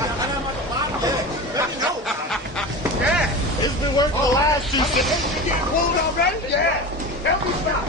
Let me know about it. Yeah. It's been working the last 2 seconds. You getting pulled already? Yeah. Help me stop.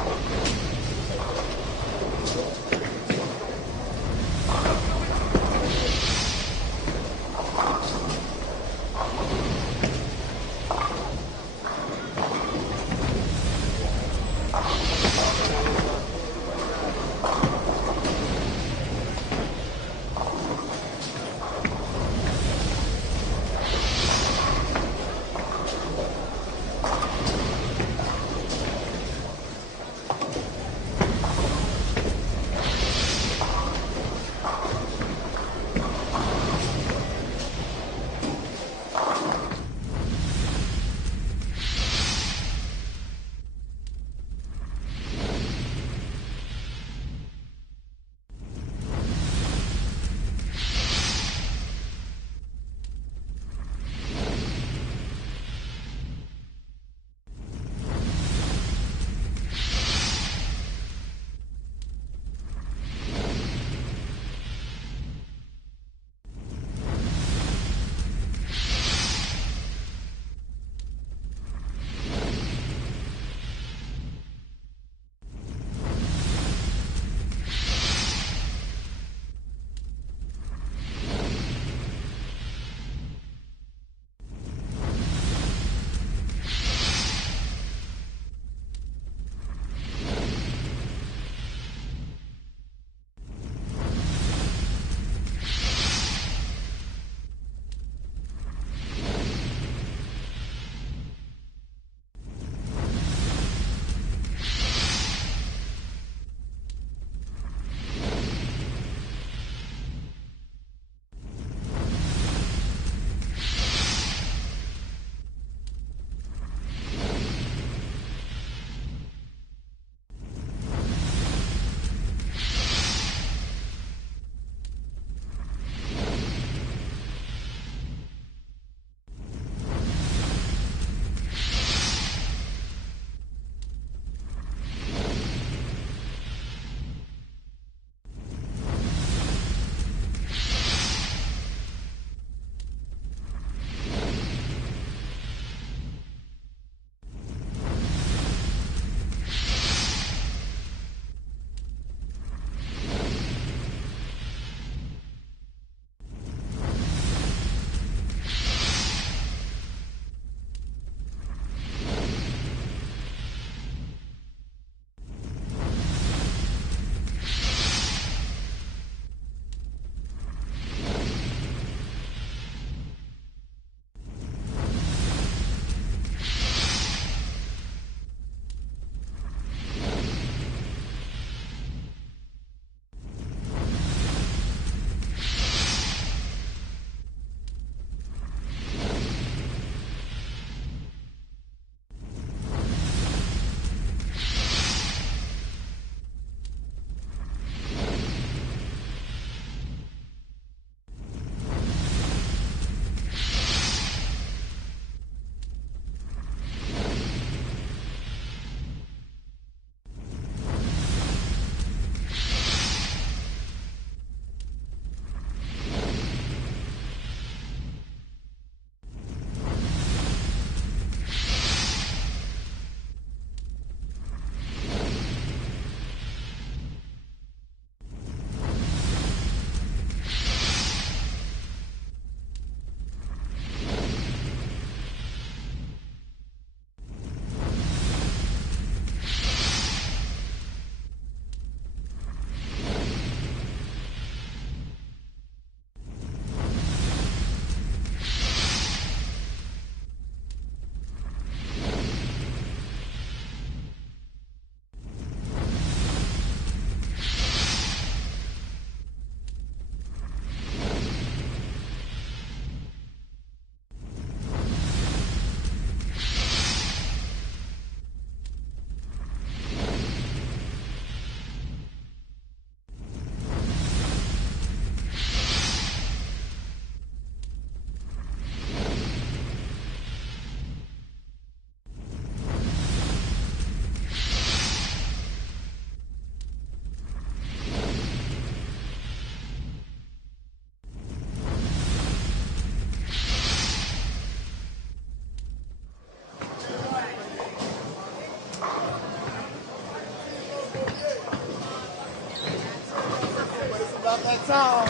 time.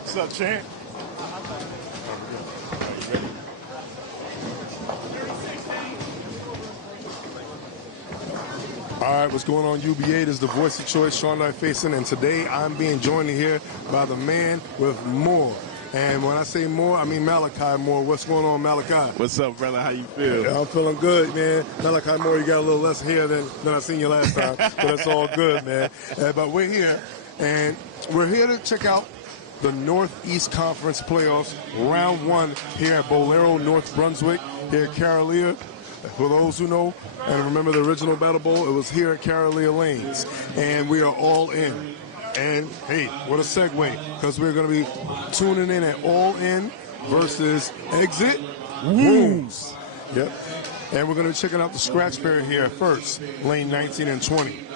What's up, champ? All right, what's going on, UBA? This is the voice of choice, Sean Knight Facing, and today I'm being joined here by the man with more. And when I say more, I mean Malachi Moore. What's going on, Malachi? What's up, brother? How you feel? Yeah, I'm feeling good, man. Malachi Moore, you got a little less hair than I seen you last time, but it's all good, man. But we're here, and we're here to check out the Northeast Conference playoffs, round one here at Bolero, North Brunswick, here at Carolier. For those who know and remember the original Battle Bowl, it was here at Carolier Lanes, and we are all in. And hey, what a segue, because we're going to be tuning in at All In versus Exit Woundz. Yep. And we're going to be checking out the scratch pair here first, lane 19 and 20.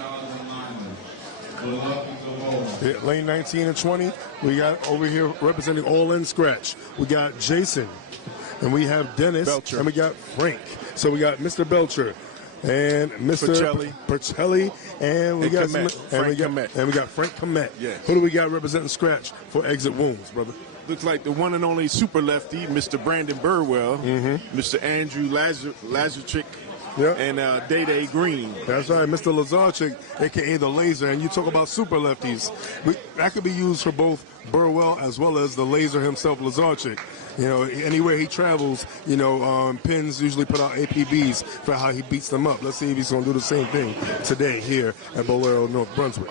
Yeah, lane 19 and 20, we got over here representing All In scratch. We got Jason, and we have Dennis, Belcher. and we got Frank. So we got Mr. Belcher and Mr. Percelli, and we got Frank Comet. Yes. Who do we got representing scratch for Exit Woundz, brother? Looks like the one and only super lefty, Mr. Brandon Burwell, Mr. Andrew Lazarchik, Yep. and Day Green. That's right, Mr. Lazarchik, a.k.a. the Laser. And you talk about super lefties. That could be used for both Burwell as well as the Laser himself, Lazarchik. You know, anywhere he travels, you know, Pins usually put out APBs for how he beats them up. Let's see if he's going to do the same thing today here at Bolero, North Brunswick.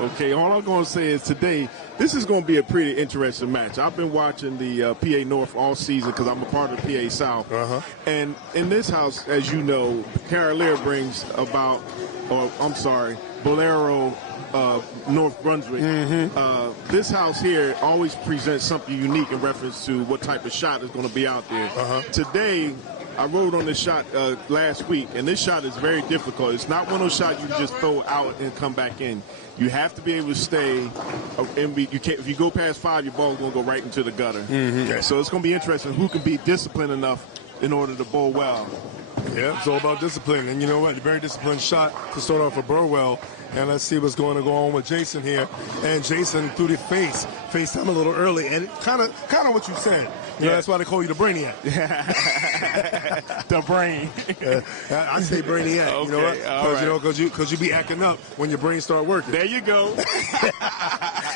Okay, all I'm going to say is today, this is going to be a pretty interesting match. I've been watching the PA North all season because I'm a part of the PA South. And in this house, as you know, Carolier brings about, Bolero, North Brunswick. This house here always presents something unique in reference to what type of shot is going to be out there. Today, I rode on this shot last week, and this shot is very difficult. It's not one of those shots you just throw out and come back in. You have to be able to stay. If you go past 5, your ball's going to go right into the gutter. So it's going to be interesting who can be disciplined enough in order to bowl well. Yeah, it's all about discipline. And you know what? A very disciplined shot to start off for Burwell. And let's see what's going to go on with Jason here. And Jason through the faced him a little early. And kind of what you said. You know, that's why they call you the Brainiac. The brain. I say Brainiac. Okay, you know what? Because you be acting up when your brain start working. There you go.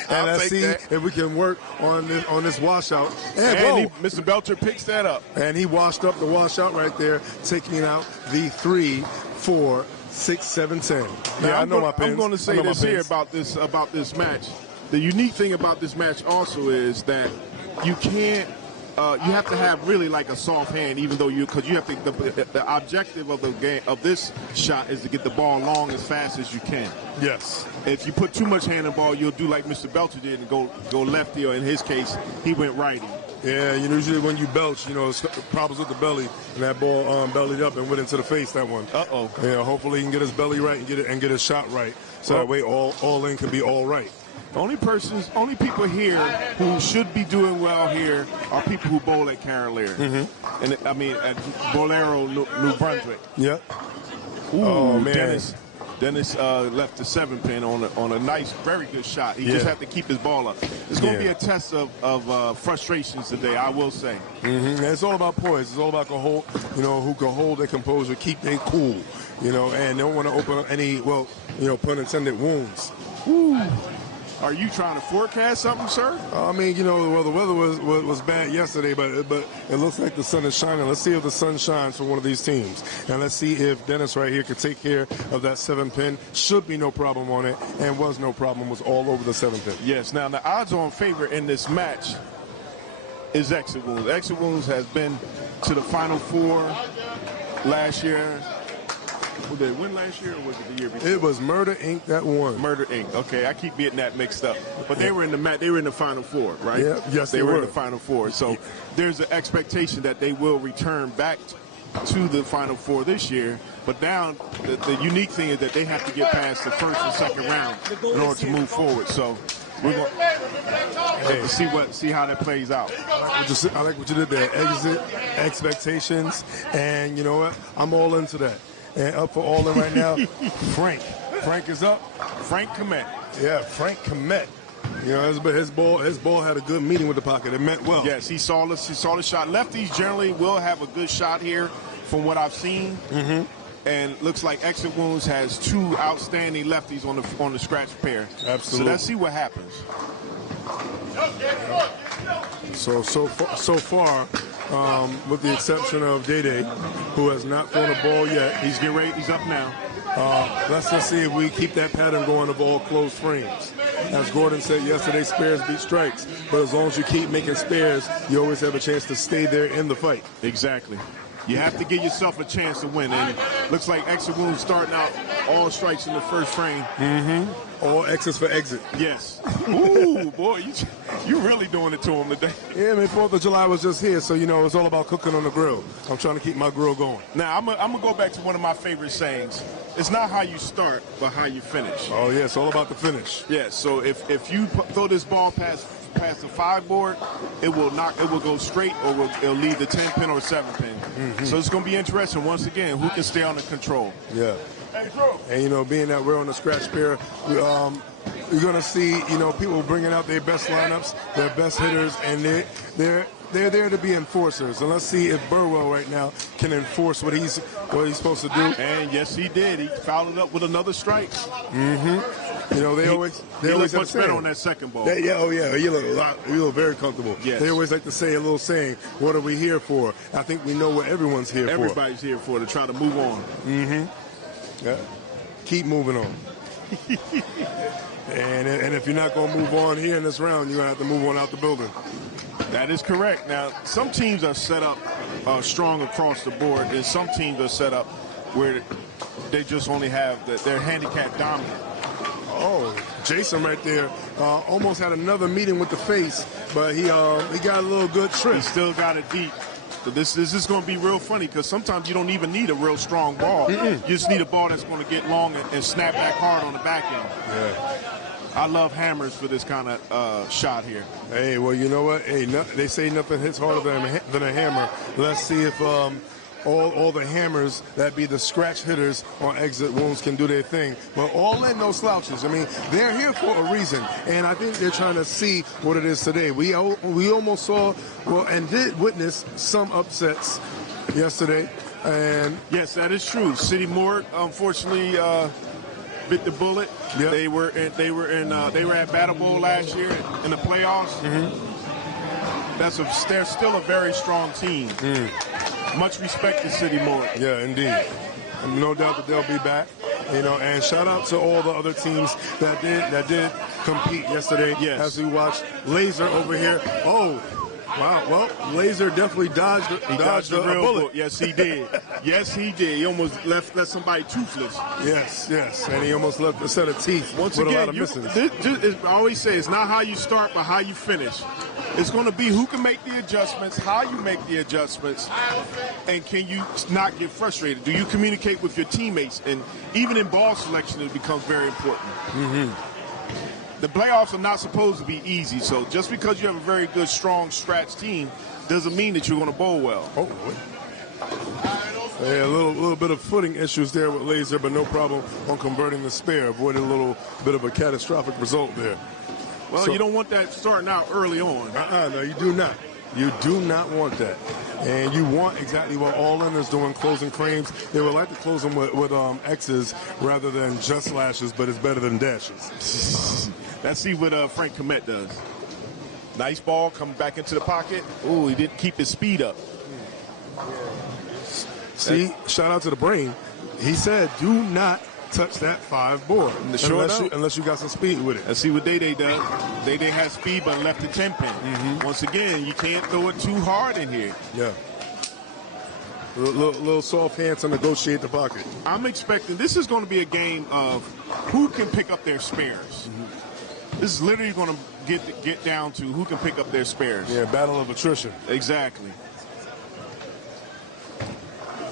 And let's see if we can work on this washout. And Mr. Belcher picks that up. And he washed up the washout right there, taking out the 3, 4, 6, 7, 10. Now, I know my pins. I'm going to say this here about this match. The unique thing about this match also is that you can't. You have to have really like a soft hand, even though because you have to. The objective of the game of this shot is to get the ball long as fast as you can. Yes. If you put too much hand in the ball, you'll do like Mr. Belcher did and go lefty, or in his case, he went righty. Yeah, you know, usually when you belch, you know, it's problems with the belly, and that ball bellied up and went into the face. That one. Yeah, hopefully he can get his belly right and get his shot right, so that way all in can be all right. Only people here who should be doing well here are people who bowl at Carolier. And I mean at Bolero, New Brunswick. Yep. Ooh, oh man. Dennis left the 7-pin on a nice, very good shot. He just had to keep his ball up. It's going to be a test of frustrations today, I will say. It's all about poise. It's all about who can hold their composure, keep their cool, you know, and don't want to open up any, well, you know, pun intended, wounds. Ooh. Are you trying to forecast something, sir? I mean, you know, well, the weather was bad yesterday, but it looks like the sun is shining. Let's see if the sun shines for one of these teams. And let's see if Dennis right here can take care of that 7-pin. Should be no problem on it, and was no problem, was all over the 7-pin. Yes, now the odds-on favorite in this match is Exit Woundz. Exit Woundz has been to the Final Four last year. Did they win last year, or was it the year before? It was Murder Inc. that won. Murder Inc. Okay, I keep getting that mixed up. But they were in the Final Four, right? Yeah, yes, they were in the Final Four. So there's an expectation that they will return back to the Final Four this year. But now the unique thing is that they have to get past the first and second round in order to move forward. So we're going to see how that plays out. I like what you did there. Exit, expectations, and you know what? I'm all into that. And up for All-In right now, Frank. Frank is up. Frank Komet. Yeah, Frank Komet. You know, his ball had a good meeting with the pocket. It meant well. Yes, he saw the shot. Lefties generally will have a good shot here from what I've seen. And looks like Exit Woundz has 2 outstanding lefties on the scratch pair. Absolutely. So let's see what happens. So far, with the exception of Day, who has not thrown a ball yet. He's getting ready. He's up now. Let's just see if we keep that pattern going of all closed frames. As Gordon said yesterday, spares beat strikes. But as long as you keep making spares, you always have a chance to stay there in the fight. Exactly. You have to give yourself a chance to win. And looks like Exit Woundz starting out all strikes in the first frame. All X's for exit. Yes. Ooh, boy, you really doing it to him today. Yeah, man, 4th of July was just here, so, you know, it's all about cooking on the grill. I'm trying to keep my grill going. Now, I'm going to go back to one of my favorite sayings. It's not how you start, but how you finish. Oh, yeah, it's all about the finish. Yeah, so if you throw this ball past the 5 board, it will go straight, or it'll leave the 10 pin or 7 pin. So it's going to be interesting, once again, who can stay under control. Yeah. And, you know, being that we're on the scratch pair, you're going to see, you know, people bringing out their best lineups, their best hitters, and they're there to be enforcers. And let's see if Burwell right now can enforce what he's supposed to do. And yes, he did. He fouled it up with another strike. You know, they always much better on that second ball. You look very comfortable. Yes. They always like to say a little saying, "What are we here for?" I think we know what everyone's here for. Everybody's here for, to try to move on. Yeah, keep moving on. and if you're not going to move on here in this round, you're going to have to move on out the building. That is correct. Now, some teams are set up strong across the board, and some teams are set up where they just only have their handicap dominant. Oh, Jason right there almost had another meeting with the face, but he got a little good trick. He still got it deep. So this is going to be real funny, because sometimes you don't even need a real strong ball. You just need a ball that's going to get long and snap back hard on the back end. Yeah. I love hammers for this kind of shot here. Hey, well, you know what? Hey, they say nothing hits harder than a hammer. Let's see if all the hammers that be the scratch hitters on Exit Woundz can do their thing. But All-In, no slouches. I mean, they're here for a reason, and I think they're trying to see what it is today. We almost saw, and did witness some upsets yesterday. And yes, that is true. City Morgue, unfortunately, bit the bullet. Yep. They were at Battle Bowl last year in the playoffs. They're still a very strong team. Much respect to City Morgue. Yeah, indeed. No doubt that they'll be back. You know, and shout out to all the other teams that did compete yesterday. Yes. As we watched Laser over here. Oh, wow. Well, Laser definitely dodged a real bullet. Yes, he did. Yes, he did. He almost left somebody toothless. Yes. And he almost left a set of teeth with a lot of misses. I always say it's not how you start, but how you finish. It's going to be who can make the adjustments, how you make the adjustments, and can you not get frustrated? Do you communicate with your teammates? And even in ball selection, it becomes very important. The playoffs are not supposed to be easy, so just because you have a very good, strong scratch team doesn't mean that you're going to bowl well. Yeah, a little bit of footing issues there with Laser, but no problem on converting the spare. Avoided a little bit of a catastrophic result there. Well, you don't want that starting out early on. No, you do not. You do not want that. And you want exactly what All-In is doing, closing frames. They would like to close them with X's rather than just slashes, but it's better than dashes. Let's see what Frank Komet does. Nice ball, coming back into the pocket. Ooh, he didn't keep his speed up. See, shout out to the brain. He said, do not touch that 5 board unless you got some speed with it. Let's see what Day does. Day has speed but left the 10 pin. Once again, you can't throw it too hard in here. Yeah. Little soft hands to negotiate the pocket. I'm expecting this is going to be a game of who can pick up their spares. This is literally going to get down to who can pick up their spares. Yeah, battle of attrition. Exactly.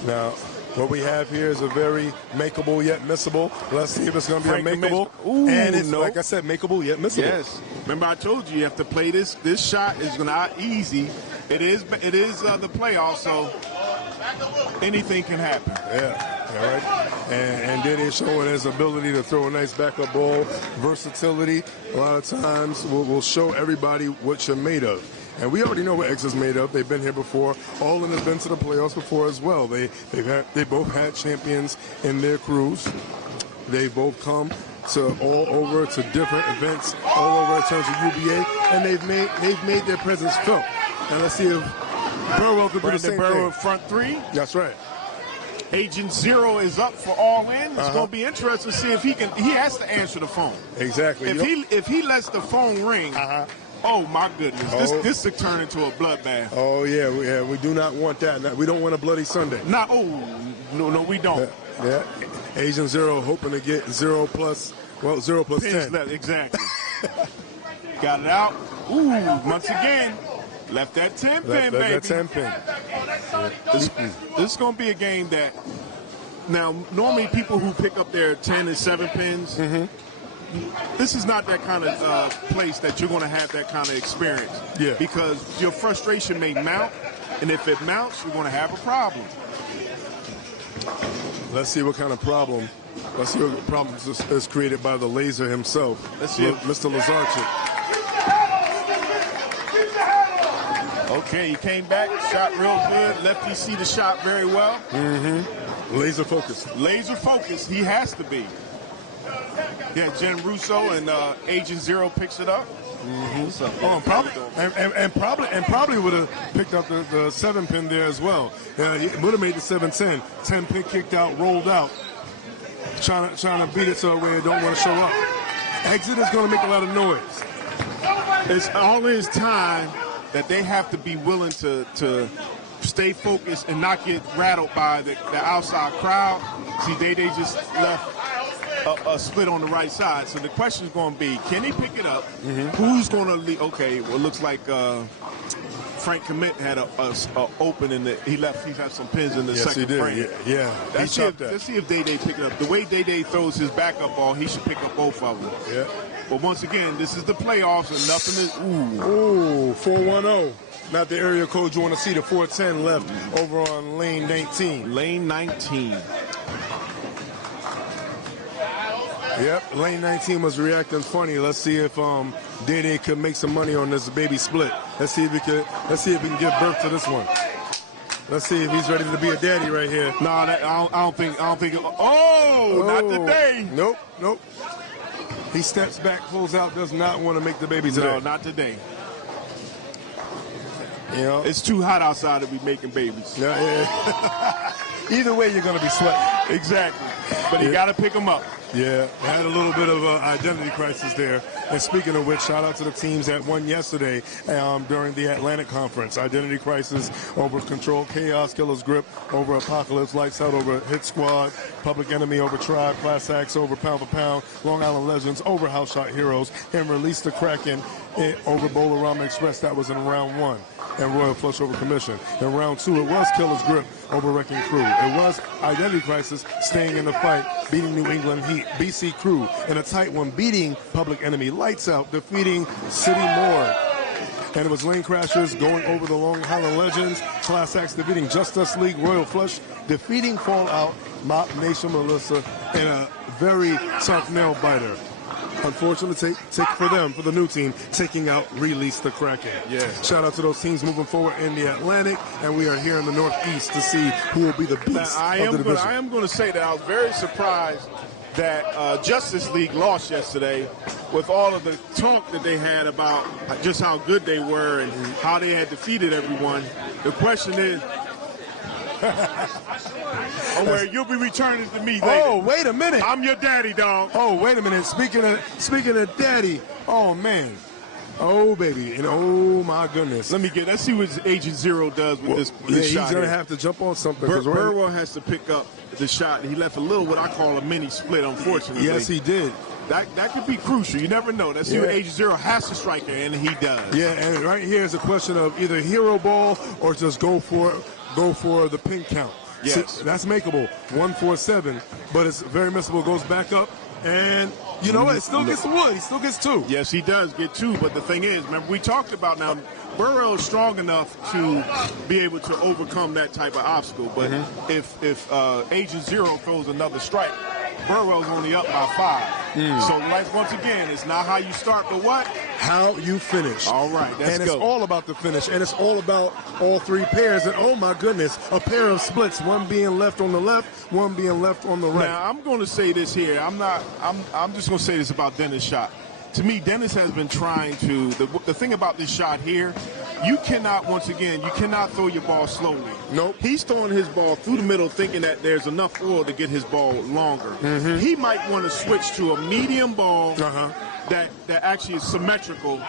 Now, what we have here is a very makeable yet missable. Let's see if it's going to be a makeable. Ooh, and it's, like I said, makeable yet missable. Yes. Remember, I told you have to play this. This shot is not easy. It is the playoffs, so anything can happen. Yeah. All right, and Dede showing his ability to throw a nice backup ball, versatility. A lot of times will show everybody what you're made of. And we already know what X is made of. They've been here before. Olin has been to the playoffs before as well. They both had champions in their crews. They both come to all over to different events all over in terms of UBA, and they've made their presence felt. And let's see if Burwell could do the same Burrow thing. in front three. That's right. Agent Zero is up for all in. It's going to be interesting to see if he can. He has to answer the phone. Exactly. If he lets the phone ring. Oh my goodness! This could turn into a bloodbath. Oh yeah, we do not want that. We don't want a bloody Sunday. No, we don't. Yeah. Agent Zero hoping to get 0 plus 10. Left, exactly. Got it out. Ooh, once again, left that 10 pin, baby. That 10 pin. This is going to be a game that, now, normally people who pick up their 10 and 7 pins, this is not that kind of place that you're going to have that kind of experience. Yeah. Because your frustration may mount, and if it mounts, you're going to have a problem. Let's see what kind of problem. Let's see what problems is created by the laser himself. Let's see Mr. Lazarchik. Okay, he came back, shot real good. Lefty see the shot very well. Laser focused. Laser focused. He has to be. Yeah, Jen Russo and Agent Zero picks it up. What's up? Oh, and probably would have picked up the 7 pin there as well. He would have made the 7-10. 10 pin kicked out, rolled out. Trying to beat it so where it don't want to show up. Exit is going to make a lot of noise. It's all his time that they have to be willing to stay focused and not get rattled by the outside crowd. See, they just left a split on the right side. So the question is going to be, can he pick it up? Who's going to lead? Okay, well, it looks like Frank Commit had a open in the. He had some pins in the second frame. Yeah. Let's see if Dede pick it up. The way Dede throws his backup ball, he should pick up both of them. Yeah. But once again, this is the playoffs and nothing is. Ooh, 410. Not the area code you want to see. The 410 left over on lane 19. Lane 19. Yep, lane 19 was reacting funny. Let's see if Dede could make some money on this baby split. Let's see if we can give birth to this one. Let's see if he's ready to be a daddy right here. No, I don't think. Oh, not today. Nope. He steps back, pulls out, does not want to make the baby today. No, not today. You know, it's too hot outside to be making babies. Yeah. Either way, you're going to be sweating. Exactly. But you got to pick them up. Yeah, had a little bit of an identity crisis there. And speaking of which, shout out to the teams that won yesterday during the Atlantic Conference. Identity crisis over Control Chaos, Killer's Grip over Apocalypse, Lights Out over Hit Squad, Public Enemy over Tribe, Class Acts over Pound for Pound, Long Island Legends over House Shot Heroes, and Release the Kraken over Bolarama Express. That was in round 1. And Royal Flush over Commission. In round 2, it was Killer's Grip over Wrecking Crew. It was Identity Crisis staying in the fight, beating New England Heat. BC Crew in a tight one, beating Public Enemy. Lights Out, defeating City Morgue. And it was Lane Crashers going over the Long Island Legends. Class Acts defeating Justice League. Royal Flush defeating Fallout. Mop Nation Melissa in a very tough nail biter. Unfortunately, take for the new team, taking out Release the Kraken. Yes. Shout out to those teams moving forward in the Atlantic, and we are here in the Northeast to see who will be the beast of the division. I am going to say that I was very surprised that Justice League lost yesterday with all of the talk that they had about just how good they were and how they had defeated everyone. The question is, where you'll be returning to me later. Oh, wait a minute. I'm your daddy, dog. Oh, wait a minute. Speaking of daddy, oh, man. Oh, baby. And oh, my goodness. Let's see what Agent Zero does with this shot. He's going to have to jump on something. Burwell has to pick up the shot. He left a little what I call a mini split, unfortunately. Yes, he did. That could be crucial. You never know. That's what Agent Zero has to strike her, and he does. Yeah, and right here is a question of either hero ball or just go for the pin count. Yes. See, that's makeable. 147, but it's very missable. Goes back up, and You know what? It still gets the wood. He still gets 2. Yes, he does get 2, but the thing is, remember, we talked about now, Burrell is strong enough to be able to overcome that type of obstacle, but if Agent Zero throws another strike, Burrell's only up by 5. So, like, once again, it's not how you start, but what? How you finish. All right, let's go. And it's all about the finish, and it's all about all 3 pairs. And oh my goodness, a pair of splits, one being left on the left, one being left on the right. Now, I'm going to say this here. I'm just going to say this about Dennis' shot. To me, Dennis has been trying to. The thing about this shot here, you cannot, once again, you cannot throw your ball slowly. Nope. He's throwing his ball through the middle thinking that there's enough oil to get his ball longer. He might want to switch to a medium ball that actually is symmetrical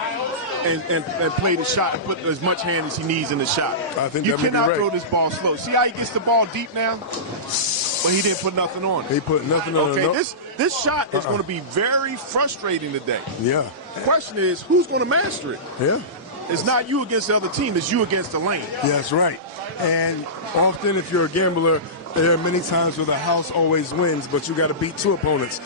and play the shot and put as much hand as he needs in the shot. I think you that may be cannot right. throw this ball slow. See how he gets the ball deep now? But he didn't put nothing on it. He put nothing on it. Okay, this shot is going to be very frustrating today. Yeah. The question is, who's going to master it? Yeah. It's not you against the other team. It's you against the lane. Yeah, that's right. And often if you're a gambler, there are many times where the house always wins, but you got to beat 2 opponents.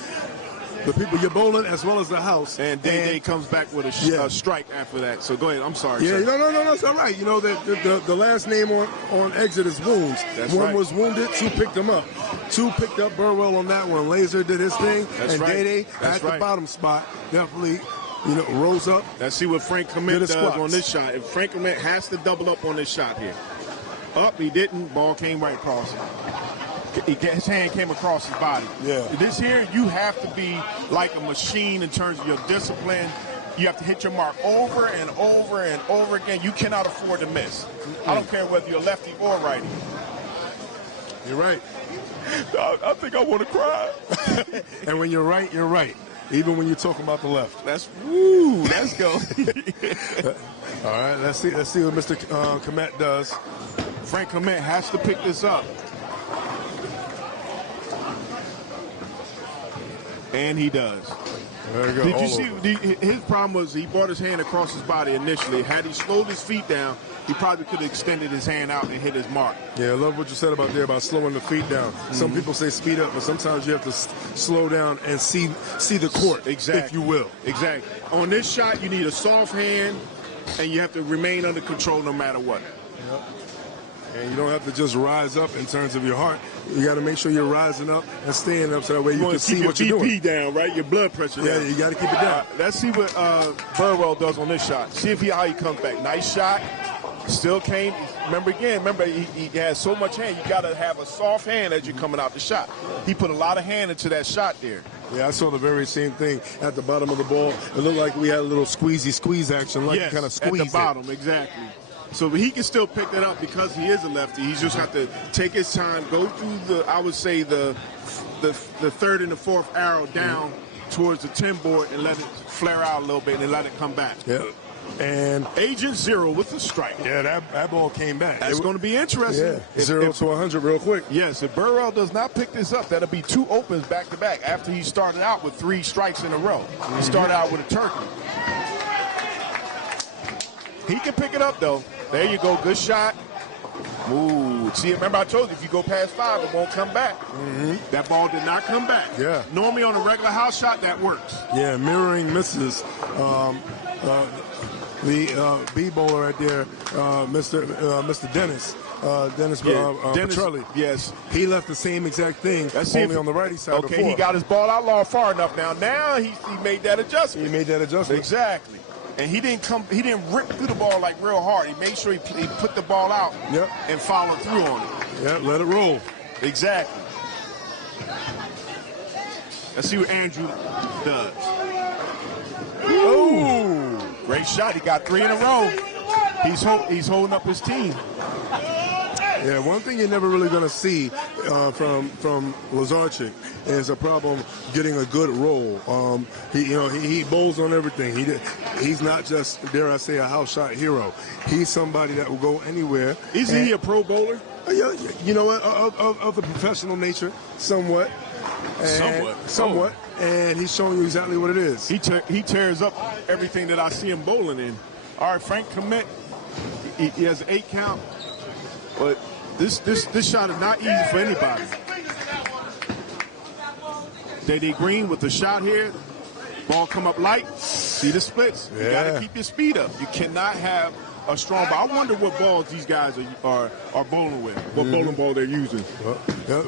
The people you're bowling as well as the house. And Day comes back with a strike after that. So go ahead. I'm sorry. Yeah, sir. no, it's all right. You know, the last name on exit is Woundz. That's one right. was wounded, 2 picked him up. 2 picked up Burwell on that one. Laser did his thing. That's and right. Day That's at the bottom spot definitely, rose up. Let's see what Frank Clement does squats. on this shot. If Frank Clement has to double up on this shot here. Up, he didn't. Ball came right across him. His hand came across his body. Yeah. This here, you have to be like a machine in terms of your discipline. You have to hit your mark over and over and over again. You cannot afford to miss. I don't care whether you're lefty or righty. You're right. I think I want to cry. And when you're right, you're right. Even when you're talking about the left. Let's go. All right, let's see what Mr. Clement does. Frank Clement has to pick this up. And he does. There you go. Did you see his problem was he brought his hand across his body initially. Had he slowed his feet down, he probably could have extended his hand out and hit his mark. Yeah, I love what you said about slowing the feet down. Some people say speed up, but sometimes you have to slow down and see the court, exactly. if you will. Exactly. On this shot, you need a soft hand, and you have to remain under control no matter what. Yep. And you don't have to just rise up in terms of your heart. You got to make sure you're rising up and staying up so that way you can see what you're doing. Keep your BP down, right? Your blood pressure down. Yeah, you got to keep it down. Let's see what Burwell does on this shot. See how he comes back. Nice shot. Still came. Remember, he has so much hand. You got to have a soft hand as you're coming out the shot. He put a lot of hand into that shot there. Yeah, I saw the very same thing at the bottom of the ball. It looked like we had a little squeeze action, like yes, kind of squeeze at the bottom, exactly. So he can still pick that up because he is a lefty. He just have to take his time, go through I would say the third and the fourth arrow down towards the 10 board and let it flare out a little bit and then let it come back. Yeah. And Agent Zero with the strike. Yeah, that ball came back. That's going to be interesting. Yeah, 0 to 100 real quick. Yes, if Burrell does not pick this up, that'll be 2 opens back to back after he started out with 3 strikes in a row. He started out with a turkey. He can pick it up, though. There you go. Good shot. Ooh. See, remember I told you, if you go past 5, it won't come back. That ball did not come back. Yeah. Normally on a regular house shot, that works. Yeah, mirroring misses. The B bowler right there, Mr. Dennis. Dennis Petrelli. Yes. He left the same exact thing, only on the righty side Okay, before. he got his ball outlaw far enough now. Now he made that adjustment. He made that adjustment. Exactly. And he didn't rip through the ball like real hard. He made sure he put the ball out and followed through on it. Yeah, let it roll. Exactly. Let's see what Andrew does. Ooh, great shot. He got 3 in a row. He's holding up his team. Yeah, one thing you're never really going to see from Lazarchik is a problem getting a good roll. He bowls on everything. He's not just, dare I say, a house shot hero. He's somebody that will go anywhere. Isn't he a pro bowler? Yeah, you know what? Of the professional nature, somewhat. Somewhat. And he's showing you exactly what it is. He tears up everything that I see him bowling in. All right, Frank Clement, he has an 8 count. But this shot is not easy for anybody. Dede Green with the shot here. Ball come up light. See the splits. You got to keep your speed up. You cannot have a strong ball. I wonder what balls these guys are bowling with. What bowling ball they're using. Well,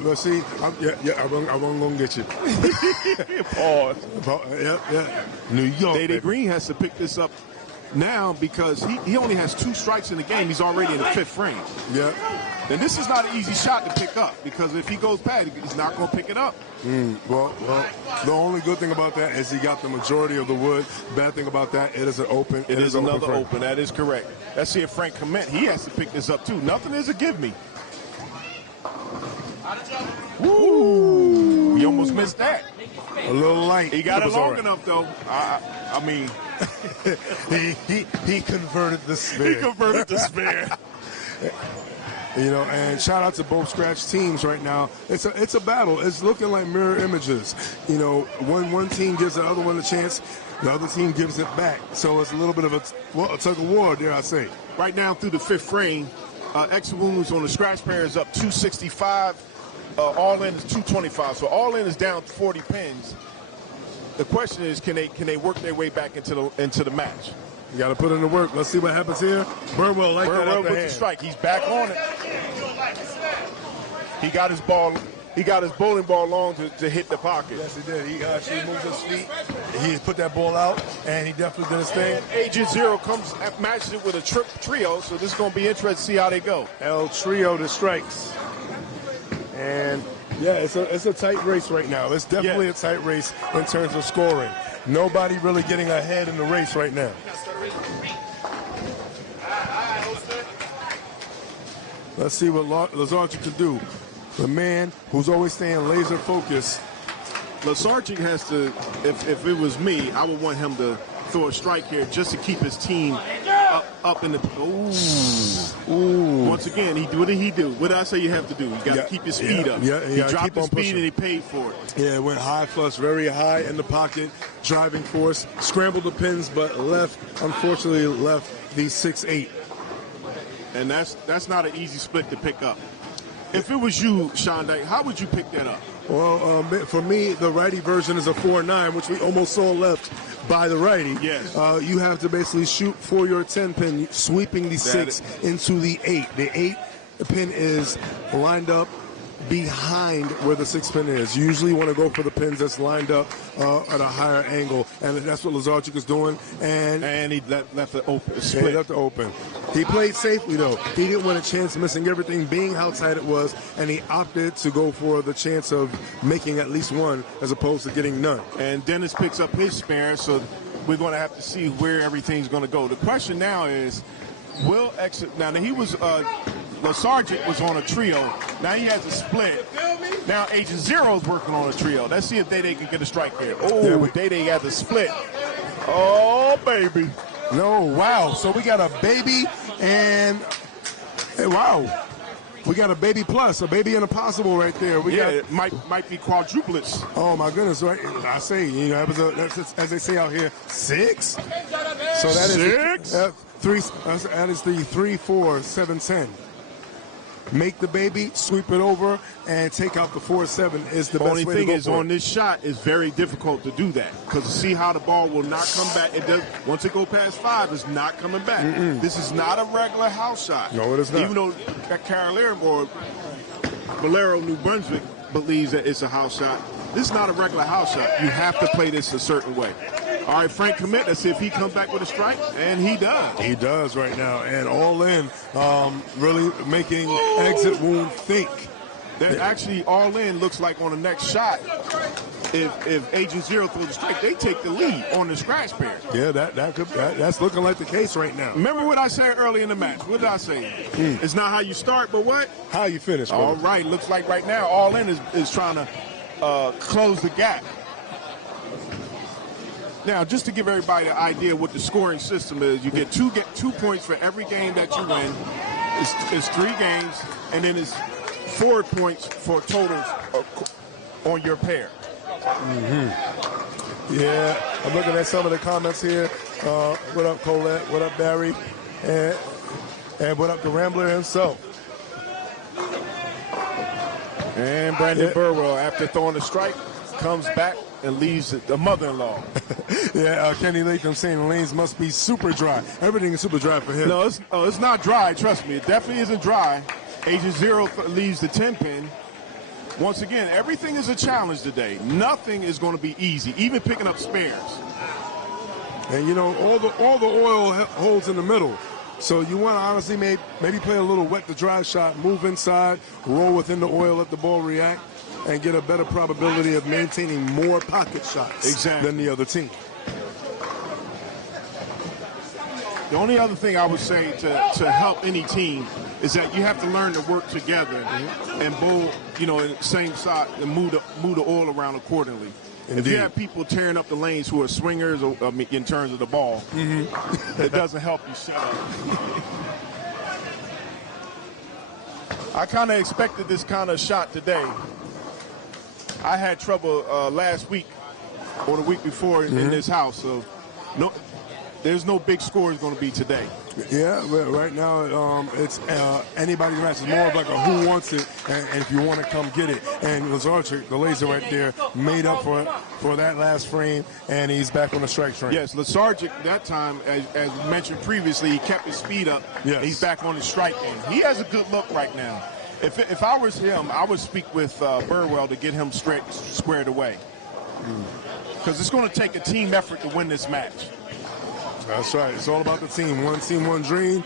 let's see. I'm going to get you. Pause. Yeah. New York. Day Green has to pick this up now because he only has 2 strikes in the game. He's already in the 5th frame. Yeah. And this is not an easy shot to pick up because if he goes past, he's not going to pick it up. Well, the only good thing about that is he got the majority of the wood. Bad thing about that, it is an open. It is another open. That is correct. Let's see if Frank Clement, he has to pick this up too. Nothing is a give me. Woo! He almost missed that. A little light. He got it long enough though. I mean, he converted the spare. He converted the spare. You know, and shout out to both scratch teams right now. It's a battle. It's looking like mirror images. You know, when one team gives the other one a chance, the other team gives it back. So it's a little bit of a tug of war, dare I say. Right now through the 5th frame, Woundz on the scratch pair is up 265. All in is 225. So all in is down 40 pins. The question is, can they work their way back into the match? You got to put in the work. Let's see what happens here. Burwell with the strike. He's back on it. He got his ball. He got his bowling ball long to hit the pocket. Yes, he did. He actually moved his feet. He put that ball out, and he definitely did his thing. And Agent Zero comes and matches it with a trio, so this is going to be interesting to see how they go. El Trio to strikes. And, yeah, it's a tight race right now. It's definitely a tight race in terms of scoring. Nobody really getting ahead in the race right now. Let's see what Lazarchik can do. The man who's always staying laser focused. Lazarchik has to, if it was me, I would want him to throw a strike here just to keep his team up in the. Ooh. Once again, what did he do? What did I say you have to do? You got to keep your speed up. Yeah, he dropped the speed and he paid for it. Yeah, it went high flush, very high in the pocket, driving force, scrambled the pins, but unfortunately left the 6-8. And that's not an easy split to pick up. If it was you, Sean Dyke, how would you pick that up? Well, for me, the righty version is a 4-9, which we almost saw left by the righty. Yes. You have to basically shoot for your 10 pin, sweeping the 6 into the 8. The 8 pin is lined up behind where the 6 pin is. You usually want to go for the pins that's lined up at a higher angle, and that's what Lazarchik is doing. And he left it open. He left it open. He played safely, though. He didn't want a chance of missing everything, being how tight it was, and he opted to go for the chance of making at least one as opposed to getting none. And Dennis picks up his spare, so we're going to have to see where everything's going to go. The question now is, will exit. Now he was Lazarchik was on a trio. Now he has a split. Now Agent Zero's working on a trio. Let's see if Day can get a strike here. Oh, Day got the split. Oh, baby. No, wow. So we got a baby and wow. We got a baby plus, a baby and a possible right there. It might be quadruplets. Oh my goodness! Right, I say, you know, that's as they say out here, 6. So that is 6. 3. That is the 3, 4, 7, 10. Make the baby, sweep it over, and take out the 4-7 is the best way to go. Only thing is, on this shot, it's very difficult to do that because see how the ball will not come back. It does once it go past 5, it's not coming back. This is not a regular house shot. No, it is not. Even though Carolina or Valero, New Brunswick believes that it's a house shot, this is not a regular house shot. You have to play this a certain way. All right, Frank Clement, let's see if he comes back with a strike, and he does. He does right now, and all in, really making Exit Woundz think. That actually all in looks like on the next shot, if Agent Zero throws a strike, they take the lead on the scratch pair. Yeah, that's looking like the case right now. Remember what I said early in the match? What did I say? It's not how you start, but what? How you finish. All right, looks like right now all in is trying to close the gap. Now, just to give everybody an idea what the scoring system is, you get 2 points for every game that you win. It's 3 games, and then it's 4 points for total on your pair. Yeah, I'm looking at some of the comments here. What up, Colette? What up, Barry? And what up, the Rambler himself? And Brandon Burwell, after throwing a strike, comes back and leaves the mother-in-law. Yeah, Kenny Latham saying the lanes must be super dry. Everything is super dry for him. No, it's not dry. Trust me, it definitely isn't dry. Agent Zero leaves the 10-pin. Once again, everything is a challenge today. Nothing is going to be easy, even picking up spares. And you know, all the oil holds in the middle. So you want to honestly maybe play a little wet to dry shot, move inside, roll within the oil, let the ball react, and get a better probability of maintaining more pocket shots than the other team. The only other thing I would say to help any team is that you have to learn to work together and bowl, you know, in the same side and move the oil around accordingly. Indeed. If you have people tearing up the lanes who are swingers in terms of the ball, it doesn't help you set up. I kind of expected this kind of shot today. I had trouble last week or the week before in this house, so there's no big scores going to be today. Yeah, right now it's anybody's match. It's more of like a who wants it, and if you want to come get it. And Lazarchik, the laser right there, made up for that last frame, and he's back on the strike train. Yes, Lazarchik that time, as mentioned previously, he kept his speed up. Yes. He's back on the strike end. He has a good look right now. If I was him, I would speak with Burwell to get him squared away. Because it's going to take a team effort to win this match. That's right. It's all about the team. One team, one dream,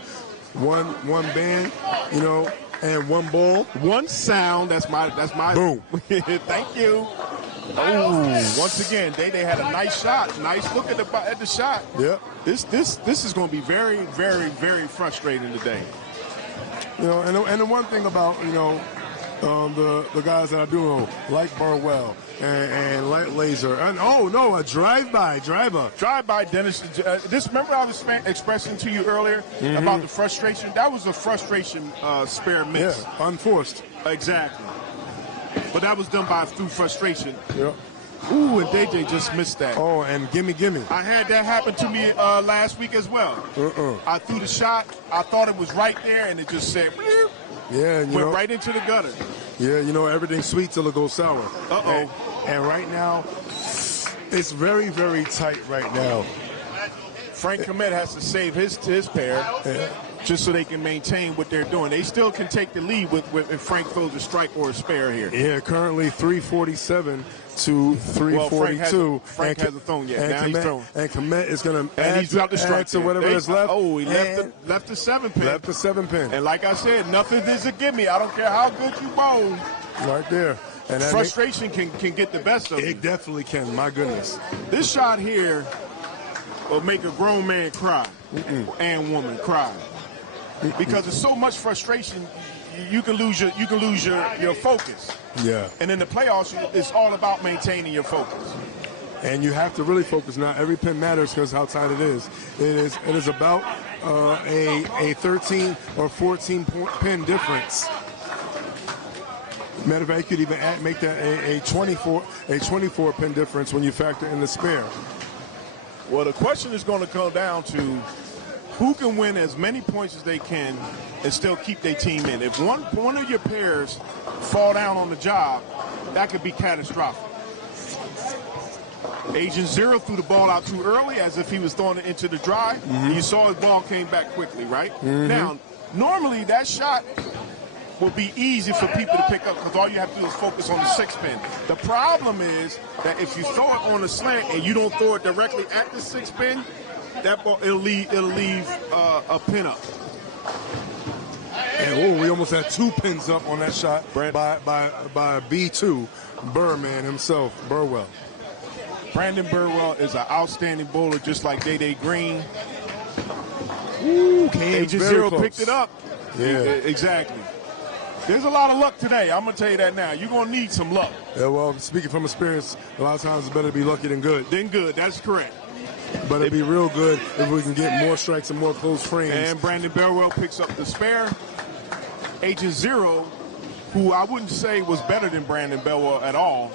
one band, you know, and one ball. One sound. That's my boom. Thank you. Oh, once again, they had a nice shot. Nice look at the shot. Yep. This is going to be very, very, very frustrating today. You know, and the one thing about, you know, the guys that I do know, like Burwell and like Laser, and a drive-by, Dennis. Remember I was expressing to you earlier about the frustration. That was a frustration spare miss. Yeah, unforced. Exactly. But that was done through frustration. Yep. Ooh, and DJ just missed that. Oh, and gimme. I had that happen to me last week as well. I threw the shot. I thought it was right there, and it just said, yeah, and went right into the gutter. Yeah, you know, everything's sweet till it goes sour. And right now, it's very, very tight right now. Frank Komet has to save his pair just so they can maintain what they're doing. They still can take the lead if Frank throws a strike or a spare here. Yeah, currently 347 to 342. Frank hasn't thrown yet. Now he's thrown. And Komet is going to add to whatever is left. Oh, he left the 7-pin. Left the 7-pin. And like I said, nothing is a gimme. I don't care how good you bowl. Right there. And frustration can get the best of you. It definitely can. My goodness. This shot here will make a grown man cry and woman cry because there's so much frustration. You can lose your focus. Yeah. And in the playoffs, it's all about maintaining your focus. And you have to really focus. Not every pin matters because how tight it is. It is about a 13 or 14 pin difference. Matter of fact, you could even make that a 24 pin difference when you factor in the spare. Well, the question is going to come down to who can win as many points as they can and still keep their team in. If one of your pairs fall down on the job, that could be catastrophic. Agent Zero threw the ball out too early as if he was throwing it into the dry. You saw his ball came back quickly, right? Now, normally that shot will be easy for people to pick up because all you have to do is focus on the 6-pin. The problem is that if you throw it on a slant and you don't throw it directly at the 6-pin, that ball it'll leave a pin up. And we almost had 2 pins up on that shot by B2 Burman himself, Burwell. Brandon Burwell is an outstanding bowler, just like Day Green. Ooh, Agent Zero picked it up. Yeah, exactly. There's a lot of luck today. I'm going to tell you that now. You're going to need some luck. Yeah, well, speaking from experience, a lot of times it's better to be lucky than good. That's correct. But it'd be real good if we can get more strikes and more close frames. And Brandon Burwell picks up the spare. Agent Zero, who I wouldn't say was better than Brandon Burwell at all,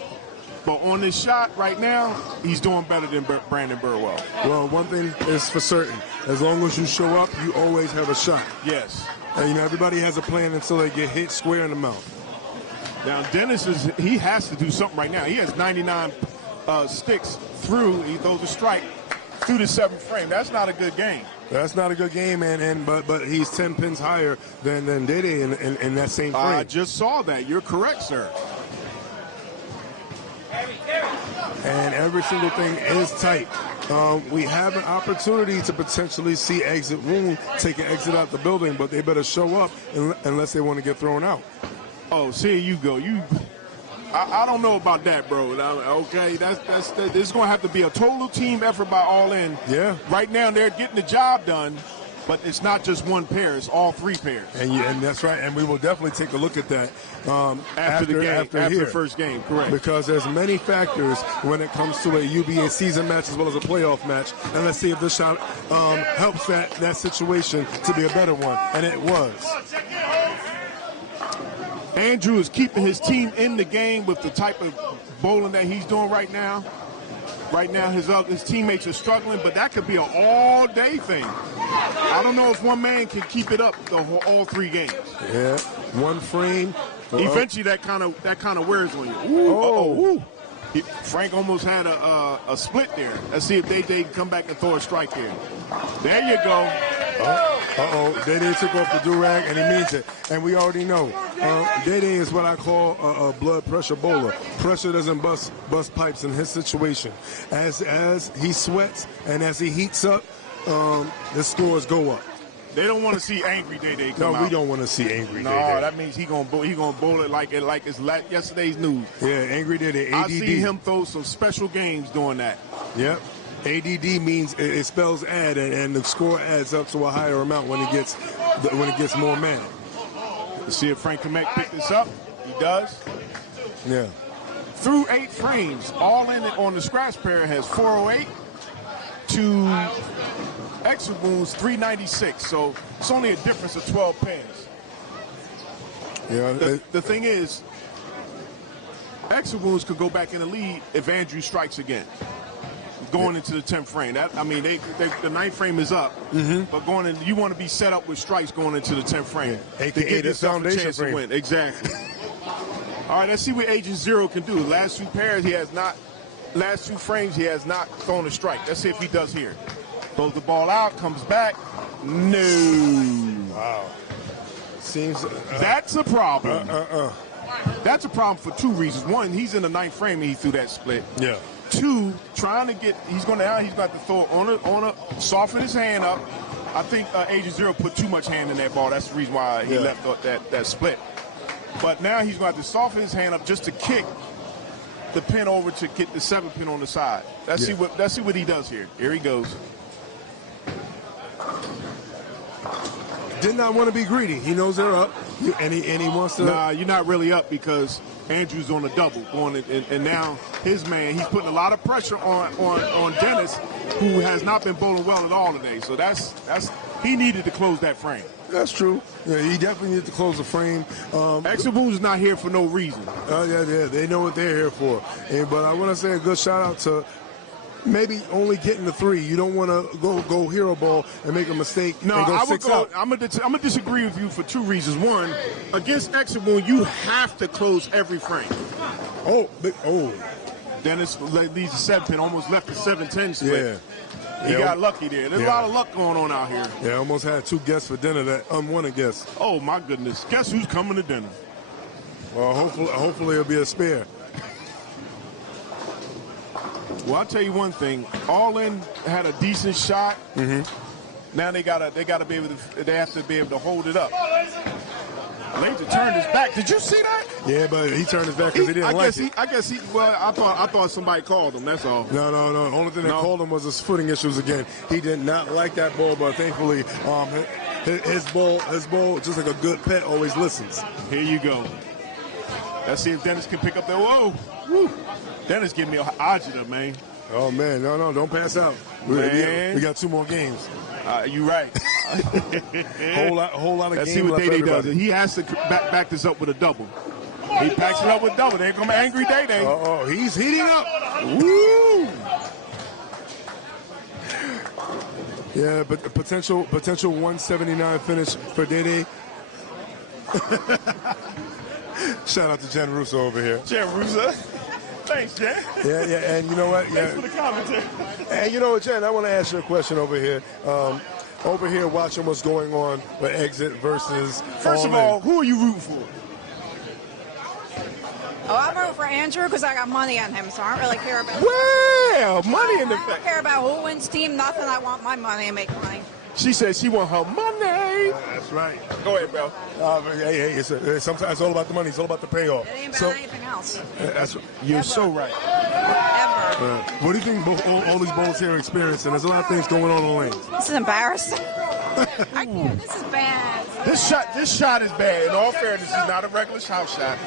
but on this shot right now, he's doing better than Brandon Burwell. Well, one thing is for certain. As long as you show up, you always have a shot. Yes. And, you know, everybody has a plan until they get hit square in the mouth. Now, Dennis he has to do something right now. He has 99 sticks through. He throws a strike through the 7th frame. That's not a good game. That's not a good game, but he's 10 pins higher than Dede in that same frame. I just saw that. You're correct, sir. And every single thing is tight. We have an opportunity to potentially see Exit Woundz take an exit out the building, but they better show up unless they want to get thrown out. Oh, see, you go. I don't know about that, bro. Okay, this is going to have to be a total team effort by All In. Yeah. Right now, they're getting the job done, but it's not just one pair; it's all 3 pairs. And that's right. And we will definitely take a look at that after the first game. Correct. Because there's many factors when it comes to a UBA season match as well as a playoff match. And let's see if this shot helps that situation to be a better one. And it was. Andrew is keeping his team in the game with the type of bowling that he's doing right now. Right now, his teammates are struggling, but that could be an all-day thing. I don't know if one man can keep it up all 3 games. Yeah, 1 frame. Eventually, that kind of wears on you. Ooh, Frank almost had a split there. Let's see if they can come back and throw a strike here. There you go. Dede took off the do-rag, and he means it. And we already know. Dede is what I call a blood pressure bowler. Pressure doesn't bust pipes in his situation. As he sweats and as he heats up, the scores go up. They don't want to see angry Dede come out. No, we don't want to see angry Dede. No, that means he gonna bowl it like it's yesterday's news. Yeah, angry Dede, ADD. I see him throw some special games doing that. Yep. ADD means it spells add, and the score adds up to a higher amount when it gets more man. Let's see if Frank can pick this up. He does. Yeah. Through 8 frames, All In on the scratch pair has 408 to Exit Woundz 396. So it's only a difference of 12 pins. Yeah. The thing is, Exit Woundz could go back in the lead if Andrew strikes again. Going into the 10th frame. The 9th frame is up, but you want to be set up with strikes going into the 10th frame. Yeah. To give yourself a chance to win. Exactly. All right, let's see what Agent Zero can do. Last 2 frames, he has not thrown a strike. Let's see if he does here. Throws the ball out, comes back. No. Wow. Seems that's a problem. That's a problem for 2 reasons. One, he's in the 9th frame and he threw that split. Yeah. 2, trying to get, he's got to throw soften his hand up. I think Agent Zero put too much hand in that ball. That's the reason why he left that split. But now he's going to have to soften his hand up just to kick the pin over to get the 7th pin on the side. Let's see what he does here. Here he goes. Did not want to be greedy. He knows they're up, and he wants to. Nah, you're not really up because Andrew's on a double going, and now his man, he's putting a lot of pressure on Dennis, who has not been bowling well at all today. So he needed to close that frame. That's true. Yeah, he definitely needed to close the frame. Exit Woundz is not here for no reason. Yeah, they know what they're here for. But I want to say a good shout out to maybe only getting the 3. You don't want to go hero ball and make a mistake. No, and go I 6 would go. out. I'm gonna disagree with you for 2 reasons. One, against Exit Woundz, you have to close every frame. Dennis leads the 7 pin, almost left the 7-10 split. Yeah. He got lucky there. There's a lot of luck going on out here. Yeah, almost had 2 guests for dinner that unwanted guests. Oh my goodness! Guess who's coming to dinner? Well, hopefully it'll be a spare. Well, I'll tell you one thing. All In had a decent shot. Now they have to be able to hold it up. Laser turned his back. Did you see that? Yeah, but he turned his back because he didn't like it. I thought somebody called him. That's all. No. The only thing that called him was his footing issues again. He did not like that ball, but thankfully, his ball, just like a good pet, always listens. Here you go. Let's see if Dennis can pick up that. Whoa. Woo. Dennis giving me a agita, man. Oh, man. No. Don't pass out. We got 2 more games. You're right. whole lot of Let's games. See what Dede does. Everybody. He has to back this up with a double. He backs it up with double. There come angry Dede. He's heating up. Woo! Yeah, but the potential 179 finish for Dede. Shout out to Jen Russo over here. Jen Russo. thanks, Jen. Yeah, and you know what? Thanks for the commentary. And you know what, Jen, I want to ask you a question over here. Over here watching what's going on with Exit versus First of all, who are you rooting for? Oh, I'm rooting for Andrew because I got money on him, so I don't really care about. Well, money in the I don't care about who wins team, nothing. I want my money and make money. She said she want her money. That's right. Go ahead, Belle. Hey, sometimes it's all about the money. It's all about the payoff. It ain't about anything else. You're so right. Ever. What do you think all these bowls here are experiencing? There's a lot of things going on in the lanes. This is embarrassing. I can't. This is bad. This shot is bad. In all fairness, it's not a regular house shot.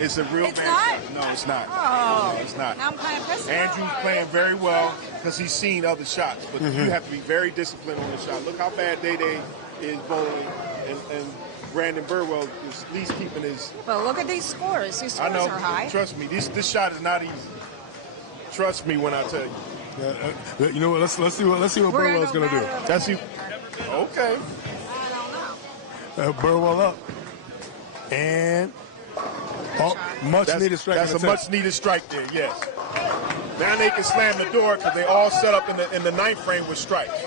It's a real It's bad not? shot. No, it's not. Oh. No, it's not. Now I'm kind of pissed. Andrew's playing very well because he's seen other shots, but you have to be very disciplined on the shot. Look how bad Day is bowling, and Brandon Burwell is at least keeping his. But look at these scores. These scores are high. Trust me, this shot is not easy. Trust me when I tell you. You know what? Let's see what Burwell's going to do. That's you. Okay. I don't know. Burwell up. And much needed strike. That's a much needed strike there, yes. Now they can slam the door because they all set up in the ninth frame with strikes.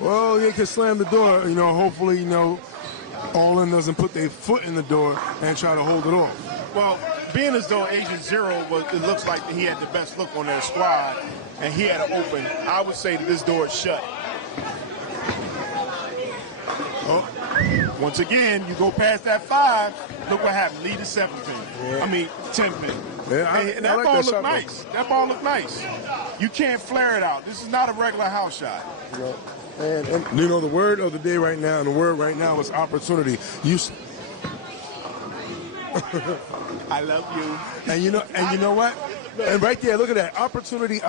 Well, they can slam the door. You know, hopefully, All-In doesn't put their foot in the door and try to hold it off. Well, being as though Agent Zero it looks like he had the best look on their squad, and he had it open, I would say that this door is shut. Oh. Once again, you go past that 5, look what happened. Lead to 7 pin. Yeah. I mean, 10 pin. Yeah, and that ball looked nice. That ball looked nice. You can't flare it out. This is not a regular house shot. And the word of the day right now, and the word right now is opportunity. I love you. And you know what? And right there, look at that. Opportunity.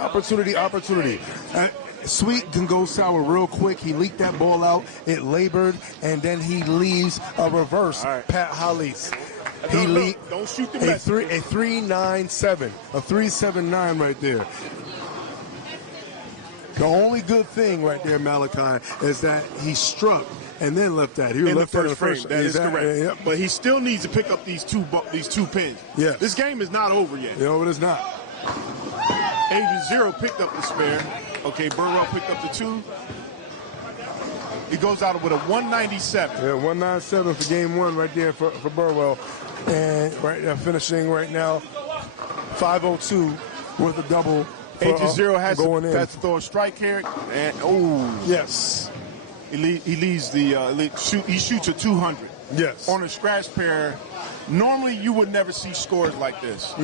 Sweet can go sour real quick. He leaked that ball out. It labored, and then he leaves a reverse. Right. Pat Hollis. Don't shoot the messenger. A 3.97, a 3.79 right there. The only good thing right there, Malachi, is that he struck and then left that. He left in the that first frame. That is correct. Yep. But he still needs to pick up these two pins. Yes. This game is not over yet. No, it is not. Agent Zero picked up the spare. Okay, Burwell picked up the 2. He goes out with a 197. Yeah, 197 for game 1 right there for Burwell. And right now, finishing right now, 502 with a double. Agent Zero has to throw a strike here. And, yes. He leaves he shoots a 200. Yes. On a scratch pair, normally you would never see scores like this.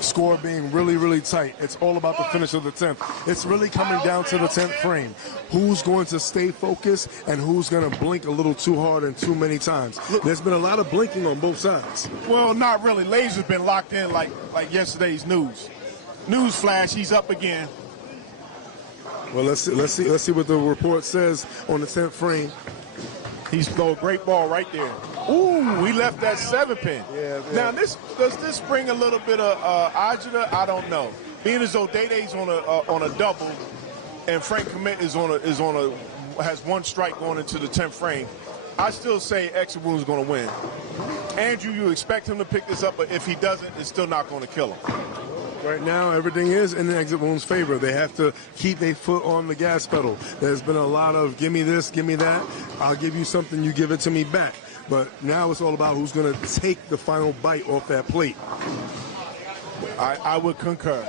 Score being really, really tight. It's all about the finish of the 10th. It's really coming down to the 10th frame. Who's going to stay focused and who's going to blink a little too hard and too many times. There's been a lot of blinking on both sides. Well, not really. Laser's been locked in like yesterday's news. News flash, he's up again. Well, let's see what the report says on the 10th frame. He's thrown a great ball right there. Ooh, we left that 7 pin. Yeah. Now, does this bring a little bit of agita? I don't know. Being as though Day-Day's on a double, and Frank Commit has 1 strike going into the 10th frame, I still say Exit Woundz is going to win. Andrew, you expect him to pick this up, but if he doesn't, it's still not going to kill him. Right now, everything is in the Exit Woundz' favor. They have to keep their foot on the gas pedal. There's been a lot of give me this, give me that. I'll give you something, you give it to me back. But now it's all about who's going to take the final bite off that plate. I would concur.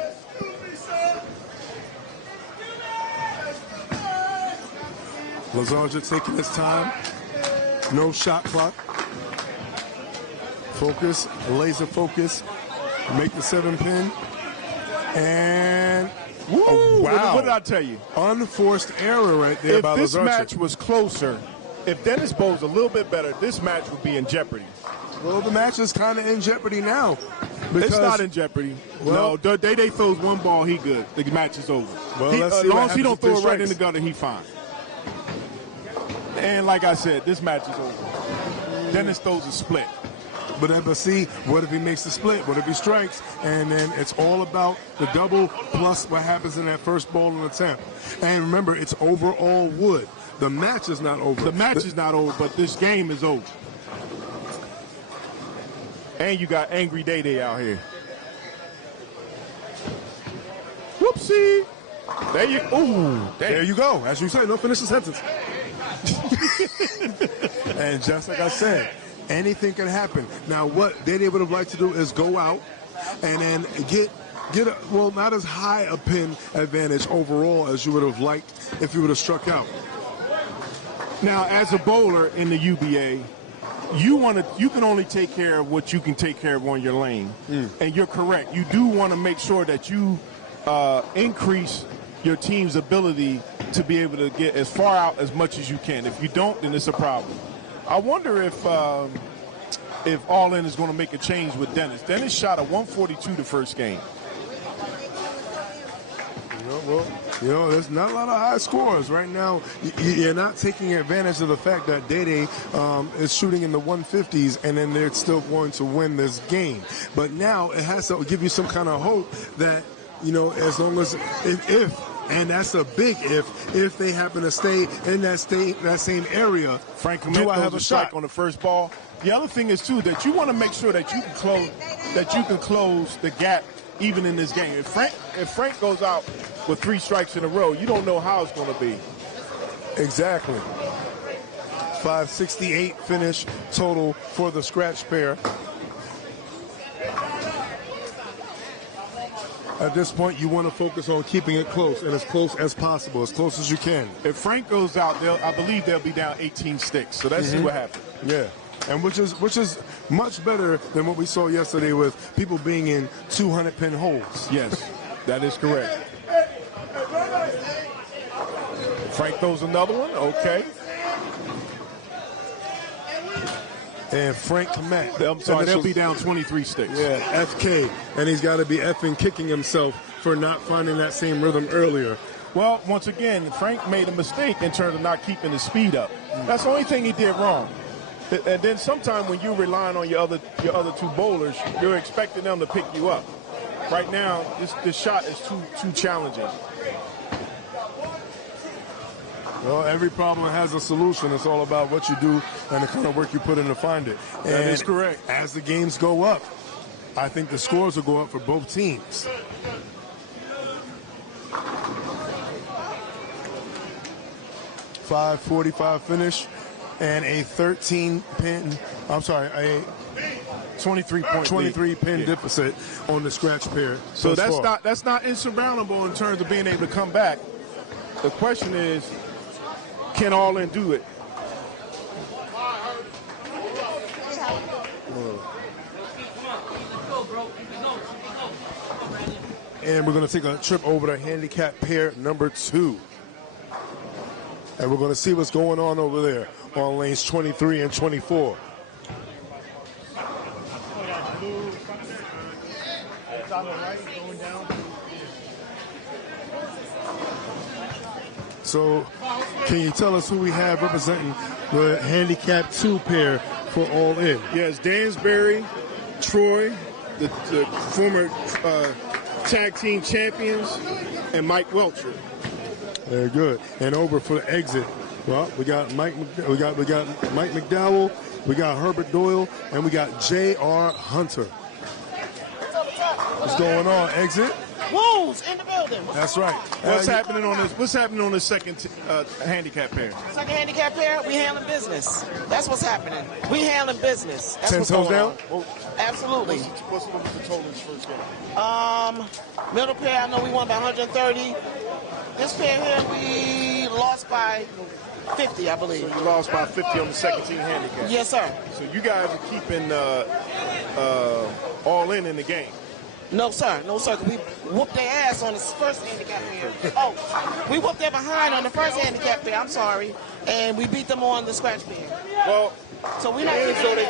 Lazarja taking his time. No shot clock. Focus, laser focus. Make the 7 pin. And woo, oh, wow. What did I tell you? Unforced error right there by Lazarja. If this match was closer, if Dennis bowls a little bit better, this match would be in jeopardy. Well, the match is kind of in jeopardy now. It's not in jeopardy. Well, no, Day-Day throws 1 ball, he good. The match is over. Well, as long as he don't throw it right in the gutter, he fine. And like I said, this match is over. Dennis throws a split. But see, what if he makes the split? What if he strikes? And then it's all about the double plus what happens in that first ball in the 10th. And remember, it's overall wood. The match is not over. The match is not over, but this game is over. And you got Angry Day Day out here. Whoopsie. There you go. As you say, no, finish the sentence. And just like I said, anything can happen. Now, what Day Day would have liked to do is go out and then get well, not as high a pin advantage overall as you would have liked if you would have struck out. Now, as a bowler in the UBA, you can only take care of what you can take care of on your lane. And you're correct. You do want to make sure that you increase your team's ability to be able to get as far out as much as you can. If you don't, then it's a problem. I wonder if All In is going to make a change with Dennis. Dennis shot a 142 the first game. There's not a lot of high scores right now. You're not taking advantage of the fact that Day Day is shooting in the 150s, and then they're still going to win this game. But now it has to give you some kind of hope that, as long as if and that's a big if they happen to stay in that same area. Frank Clement have a strike on the first ball. The other thing is too that you want to make sure that you can close the gap even in this game. If Frank goes out with 3 strikes in a row, you don't know how it's going to be. Exactly. 568 finish total for the scratch pair. At this point, you want to focus on keeping it close and as close as possible, as close as you can. If Frank goes out, I believe they'll be down 18 sticks. So let's see what happens. Yeah, and which is much better than what we saw yesterday with people being in 200-pin holes. Yes, that is correct. Frank throws another one. Okay. And Frank Clement. I'm sorry, they'll be down 23 sticks. Yeah, FK. And he's got to be effing kicking himself for not finding that same rhythm earlier. Well, once again, Frank made a mistake in terms of not keeping his speed up. That's the only thing he did wrong. And then sometimes when you're relying on your other 2 bowlers, you're expecting them to pick you up. Right now, this shot is too challenging. Well, every problem has a solution. It's all about what you do and the kind of work you put in to find it. That is correct. As the games go up, I think the scores will go up for both teams. .545 finish and a 23 pin deficit on the scratch pair. So that's not insurmountable in terms of being able to come back. The question is, can All In do it? And we're going to take a trip over to handicap pair number 2. And we're going to see what's going on over there on lanes 23 and 24. So, can you tell us who we have representing the handicap 2 pair for All In? Yes, Dansbury, Troy, the former tag team champions, and Mike Welcher. Very good. And over for the exit, well, we got Mike McDowell, we got Herbert Doyle, and we got J.R. Hunter. What's going on, exit? Woundz in the building. That's right. What's happening on this second handicap pair? Second handicap pair, we handling business. That's what's happening. We handling business. That's 10 what's toes going down? on. Absolutely. What's the total this first game? Middle pair, I know we won by 130. This pair here, we lost by 50, I believe. So you lost by 50 on the second team handicap. Yes, sir. So you guys are keeping All In the game. No, sir. No, sir. We whooped their ass on the first handicap pair. Oh, we whooped their behind on the first handicap pair. I'm sorry. And we beat them on the scratch pair. Well, so we're not. So they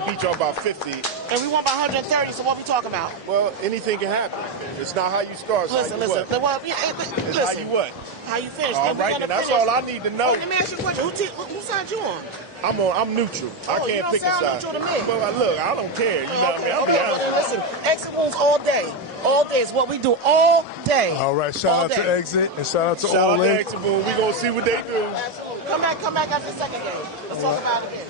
beat y'all by 50. And we won by 130. So what we talking about? Well, anything can happen. It's not how you start. Listen. It's Well, listen. how you what? How you finish? All right, and that's all I need to know. Let me ask you a question. Who side you on? I'm neutral. I can't pick a side. Neutral to me. Well, look, I don't care. You know what I mean? I'll be honest. Listen, exit wounds all day. All day is what we do all day. All right, shout out to Exit and shout out to All In. Shout out to Exit. We're going to see what they do. Absolutely. Come back after the second game. Let's talk about it again.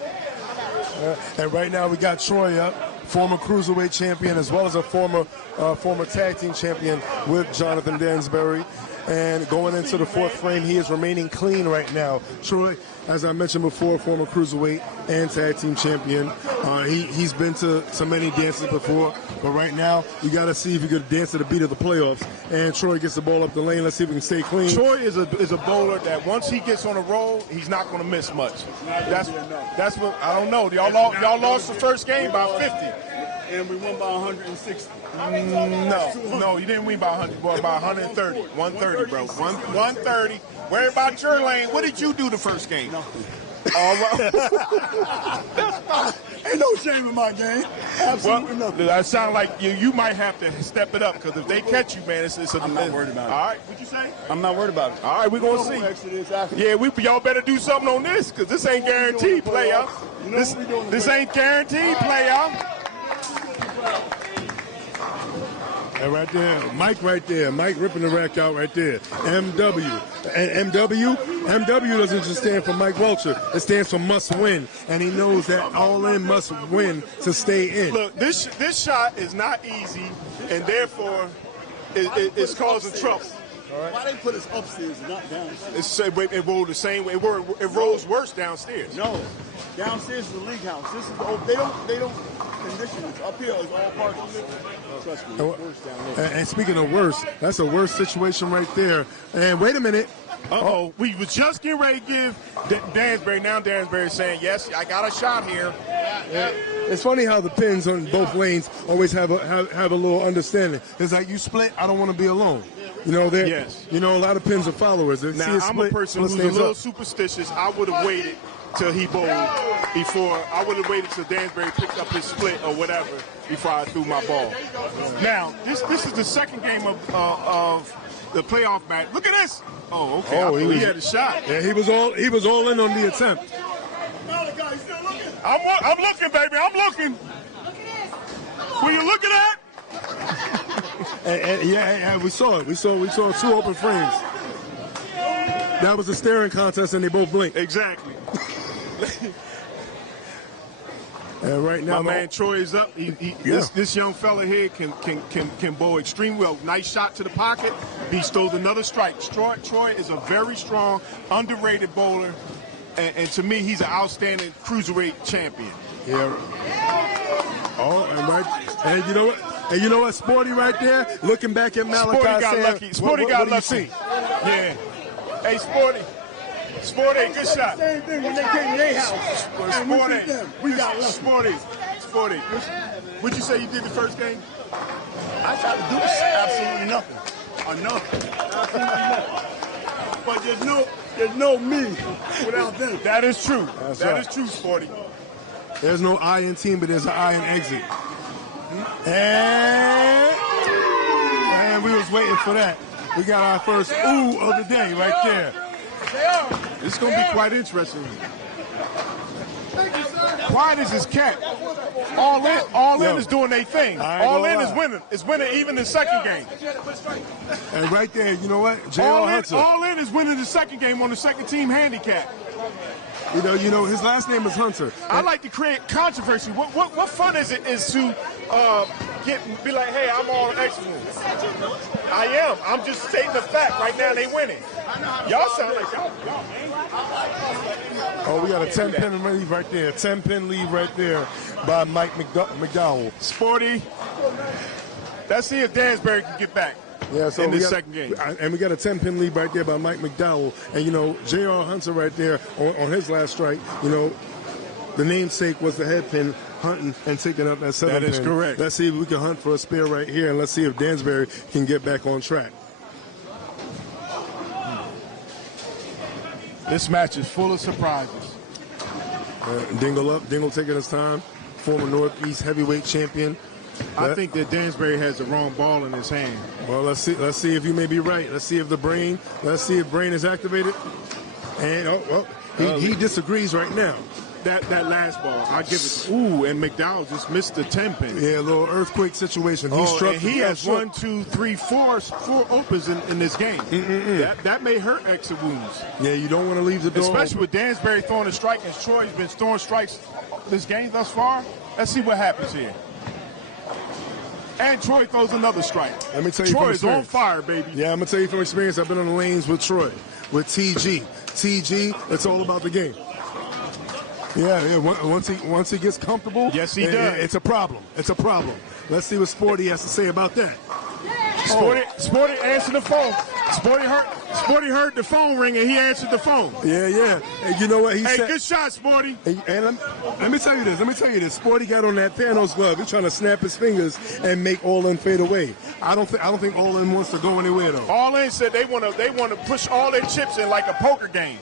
And right now we got Troy up, former cruiserweight champion, as well as a former tag team champion with Jonathan Dansbury. And going into the fourth frame, he is remaining clean right now. Troy, as I mentioned before, former cruiserweight and tag team champion. He's been to many dances before, but right now you got to see if you could dance to the beat of the playoffs. And Troy gets the ball up the lane. Let's see if we can stay clean. Troy is a bowler that once he gets on a roll, he's not going to miss much. That's what I don't know. Y'all lost the first game by 50. And we won by 160. No, you didn't win by 100, boy, by 130. 130, bro. 130. Worry about your lane. What did you do the first game? All right. Ain't no shame in my game. Absolutely nothing. That sounds like you might have to step it up, because if they catch you, man, I'm not worried about it. All right, what'd you say? I'm not worried about it. All right, we're going to see. Yeah, y'all better do something on this, because this ain't guaranteed, player. This ain't guaranteed, player. And right there, Mike ripping the rack out right there. MW. And MW doesn't just stand for Mike Welcher. It stands for must win. And he knows that all in must win to stay in. Look, this shot is not easy, and therefore it's causing trouble. Right. Why they put us upstairs and not downstairs? It rolled the same way. It rolls worse downstairs. No, downstairs is the league house. This is they don't condition it. Up here is all parking. Trust me, it's worse down there. And speaking of worse, that's a worse situation right there. And wait a minute. Uh-oh. We was just getting ready to give Dansbury. Now Dansbury saying, yes, I got a shot here. Yeah. It's funny how the pins on both lanes always have a little understanding. It's like, you split, I don't want to be alone. You know, a lot of pins are followers. Now, I'm a person who's a little superstitious. I would have waited till he bowled before. I would have waited till Dansbury picked up his split or whatever before I threw my ball. Now, this is the second game of the playoff match. Look at this. Oh, okay. Oh, he had a shot. Yeah, he was all in on the attempt. I'm looking, baby. I'm looking. Were you looking at? and we saw it. We saw two open frames. That was a staring contest, and they both blinked. Exactly. And right now, my man Troy is up. This young fella here can bowl extremely well. Nice shot to the pocket. He stole another strike. Troy is a very strong, underrated bowler, and to me, he's an outstanding cruiserweight champion. Yeah. Oh, and you know what? And you know what? Sporty right there, looking back at Malachi. Sporty got lucky. Sporty got lucky. Yeah. Hey, Sporty, good shot. Same thing when they came to their house. Sporty, we got lucky. Sporty. What'd you say you did the first game? I tried to do absolutely nothing. Absolutely nothing. But there's no me without them. That is true. That is true, Sporty. There's no I in team, but there's an I in exit. And we was waiting for that. We got our first ooh of the day right there. This is going to be quite interesting. Quiet as his cat. All in is doing their thing. All in is winning. It's winning even the second game. And right there, you know what? All in is winning the second game on the second team handicap. You know, his last name is Hunter. I like to create controversy. What fun is it to be like, hey, I'm all excellent. I am. I'm just stating the fact. Right now, they winning. Y'all sound like y'all. Oh, we got a 10-pin lead right there. 10-pin lead right there by Mike McDowell. Sporty. Let's see if Dansbury can get back. Yeah, so in the second game. And we got a 10-pin lead right there by Mike McDowell. And, you know, J.R. Hunter right there on his last strike, you know, the namesake was the head pin, hunting and taking up that 7 pin. That is correct. Let's see if we can hunt for a spare right here, and let's see if Dansbury can get back on track. This match is full of surprises. Dingle taking his time, former Northeast heavyweight champion. I think that Dansbury has the wrong ball in his hand. Well, let's see if you may be right. Let's see if brain is activated. And he disagrees right now. that last ball. I give it. Ooh, and McDowell just missed the 10-pin. Yeah, a little earthquake situation. He struck. And he has 1, 2, 3, 4 opens in this game. That may hurt exit wounds. Yeah, you don't want to leave the door especially with Dansbury throwing a strike, and Troy's been throwing strikes this game thus far. Let's see what happens here. And Troy throws another strike. Let me tell you, Troy is on fire, baby. Yeah, I'm gonna tell you from experience. I've been on the lanes with Troy, with TG. It's all about the game. Yeah. Once he gets comfortable, yes, he does. It's a problem. It's a problem. Let's see what Sporty has to say about that. Sporty answered the phone. Sporty heard the phone ring and he answered the phone. Yeah. And you know what he said? Hey, good shot, Sporty. And let me tell you this. Sporty got on that Thanos glove. He's trying to snap his fingers and make All-In fade away. I don't think All-In wants to go anywhere though. All-In said they want to push all their chips in like a poker game.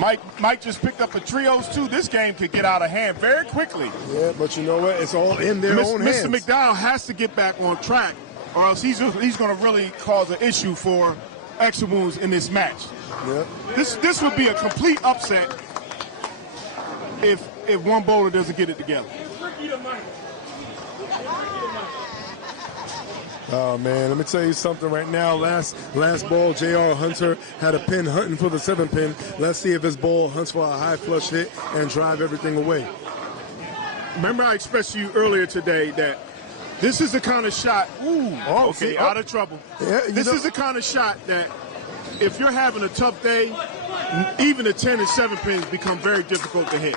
Mike just picked up a trios too. This game could get out of hand very quickly. Yeah, but you know what? It's all in their own hands. Mr. McDowell has to get back on track, or else he's going to really cause an issue for extra wounds in this match. Yeah. This would be a complete upset if one bowler doesn't get it together. Oh, man, let me tell you something right now. Last ball, J.R. Hunter had a pin hunting for the 7-pin. Let's see if his ball hunts for a high flush hit and drive everything away. Remember I expressed to you earlier today that this is the kind of shot, out of trouble. Yeah, this is the kind of shot that if you're having a tough day, even the 10 and 7 pins become very difficult to hit.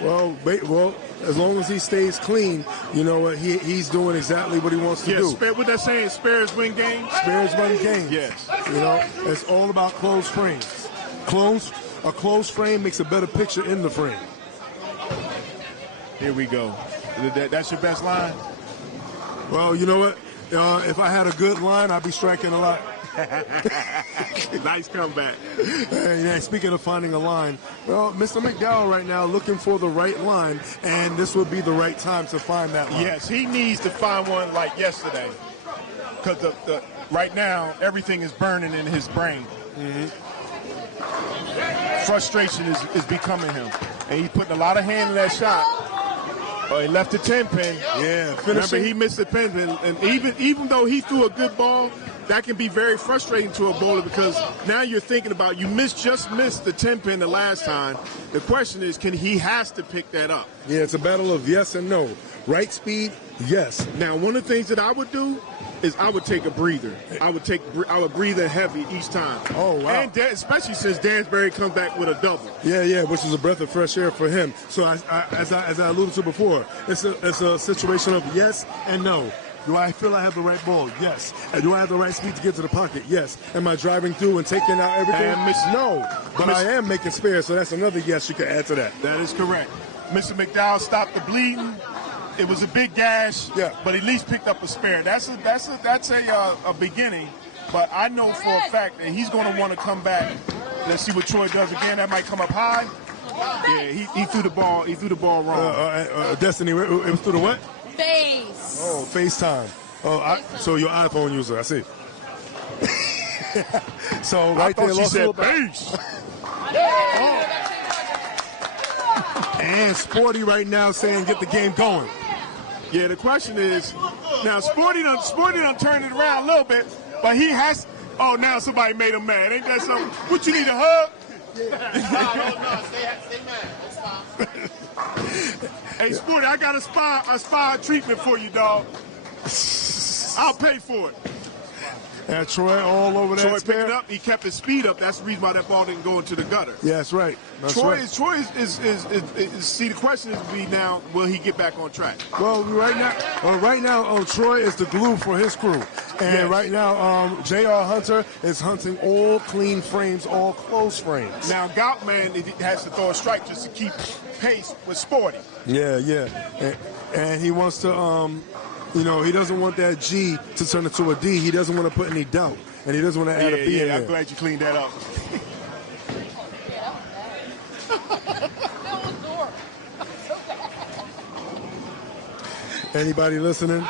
Well, as long as he stays clean, you know what, he's doing exactly what he wants to do. What they're saying, spares win games? Spares win games. Yes. You know, it's all about closed frames. A closed frame makes a better picture in the frame. Here we go. That's your best line? Well, you know what? If I had a good line, I'd be striking a lot. Nice comeback. Yeah, speaking of finding a line, well, Mr. McDowell right now looking for the right line, and this would be the right time to find that line. Yes, he needs to find one like yesterday, because right now everything is burning in his brain. Frustration is becoming him, and he's putting a lot of hand in that shot. He left the 10-pin. Yeah, remember he missed the 10-pin, and even though he threw a good ball, that can be very frustrating to a bowler, because now you're thinking about you just missed the 10-pin the last time. The question is, he has to pick that up. Yeah, it's a battle of yes and no. Right speed, yes. Now, one of the things that I would do is I would take a breather. I would breathe in heavy each time. Oh, wow. And especially since Dansbury comes back with a double. Yeah, which is a breath of fresh air for him. So as I alluded to before, it's a situation of yes and no. Do I feel I have the right ball? Yes. And do I have the right speed to get to the pocket? Yes. Am I driving through and taking out everything? No. But I am making spares, so that's another yes you can add to that. That is correct. Mr. McDowell stopped the bleeding. It was a big gash, but at least picked up a spare. That's a beginning. But I know for a fact that he's going to want to come back. Let's see what Troy does again. That might come up high. Yeah, he threw the ball. He threw the ball wrong. Destiny, it was through the what? Face. Oh, FaceTime. So your iPhone user, I see. So right there, she said base. And Sporty right now saying get the game going. Yeah, the question is, now Sporty done turned it around a little bit, but he has. Oh, now somebody made him mad. Ain't that something? What, you need a hug? No, stay mad. It's fine. Hey, Sporty, I got a spa treatment for you, dog. I'll pay for it. And Troy all over that. Troy picked it up. He kept his speed up. That's the reason why that ball didn't go into the gutter. Yeah, that's right. Troy is see, the question is now, will he get back on track? Well, right now, Troy is the glue for his crew. And right now, J.R. Hunter is hunting all clean frames, all close frames. Now, Goutman has to throw a strike just to keep pace with Sporty. Yeah. And he wants to, he doesn't want that G to turn into a D. He doesn't want to put any doubt. And he doesn't want to add a B in there. I'm glad you cleaned that up. Anybody listening?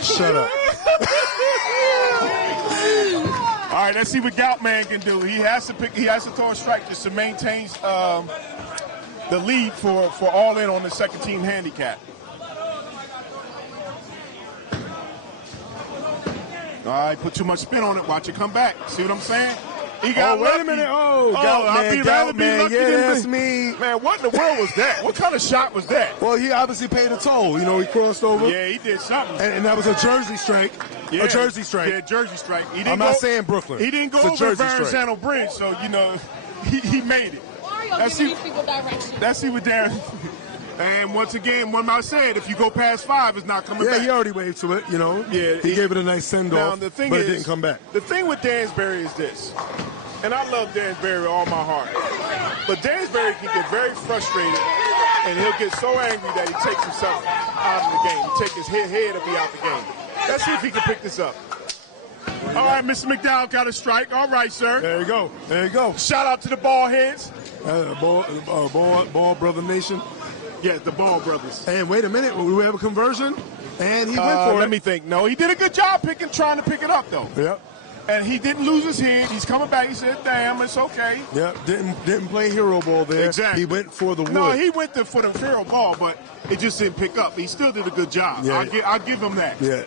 Shut up. All right, let's see what Goutman can do. He has to throw a strike just to maintain the lead for all in on the second team handicap. All right, put too much spin on it. Watch it come back. See what I'm saying? He got wait a minute. I'd rather be lucky yeah, than that's me. Man, what in the world was that? What kind of shot was that? Well, he obviously paid a toll. You know, he crossed over. Yeah, he did something. And that was a Jersey strike. Yeah, a Jersey strike. Yeah, Jersey strike. I'm not saying Brooklyn. He didn't go it's over Verrazano Bridge, so, you know, he made it. Why are y'all giving these people direction? Let's see what Darren... And once again, one I said, if you go past 5, it's not coming back. Yeah, he already waved to it, you know. Yeah, he gave it a nice send-off, but it didn't come back. The thing with Dansbury is this, and I love Dansbury with all my heart, but Dansbury can get very frustrated, and he'll get so angry that he takes himself out of the game. He takes his head to be out the game. Let's see if he can pick this up. All right, Mr. McDowell got a strike. All right, sir. There you go. There you go. Shout out to the ball heads. Ball Brother Nation. Yes, the Ball brothers. And wait a minute, we have a conversion, and he went for it. Let me think. No, he did a good job trying to pick it up, though. Yep. And he didn't lose his head. He's coming back. He said, damn, it's okay. Yep, didn't play hero ball there. Exactly. He went for the wood. No, he went for the hero ball, but it just didn't pick up. He still did a good job. Yeah. I'll give him that. Yeah.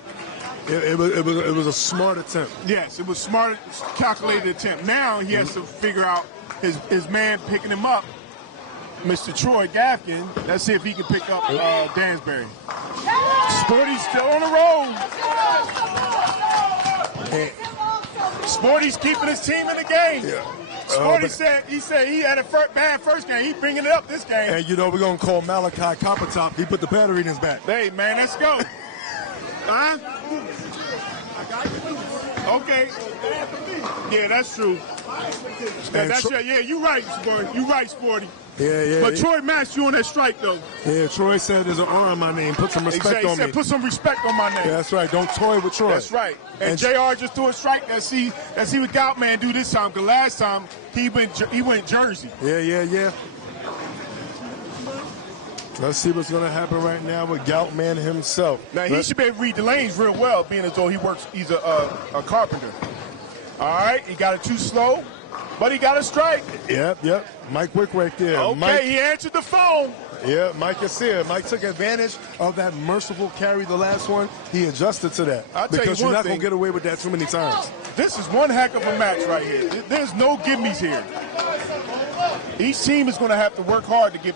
It was a smart attempt. Yes, it was smart, calculated attempt. Now he has to figure out his man picking him up, Mr. Troy Gafkin. Let's see if he can pick up Dansbury. Sporty's still on the road. Sporty's keeping his team in the game. Yeah. Sporty said he had a bad first game. He's bringing it up this game. And you know we're gonna call Malachi Coppertop. He put the battery in his back. Hey man, let's go. Huh? Okay. Yeah, that's true. Yeah, you're right, Sporty. You're right, Sporty. Yeah. But Troy matched you on that strike, though. Yeah, Troy said there's an R on my name. Put some respect on me. Put some respect on my name. Yeah, that's right. Don't toy with Troy. That's right. And JR just threw a strike. Let's see what Goutman do this time. Because last time he went Jersey. Yeah. Let's see what's going to happen right now with Goutman himself. Now, he should be able to read the lanes real well, being as though he's a carpenter. All right, he got it too slow, but he got a strike. Yep. Mike Wick right there. Okay, Mike, he answered the phone. Yeah, Mike is here. Mike took advantage of that merciful carry, the last one. He adjusted to that. I'll tell because you you're one not thing. going to get away with that too many times. This is one heck of a match right here. There's no gimmies here. Each team is going to have to work hard to go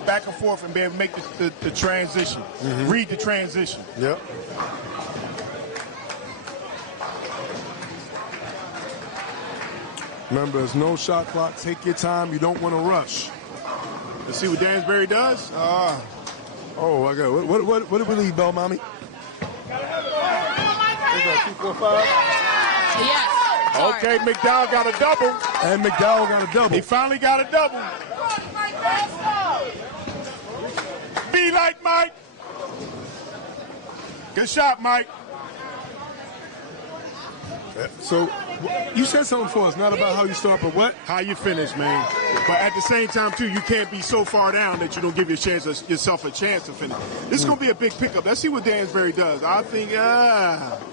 back and forth and be able to make the transition, read the transition. Yep. Remember, there's no shot clock. Take your time. You don't want to rush. Let's see what Dansbury does. I got what did we leave, Bell Mommy? What's that, 245? Yes. Okay, McDowell got a double. And McDowell got a double. He finally got a double. Be like Mike. Good shot, Mike. So you said something for us, not about how you start, but what? How you finish, man. But at the same time, too, you can't be so far down that you don't give yourself a chance to finish. This is going to be a big pickup. Let's see what Dansbury does. I think,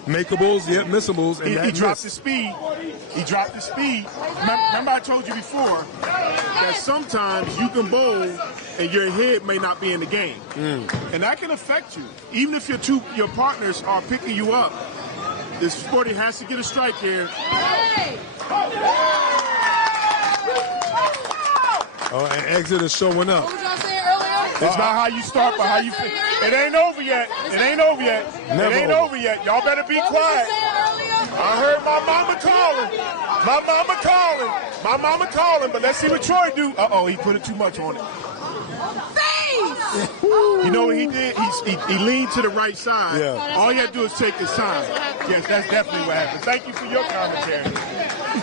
Makeables, yet missables. And he dropped the speed. He dropped the speed. Remember I told you before that sometimes you can bowl and your head may not be in the game. And that can affect you. Even if your partners are picking you up, this Sporty has to get a strike here. Oh, and exit is showing up. What was y'all saying earlier? It's not how you start, but how you finish. It ain't over yet. It ain't over yet. Never it ain't over yet. Y'all better be quiet. I heard my mama calling. My mama calling. But let's see what Troy do. Uh-oh, he put it too much on it. You know what he did? He leaned to the right side. Yeah. All he had to do is take his time. Yes, that's definitely what happened. Thank you for your commentary.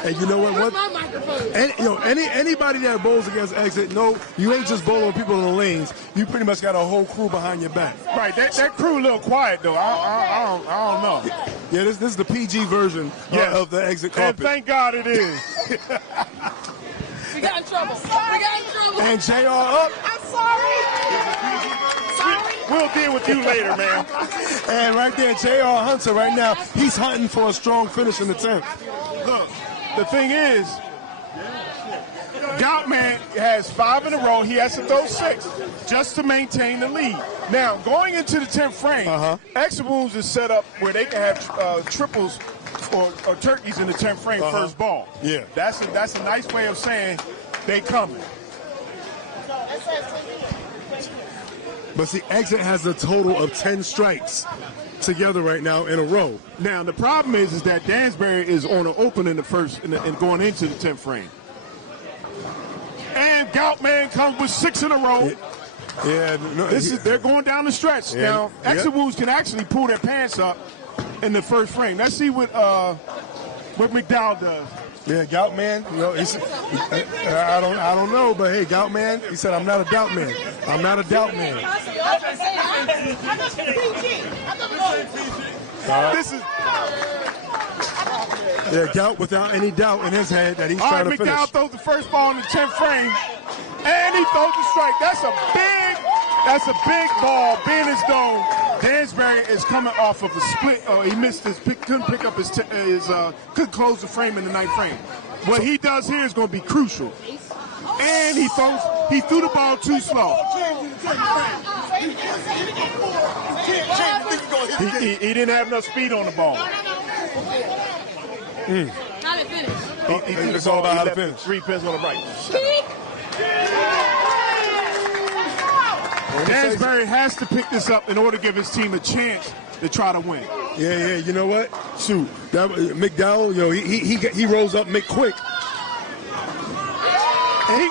And you know what? Where's my microphone? Anybody that bowls against exit, no, you ain't just bowling people in the lanes. You pretty much got a whole crew behind your back. Right, that crew a little quiet though. I don't know. Yeah, this is the PG version of the exit carpet. And thank God it is. We got in trouble. And JR up. I'm sorry. We'll deal with you later, man. And right there, JR Hunter right now, he's hunting for a strong finish in the 10th. Look, the thing is, Goutman has 5 in a row. He has to throw 6 just to maintain the lead. Now, going into the 10th frame, Woundz is set up where they can have triples or turkeys in the 10th frame first ball. Yeah. That's a nice way of saying they coming. But see, Exit has a total of 10 strikes together right now in a row. Now, the problem is that Dansbury is on an open in the first and going into the 10th frame. And Goutman comes with 6 in a row. Yeah, no, They're going down the stretch. Yeah, now, Woundz can actually pull their pants up in the first frame. Let's see what McDowell does. Yeah, Goutman, you know, I don't know, but hey, Goutman, he said, I'm not a doubt man. I'm not a doubt man. This is Gout without any doubt in his head that he's trying to finish. McDowell throws the first ball in the 10th frame, and he throws the strike. That's a big ball, being as though Dansbury is coming off of a split. He missed his pick, couldn't pick up couldn't close the frame in the 9th frame. What he does here is going to be crucial. And he threw the ball too slow. He didn't have enough speed on the ball. How to finish. It's all about how to finish. 3 pins on the right. Dansbury has to pick this up in order to give his team a chance to try to win. Yeah, you know what? Shoot, McDowell, yo, he rose up quick. He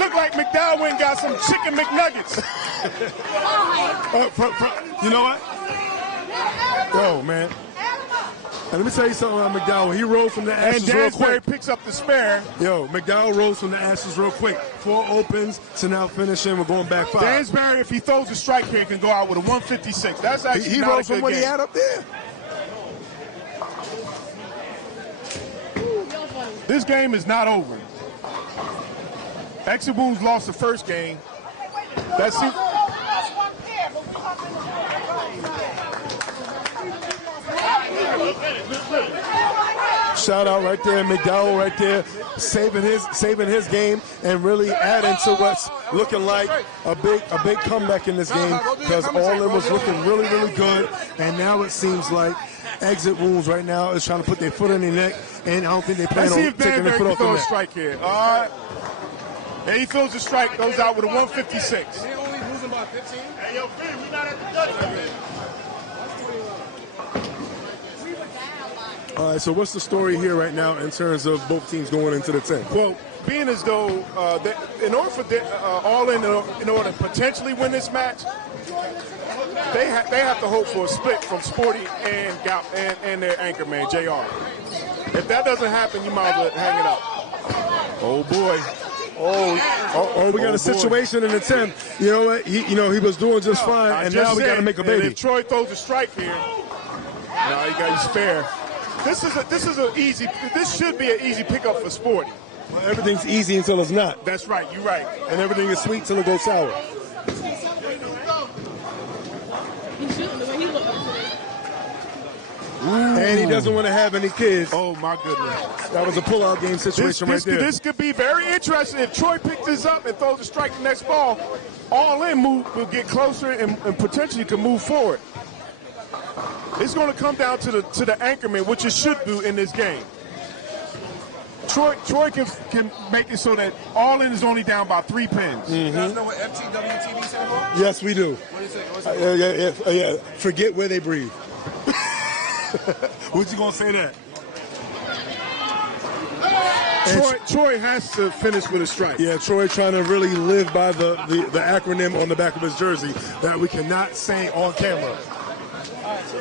looked like McDowell went and got some chicken McNuggets. You know what? Yo, man. And let me tell you something about McDowell. He rose from the ashes and real Dansbury quick. picks up the spare. Yo, McDowell rose from the ashes real quick. 4 opens to now finishing. We're going back 5. Dansbury, if he throws a strike here, can go out with a 156. That's actually he not rose a good from what game. he had up there. This game is not over. Woundz lost the first game. That's it. Shout out right there, McDowell right there, saving his game and really adding to what's looking like a big comeback in this game, because all it was looking really, really good, and now it seems like Woundz right now is trying to put their foot in their neck, and I don't think they plan on taking their foot off the throw a neck. strike here. All right. And he throws a strike, goes out with a 156. He only losing by 15. Hey, yo, Finn, we not at the judgment. All right, so what's the story here right now in terms of both teams going into the 10th? Well, being as though in order for All In order to potentially win this match, they have to hope for a split from Sporty and Gout and their anchor man, JR. If that doesn't happen, you might as well hang it up. Oh boy. Oh, we got a situation in the 10th. You know what? He was doing just fine, and now we got to make a baby. If Troy throws a strike here, now you got your spare. This should be an easy pickup for Sporty. Well, everything's easy until it's not. That's right. You're right. And everything is sweet till it goes sour. He's shooting the way he looks. And he doesn't want to have any kids. Oh my goodness. That was a pull-out game situation right there. This could be very interesting. If Troy picks this up and throws a strike the next ball, All In will get closer and potentially can move forward. It's going to come down to the anchorman, which it should do in this game. Troy can make it so that All In is only down by 3 pins. You guys know what FTWTV stands for? Yes, we do. What is it? Yeah. Forget where they breathe. What you gonna say that? Troy has to finish with a strike. Yeah, Troy trying to really live by the acronym on the back of his jersey that we cannot say on camera.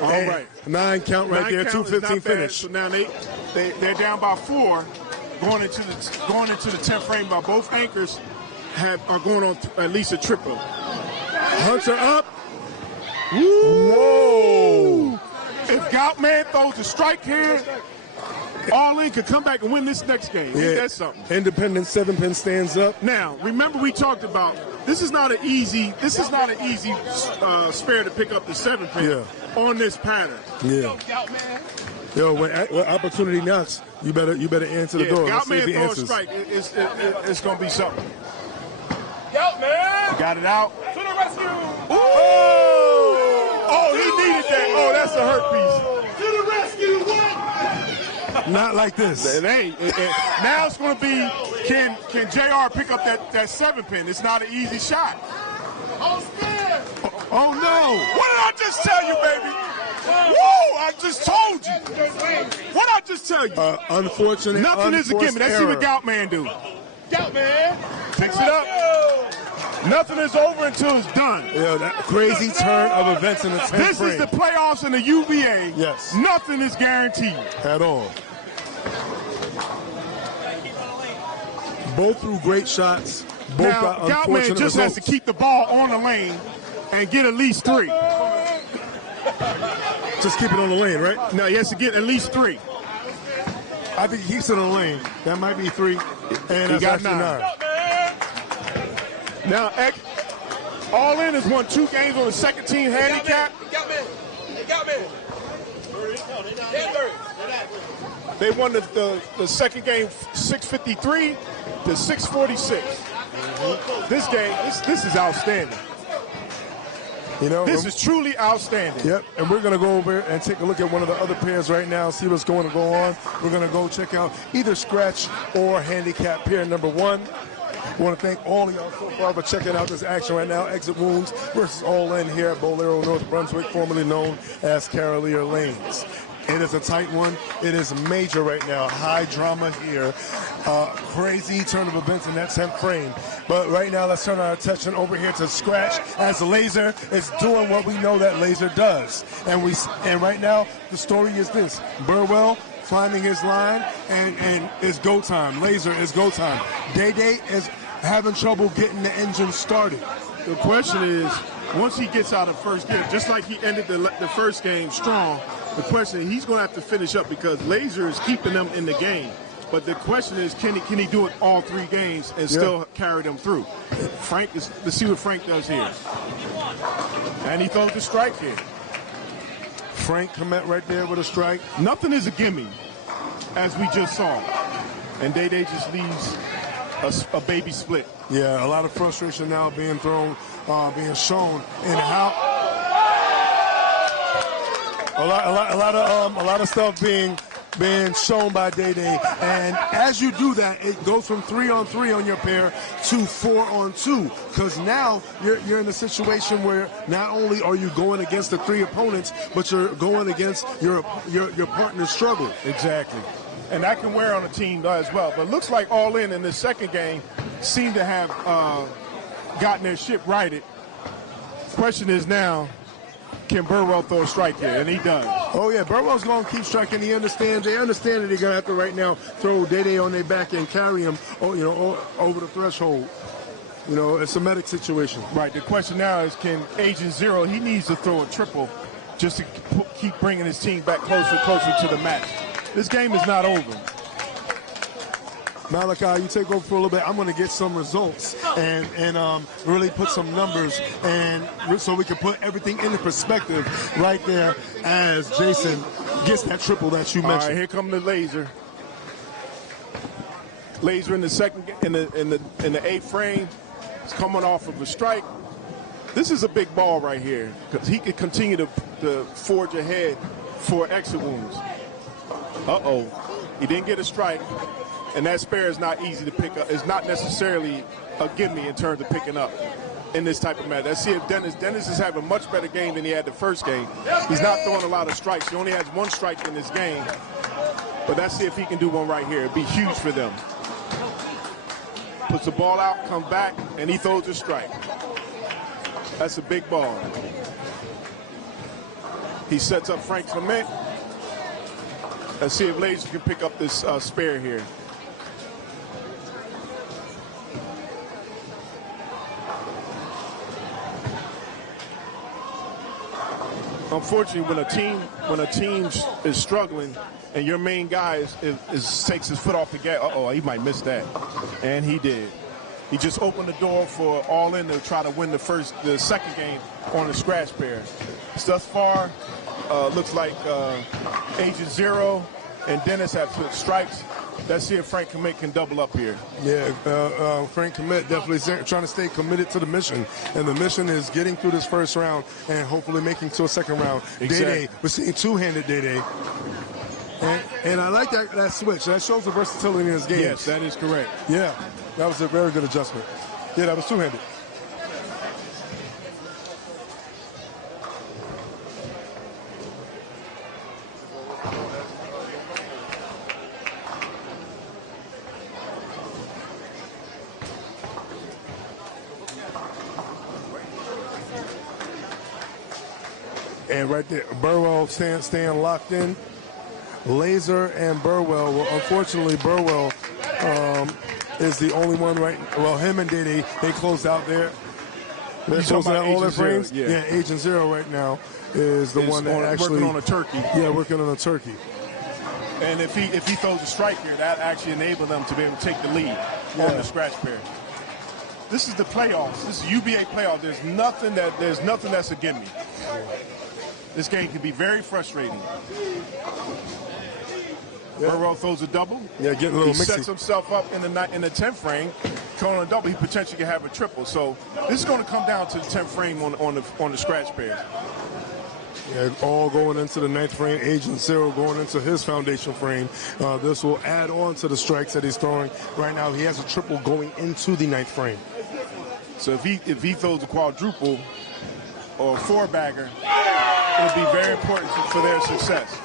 All right. 9 count right there, 2:15 finish. So now they're down by 4 going into the 10th frame. By both anchors are going on at least a triple. Hunter up. Whoa! If Goutman throws a strike here, All In could come back and win this next game. Yeah, that's something. Independent 7-pin stands up. Now, remember we talked about This is not an easy spare to pick up the 7-pin on this pattern. Yeah. Yo, when opportunity knocks, you better answer the door. Gout man throw a strike. It's going to be something. Gout man. Got it out. To the rescue. Oh, he needed that. Oh, that's a hurt piece. To the rescue. What? Not like this. It ain't. Now it's going to be, can JR pick up that 7-pin? It's not an easy shot. Oh, spin. Oh, no. What did I just tell you, baby? Whoa, I just told you. What did I just tell you? Unfortunate. Nothing is a gimme. Let's see what Gout Man do. Gout man. Picks it up. Nothing is over until it's done. Yeah, that crazy turn of events in the 10th This frame. is the playoffs in the UBA. Yes. Nothing is guaranteed. At all. Both threw great shots. Both Now, got Gout Man unfortunate just has to results. keep the ball on the lane and get at least 3. Just keep it on the lane, right? No, he has to get at least 3. I think he keeps it on the lane. That might be 3. And He that's got actually 9. Now, All In has won 2 games on the second team handicap. They won the second game 653 to 646. This game, this is outstanding. You know, This is truly outstanding. Yep, and we're going to go over and take a look at one of the other pairs right now, see what's going to go on. We're going to go check out either scratch or handicap pair number 1. I want to thank all of y'all so far for checking out this action right now. Exit Woundz versus All In here at Bolero, North Brunswick, formerly known as Carolier Lanes. It is a tight one. It is major right now. High drama here. Crazy turn of events in that 10th frame. But right now, let's turn our attention over here to scratch as Laser is doing what we know that Laser does. And right now, the story is this. Burwell finding his line, and it's go time. Laser is go time. Day is having trouble getting the engine started. The question is, once he gets out of first gear, just like he ended the first game strong, the question is he's going to have to finish up because Laser is keeping them in the game. But the question is, can he do it all 3 games and still carry them through? Let's see what Frank does here. And he throws the strike here. Frank Comet right there with a strike. Nothing is a gimme, as we just saw. And Day just leaves a baby split. Yeah, a lot of frustration now being thrown, being shown in how a lot of stuff being shown by Day. And as you do that, it goes from 3-on-3 on your pair to 4-on-2, because now you're in a situation where not only are you going against the 3 opponents, but you're going against your partner's struggle. Exactly. And that can wear on a team as well. But it looks like All In this second game seem to have gotten their ship righted. Question is now, can Burwell throw a strike here? And he does. Oh, yeah, Burwell's going to keep striking. They understand that they're going to have to right now throw Day on their back and carry him, over the threshold. It's a medic situation. Right. The question now is, can Agent Zero, he needs to throw a triple just to keep bringing his team back closer to the match. This game is not over. Malachi, you take over for a little bit. I'm going to get some results and really put some numbers, and so we can put everything into perspective right there as Jason gets that triple that you mentioned. All right, here come the Laser. Laser in the second, in the 8th frame, is coming off of a strike. This is a big ball right here because he could continue to forge ahead for exit Woundz. He didn't get a strike. And that spare is not easy to pick up. It's not necessarily a gimme in terms of picking up in this type of match. Let's see if Dennis is having a much better game than he had the first game. He's not throwing a lot of strikes. He only has 1 strike in this game. But let's see if he can do one right here. It'd be huge for them. Puts the ball out, comes back, and he throws a strike. That's a big ball. He sets up Frank Clement. Let's see if Laser can pick up this spare here. Unfortunately, when a team is struggling and your main guy takes his foot off the gas, he might miss that, and he did. He just opened the door for All In to try to win the second game on the scratch pair. Thus far, looks like Agent Zero and Dennis have put strikes. Let's see if Frank Commit can double up here. Yeah, Frank Commit definitely trying to stay committed to the mission. And the mission is getting through this first round and hopefully making to a second round. Exactly. Day-Day, we're seeing two-handed Day-Day. And I like that switch. That shows the versatility in his game. Yes, that is correct. Yeah, that was a very good adjustment. Yeah, that was two-handed. And right there, Burwell staying locked in. Laser and Burwell. Well, unfortunately, Burwell is the only one well, him and Day-Day, they closed out there. They're closing out all their frames. Yeah, Agent Zero right now is the one that actually working on a turkey. Yeah, working on a turkey. And if he throws a strike here, that actually enables them to be able to take the lead on the scratch pair. This is the playoffs. This is UBA playoffs. There's nothing that's a gimme. This game can be very frustrating. Burwell throws a double. Yeah, getting a little mixy. He sets himself up in the 10th frame. Calling a double, he potentially can have a triple. So this is going to come down to the 10th frame on the scratch pair. Yeah, all going into the 9th frame. Agent Zero going into his foundation frame. This will add on to the strikes that he's throwing. Right now, he has a triple going into the 9th frame. So if he throws a quadruple or a four-bagger, it'll be very important for their success.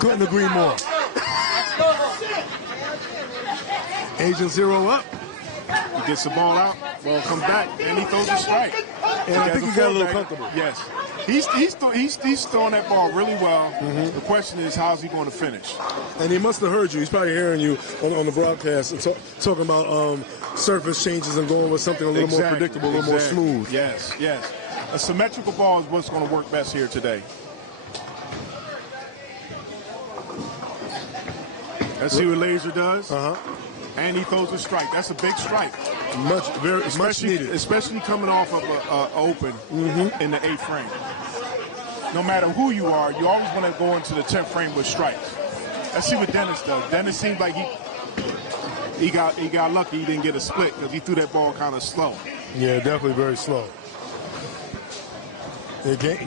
Couldn't agree more. Agent Zero up. He gets the ball out, ball comes back, and he throws a strike. And I think he got a little comfortable. Yes. He's throwing that ball really well. The question is, how's he going to finish? And he must have heard you. He's probably hearing you on the broadcast and talking about surface changes and going with something a little more predictable, a little more smooth. Yes. A symmetrical ball is what's going to work best here today. Let's see what Laser does. And he throws a strike. That's a big strike. Much needed. Especially coming off of an open in the 8th frame. No matter who you are, you always want to go into the 10th frame with strikes. Let's see what Dennis does. Dennis seems like he got lucky he didn't get a split because he threw that ball kind of slow. Yeah, definitely very slow.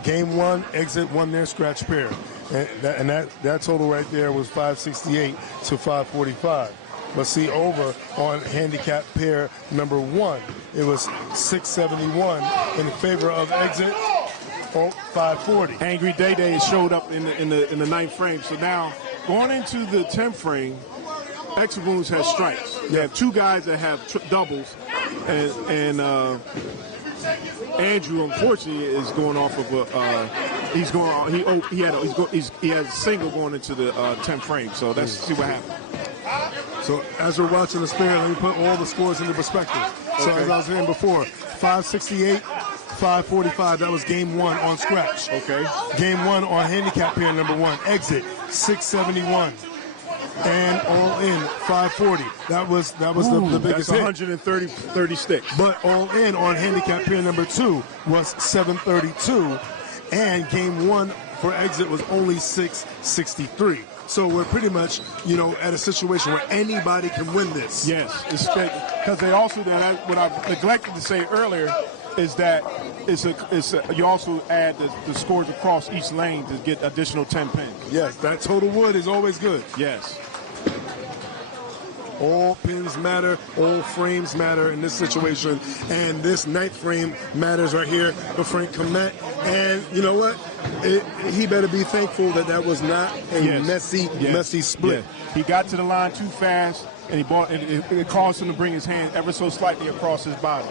Game 1, Exit won their scratch pair. And that total right there was 568 to 545. But see, over on handicap pair number 1, it was 671 in favor of Exit. 540. Angry Day-Day showed up in the 9th frame. So now going into the 10th frame, Exit Woundz has strikes. You have two guys that have doubles, and Andrew unfortunately is going off of he has a single going into the 10th frame. So let's see what happens. So as we're watching the spin, let me put all the scores into perspective. So as I was saying before, 568, 545, that was game 1 on scratch. Okay. Game 1 on handicap pair number 1, Exit, 671. And All In, 540. That was the biggest hit. 130 sticks. But All In on handicap pair number 2 was 732. And game 1 for Exit was only 663. So we're pretty much, at a situation where anybody can win this. Yes, because they also, what I neglected to say earlier, is that you also add the scores across each lane to get additional 10 pins. Yes, that total wood is always good. Yes. All pins matter, all frames matter in this situation, and this 9th frame matters right here for Frank Comet. And you know what? He better be thankful that was not a messy split. Yeah. He got to the line too fast, and it caused him to bring his hand ever so slightly across his body.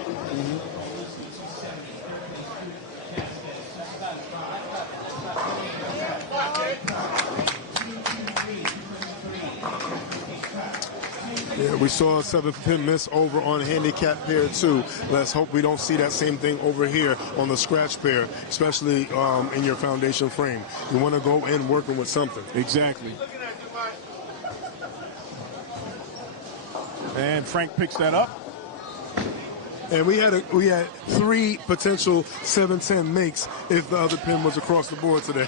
Yeah, we saw a 7th pin miss over on handicap pair 2. Let's hope we don't see that same thing over here on the scratch pair, especially in your foundation frame. You want to go in working with something. Exactly. And Frank picks that up. And we had 3 potential 7-10 makes if the other pin was across the board today.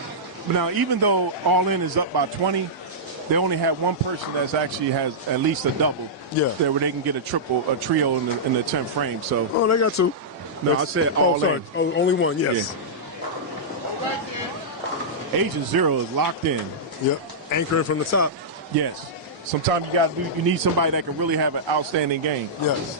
Now, even though All In is up by 20, they only had one person that's actually has at least a double. Yeah. There where they can get a trio in the 10th frame. So. Oh, they got 2. No, I said All In. Oh, only one. Yes. Yeah. Agent Zero is locked in. Yep. Anchoring from the top. Yes. Sometimes you need somebody that can really have an outstanding game. Yes.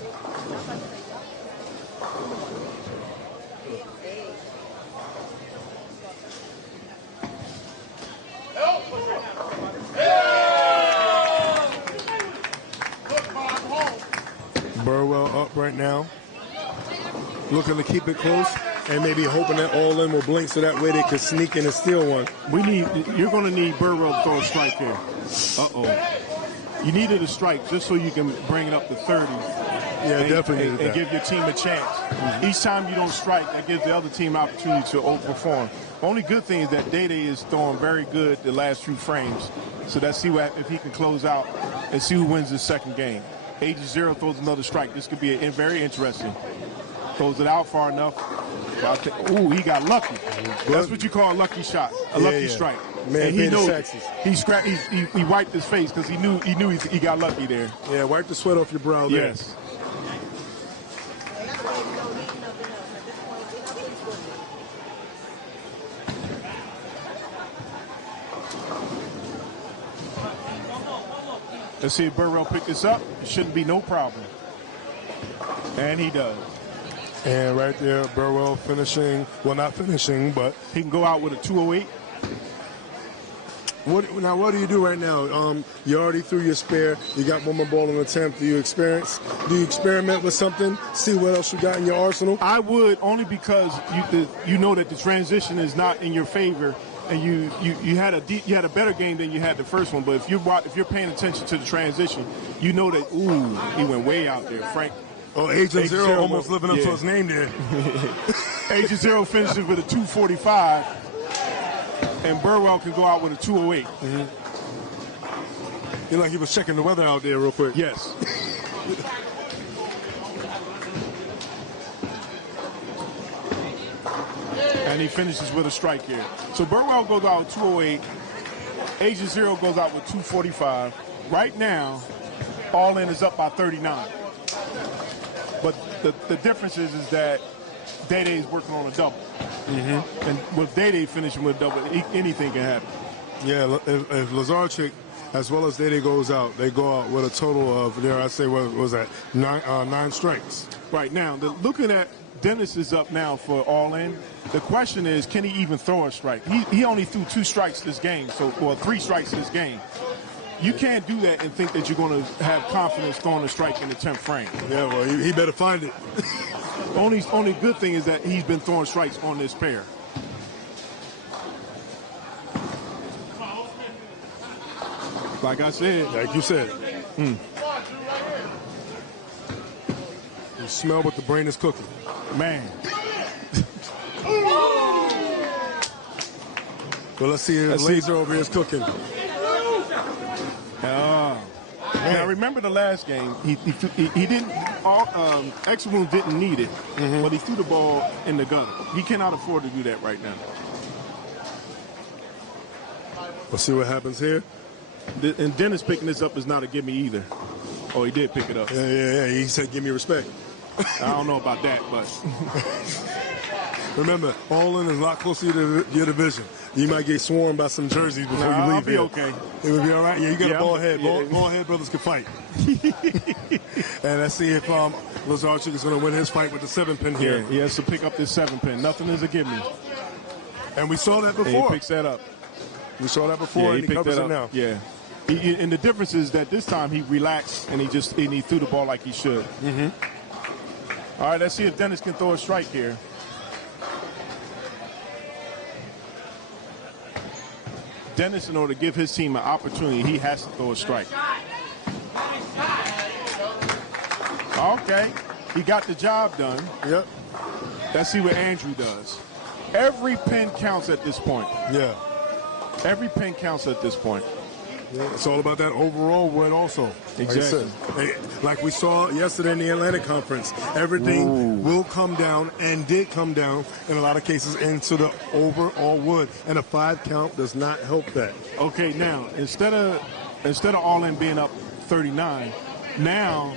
Burwell up right now, looking to keep it close, and maybe hoping that All In will blink so that way they can sneak in and steal one. You're going to need Burwell to throw a strike here. Uh-oh. You needed a strike just so you can bring it up to 30. Yeah, definitely. And give your team a chance. Mm-hmm. Each time you don't strike, that gives the other team an opportunity to outperform. Only good thing is that Day is throwing very good the last few frames. So let's see if he can close out and see who wins the second game. Agent Zero throws another strike. This could be very interesting. Throws it out far enough. Ooh, he got lucky. That's what you call a lucky shot, a lucky strike. Man, and he knows he wiped his face because he knew he got lucky there. Yeah, wipe the sweat off your brow there. Yes. Let's see if Burwell pick this up. It shouldn't be no problem. And he does. And right there, Burwell finishing. Well, not finishing, but he can go out with a 208. What do you do right now? You already threw your spare. You got one more ball in the 10th. Do you experiment with something? See what else you got in your arsenal? I would, only because you know that the transition is not in your favor. And you had a better game than you had the first one, but if you're paying attention to the transition, you know that he went way out there, Frank. Oh, Agent Zero almost living up to his name there. Agent Zero finishes with a 245, and Burwell can go out with a 208. Mm-hmm. Like he was checking the weather out there real quick. Yes. And he finishes with a strike here. So Burwell goes out with 208. Agent Zero goes out with 245. Right now, All In is up by 39. But the difference is that Day is working on a double. Mm-hmm. And with Day finishing with a double, anything can happen. Yeah, if Lazarchik as well as Day goes out, they go out with a total of, dare I say, what was that, 9 strikes. Right now, looking at Dennis is up now for All In. The question is, can he even throw a strike? He only threw 2 strikes this game, or 3 strikes this game. You can't do that and think that you're going to have confidence throwing a strike in the 10th frame. Yeah, well, he better find it. Only good thing is that he's been throwing strikes on this pair. Like I said. Like you said. You smell what the brain is cooking. Man. Well, let's see if Laser over here is cooking. Now remember the last game, he didn't. X-Woundz didn't need it, but he threw the ball in the gutter. He cannot afford to do that right now. We'll see what happens here. And Dennis picking this up is not a gimme either. Oh, he did pick it up. Yeah. He said, "Give me respect." I don't know about that, but remember, All In is a lot closer to your division. You might get swarmed by some jerseys before you leave. I'll be okay. It would be all right. Yeah, you got a ball head. Ball head brothers can fight. And let's see if Lazarchik is going to win his fight with the 7-pin here. Yeah, he has to pick up this 7-pin. Nothing is a gimme. And we saw that before. And he picks that up. We saw that before, and he covers it now. Yeah. And the difference is that this time he relaxed and he threw the ball like he should. All right, let's see if Dennis can throw a strike here. Dennis, in order to give his team an opportunity, he has to throw a strike. Okay, he got the job done. Yep. Let's see what Andrew does. Every pin counts at this point. Yeah. Every pin counts at this point. Yeah, it's all about that overall win also. Exactly. Like we saw yesterday in the Atlantic Conference, everything will come down and did come down in a lot of cases into the overall wood. And a 5 count does not help that. Okay, now, instead of All In being up 39, now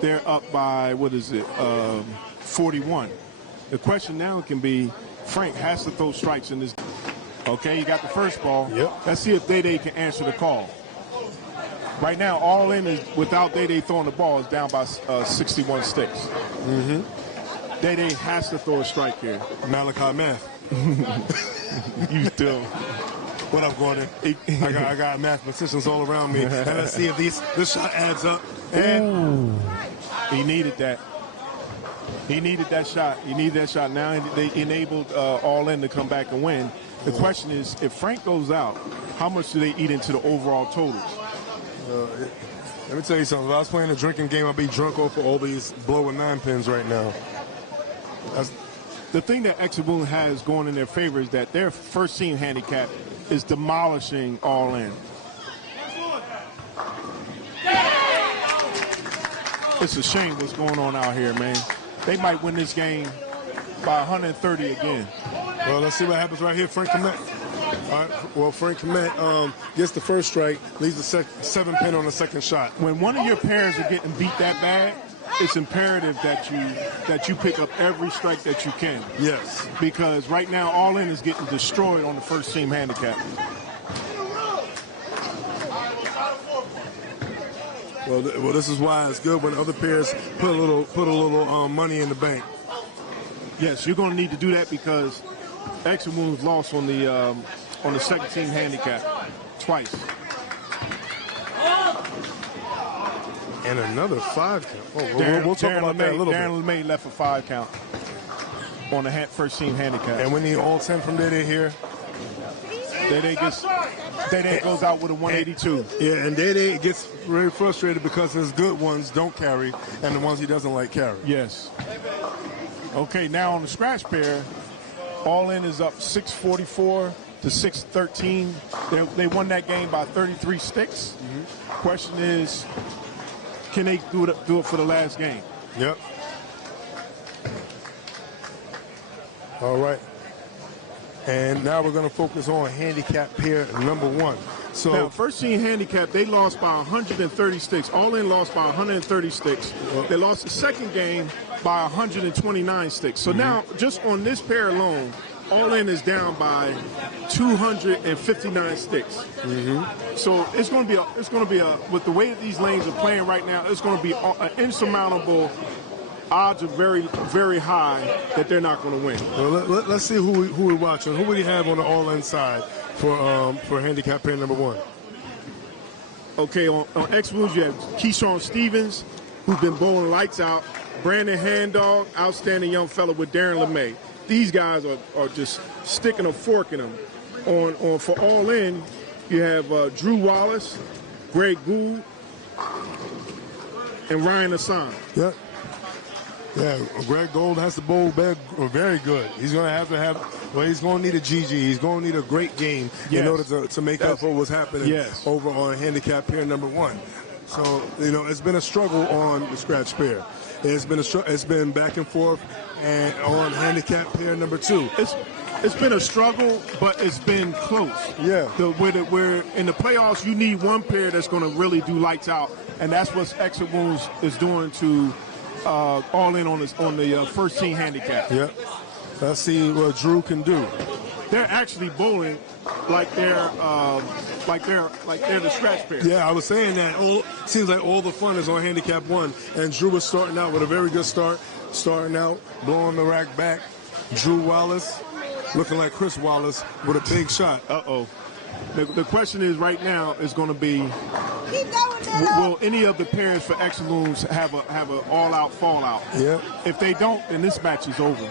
they're up by, 41. The question now can be, Frank has to throw strikes in this. Okay, you got the first ball. Yep. Let's see if Day can answer the call. Right now, All In is without Day throwing the ball is down by 61 sticks. Mm-hmm. Day has to throw a strike here. Malachi Math. You still. What up, Gordon? I got mathematicians all around me. And let's see if this shot adds up. And he needed that. He needed that shot. He needed that shot. Now they enabled All In to come back and win. The question is, if Frank goes out, how much do they eat into the overall totals? Let me tell you something. If I was playing a drinking game, I'd be drunk off of all these blowing 9 pins right now. The thing that Exeter has going in their favor is that their first team handicap is demolishing All In. It's a shame what's going on out here, man. They might win this game by 130 again. Well, let's see what happens right here. Frank Komet. All right. Well, Frank Komet gets the first strike, leaves the 7 pin on the second shot. When one of your pairs are getting beat that bad, it's imperative that you pick up every strike that you can. Yes. Because right now, All In is getting destroyed on the first team handicap. Well, this is why it's good when other pairs put a little money in the bank. Yes, you're going to need to do that because Exeter Woundz lost on the second team handicap twice. And another 5 count. We'll talk about that a little bit. Darren LeMay left a 5 count on the first team handicap. And we need all 10 from Day here. Day goes out with a 182. Yeah, and Day gets very frustrated because his good ones don't carry and the ones he doesn't like carry. Yes. Okay, now on the scratch pair, All In is up 644 to 613. They won that game by 33 sticks. Mm-hmm. Question is, can they do it for the last game? Yep. All right. And now we're going to focus on handicap pair number 1. So now, first team handicap, they lost by 130 sticks. All In lost by 130 sticks. They lost the second game by 129 sticks. So now, just on this pair alone, All In is down by 259 sticks. Mm-hmm. So it's going to be a with the way that these lanes are playing right now, it's going to be an insurmountable. Odds are very, very high that they're not going to win. Well, let's see who we're watching. Who would he have on the All-In side for handicap pair number 1? Okay, on X-Wounds, you have Keyshawn Stevens, who's been bowling lights out. Brandon Handog, outstanding young fellow with Darren LeMay. These guys are just sticking a fork in them. On for All-In, you have Drew Wallace, Greg Gould, and Ryan Hassan. Yep. Yeah, Greg Gould has to bowl very good. He's going to have, he's going to need a GG. He's going to need a great game in order to make up for what's happening over on handicap pair number 1. So, it's been a struggle on the scratch pair. It's been back and forth and on handicap pair number 2. It's been a struggle, but it's been close. Yeah. Where in the playoffs, you need one pair that's going to really do lights out, and that's what Exeter Woundz is doing to All In on the first team handicap. Yep. Let's see what Drew can do. They're actually bowling like they're the scratch pair. Yeah, I was saying that. Seems like all the fun is on handicap 1, and Drew was starting out with a very good start. Starting out, blowing the rack back. Drew Wallace, looking like Chris Wallace with a big shot. Uh-oh. The question is right now is going to be, will any of the pairs for Exeter Woundz have an all-out fallout? Yeah. If they don't, then this match is over.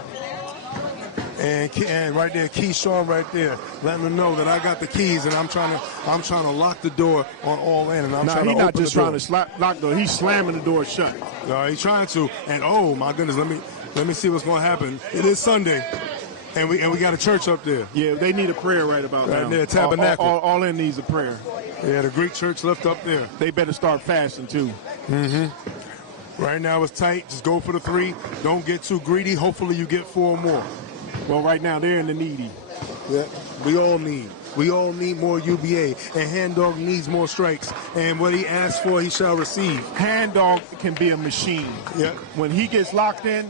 And right there, Keyshawn right there, letting them know that I got the keys and I'm trying to lock the door on All In, and I'm trying to open the door. He's not just trying to lock the door. He's slamming the door shut. No, he's trying to. And oh my goodness, let me see what's going to happen. It is Sunday. And we got a church up there. Yeah, they need a prayer right about now. Right there, tabernacle. All in needs a prayer. Yeah, the Greek church left up there. They better start fasting too. Right now it's tight. Just go for the 3. Don't get too greedy. Hopefully you get 4 more. Well, right now they're in the needy. Yeah, we all need more UBA, and Hand Dog needs more strikes. And what he asks for, he shall receive. Hand Dog can be a machine. Yeah. When he gets locked in,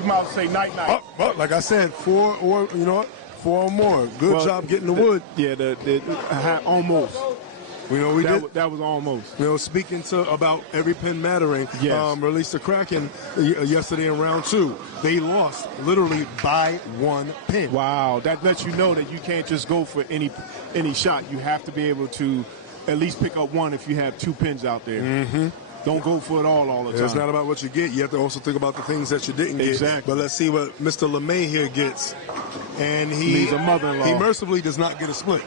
you might say night night. But like I said, 4 or 4 or more. Good job getting the wood. Yeah, almost. That was almost. Speaking about every pin mattering, Yes. released the Kraken yesterday in round 2. They lost literally by 1 pin. Wow, that lets you know that you can't just go for any shot. You have to be able to at least pick up 1 if you have 2 pins out there. Don't go for it all the time. It's not about what you get. You have to also think about the things that you didn't get. Exactly. But let's see what Mr. LeMay here gets. And He's a mother-in-law. He mercifully does not get a split.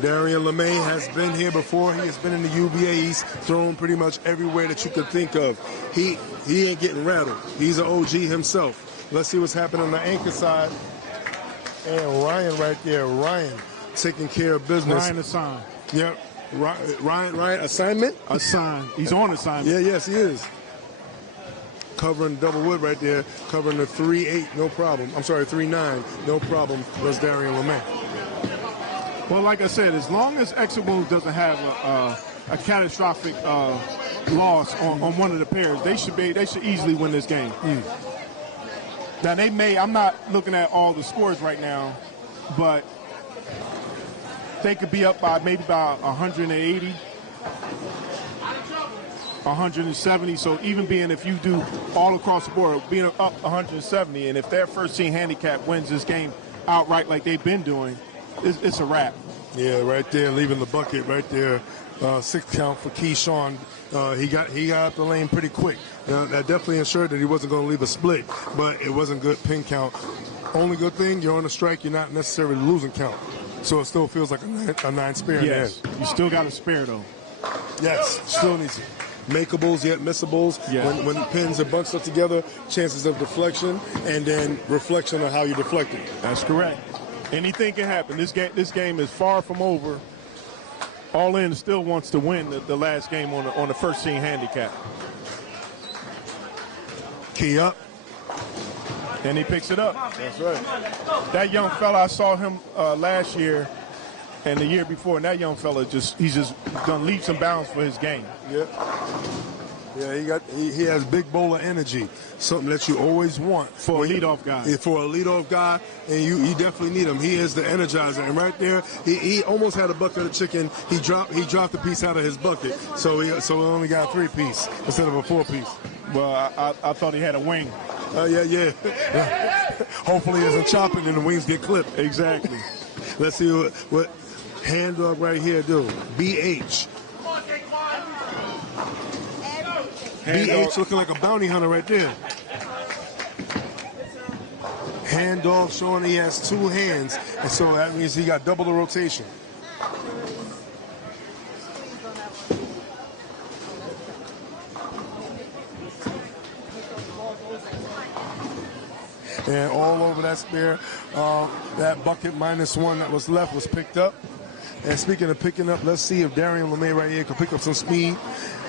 Darian LeMay has been here before. He has been in the UBA. He's thrown pretty much everywhere that you could think of. He ain't getting rattled. He's an OG himself. Let's see what's happening on the anchor side. And Ryan right there. Ryan taking care of business. Ryan assigned. Yep. Ryan assignment? Assigned. He's on assignment. Yeah, yes, he is. Covering double wood right there. Covering the 3-8, no problem. I'm sorry, 3-9, no problem. That's Darian LeMay. Well, like I said, as long as Exit Woundz doesn't have a catastrophic loss on one of the pairs, they should easily win this game. Now I'm not looking at all the scores right now, but they could be up by maybe about 180, 170. So even if you do all across the board, being up 170, and if their first team handicap wins this game outright like they've been doing, it's a wrap. Yeah, right there, leaving the bucket right there. 6 count for Keyshawn. He got out the lane pretty quick. That definitely ensured that he wasn't going to leave a split, but it wasn't good pin count. Only good thing, you're on a strike, you're not necessarily losing count. So it still feels like a 9 spare. Yes, you still got a spare though. Yes, still needs it. Makeables yet missables. Yeah. When the pins are bunched up together, chances of deflection and then reflection on how you're deflecting. That's correct. Anything can happen. This game is far from over. All In still wants to win the last game on the first team handicap. Key up. And he picks it up. That's right. That young fella, I saw him last year and the year before, and that young fella he's just done leaps and bounds for his game. Yeah. Yeah, he has big bowl of energy, something that you always want For a leadoff guy. For a leadoff guy, and you definitely need him. He is the energizer, and right there, he almost had a bucket of chicken. He dropped a piece out of his bucket, so he only got a 3-piece instead of a 4-piece. Well, I thought he had a wing. Yeah. Hopefully, he isn't chopping and the wings get clipped. Exactly. Let's see what Hand Dog right here do. BH. BH looking like a bounty hunter right there. Hand Dog showing he has 2 hands, and so that means he got double the rotation. And all over that spare, that bucket -1 that was left was picked up. And speaking of picking up, let's see if Darian LeMay right here can pick up some speed.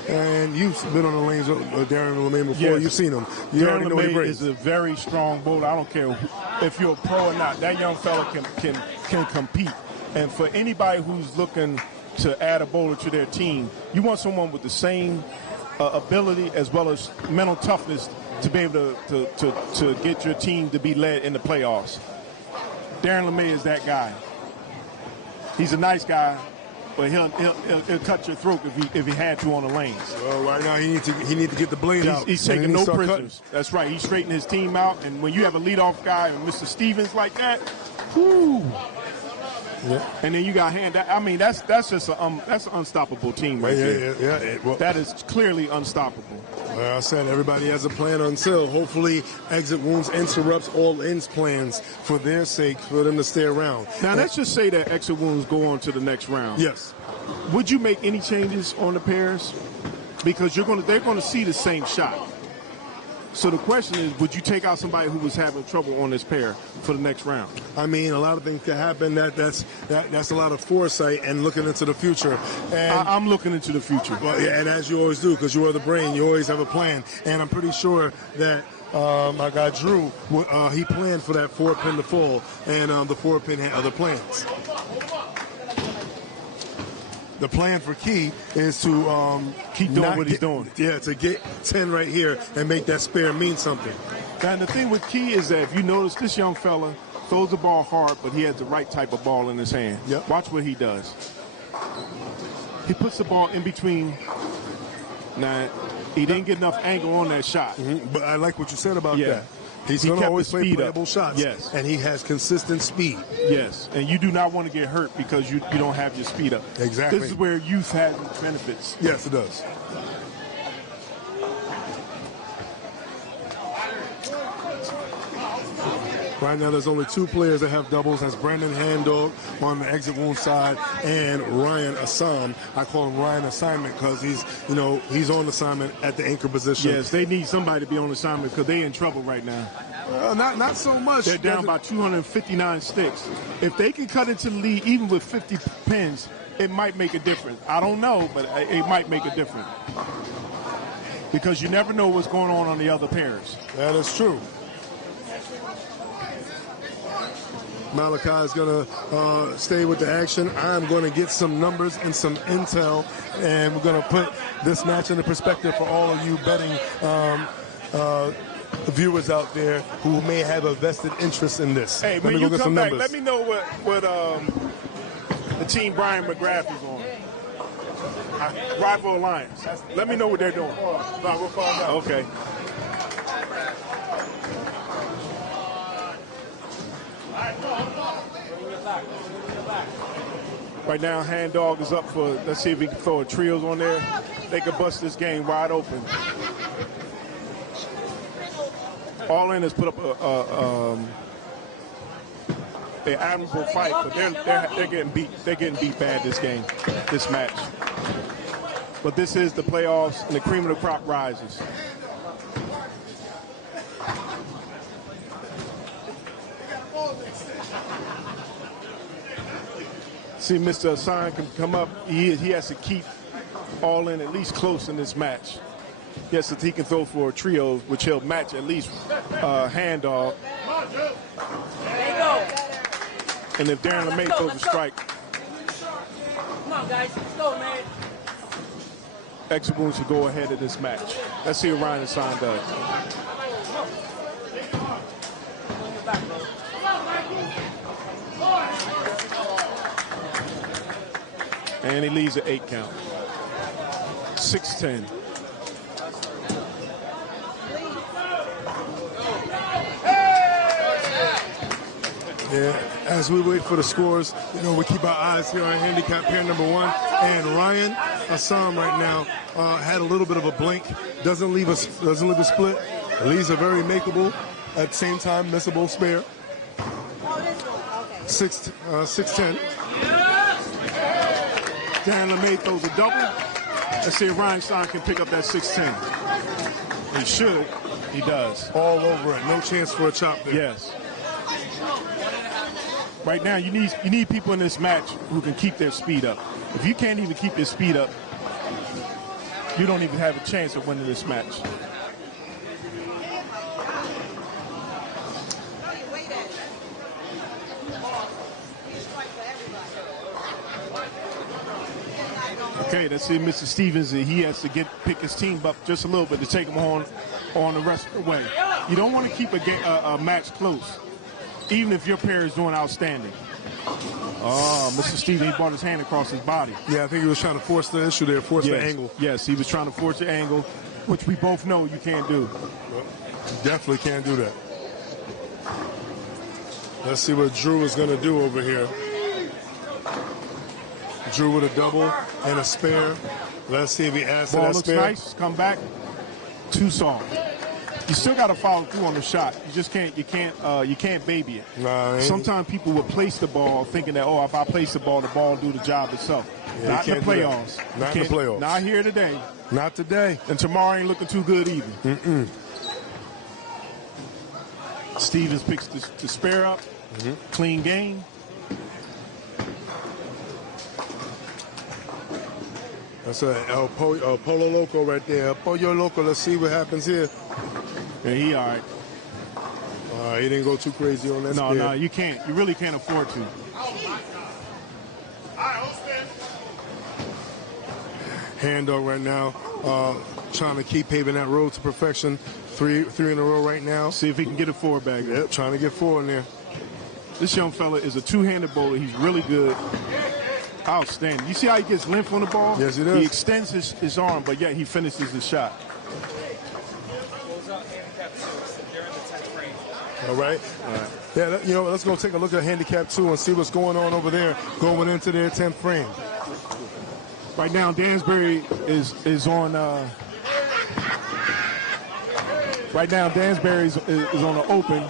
And you've been on the lanes with Darian LeMay before. Yes. You've seen him. You already Darian know what he LeMay brings. is a very strong bowler. I don't care if you're a pro or not. That young fella can compete. And for anybody who's looking to add a bowler to their team, you want someone with the same ability as well as mental toughness to be able to get your team to be led in the playoffs. Darian LeMay is that guy. He's a nice guy, but he'll cut your throat if he had to on the lanes. Well, right now he needs to get the blade out. He's taking no prisoners. That's right. He's straightening his team out, and when you have a leadoff guy and Mr. Stevens like that, whoo. Yeah. And then you got Hand. I mean, that's just that's an unstoppable team right there. Yeah. Well, that is clearly unstoppable. Like I said, everybody has a plan until hopefully Exit Woundz interrupts All In's plans for their sake, for them to stay around. Now, let's just say that Exit Woundz go on to the next round. Yes. Would you make any changes on the pairs? Because they're going to see the same shot. So the question is, would you take out somebody who was having trouble on this pair for the next round? I mean, a lot of things could happen. That's a lot of foresight and looking into the future. And I'm looking into the future. Well, yeah, and as you always do, because you are the brain, you always have a plan. And I'm pretty sure that my guy Drew, he planned for that 4-pin to fall, and the 4-pin had other plans. The plan for Key is to keep doing what he's doing. Yeah, to get 10 right here and make that spare mean something. And the thing with Key is that if you notice, this young fella throws the ball hard, but he has the right type of ball in his hand. Yep. Watch what he does. He puts the ball in between. Now, he didn't get enough angle on that shot. But I like what you said about that. He going to always play playable shots. Yes. And he has consistent speed. Yes. And you do not want to get hurt because you don't have your speed up. Exactly. This is where youth has its benefits. Yes, it does. Right now, there's only 2 players that have doubles. That's Brandon Handog on the exit wound side and Ryan Assam. I call him Ryan Assignment because he's on assignment at the anchor position. Yes, they need somebody to be on assignment because they're in trouble right now. Not so much. They're down by 259 sticks. If they can cut into the lead even with 50 pins, it might make a difference. I don't know, but it might make a difference. Because you never know what's going on the other pairs. That is true. Malachi is going to stay with the action. I'm going to get some numbers and some intel, and we're going to put this match into perspective for all of you betting viewers out there who may have a vested interest in this. Hey, when you come back, let me know what the team Brian McGrath is on. Rival Alliance. Let me know what they're doing. We'll find out. Okay. Right now, Hand Dog is up for, let's see if he can throw a trios on there. They could bust this game wide open. All In has put up an admirable fight, but they're getting beat. They're getting beat bad this match. But this is the playoffs, and the cream of the crop rises. See, Mr. Hassan can come up. He has to keep All In at least close in this match. Yes, if he can throw for a trio, which he'll match at least Hand Dog. And if Darren LeMay throws a strike, come on, guys, let's go, man. Extra Woundz should go ahead of this match. Let's see what Ryan Hassan does. And he leaves an 8 count. 6-10. Yeah, as we wait for the scores, we keep our eyes here on handicap pair number 1. And Ryan Assam right now had a little bit of a blink. Doesn't leave a split. Leaves a very makeable, at the same time, missable spare. 6-10. Darren LeMay throws a double. Let's see if Ryan Stein can pick up that 6-10. He should. He does. All over it. No chance for a chop there. Yes. Right now, you need people in this match who can keep their speed up. If you can't even keep your speed up, you don't even have a chance of winning this match. Okay, let's see Mr. Stevens. He has to pick his team up just a little bit to take him on the rest of the way. You don't want to keep a match close, even if your pair is doing outstanding. Oh, Mr. Stevens, he brought his hand across his body. Yeah, I think he was trying to force the issue there, the angle. Yes, he was trying to force the angle, which we both know you can't do. Well, definitely can't do that. Let's see what Drew is going to do over here. Drew with a double and a spare. Let's see if he adds to that Ball looks spare. nice. Come back. Too soft. You still got to follow through on the shot. You just can't. You can't baby it. Nah, sometimes people will place the ball thinking that, if I place the ball will do the job itself. Yeah, not in the playoffs. Not in the playoffs. Not here today. Not today. And tomorrow ain't looking too good either. Stevens picks the spare up. Clean game. That's a Polo Loco right there. El Pollo Loco. Let's see what happens here. Yeah, he all right. He didn't go too crazy on that. No, you can't. You really can't afford to. Hand dog right now, trying to keep paving that road to perfection. Three in a row right now. See if he can get a 4-bagger. Yep, trying to get 4 in there. This young fella is a two-handed bowler. He's really good. Outstanding. You see how he gets length on the ball? Yes, he does. He extends his arm, but yet he finishes the shot. All right. Yeah, let's go take a look at Handicap 2 and see what's going on over there going into their 10th frame. Right now, Dansbury is on. Right now, Dansbury is on the open.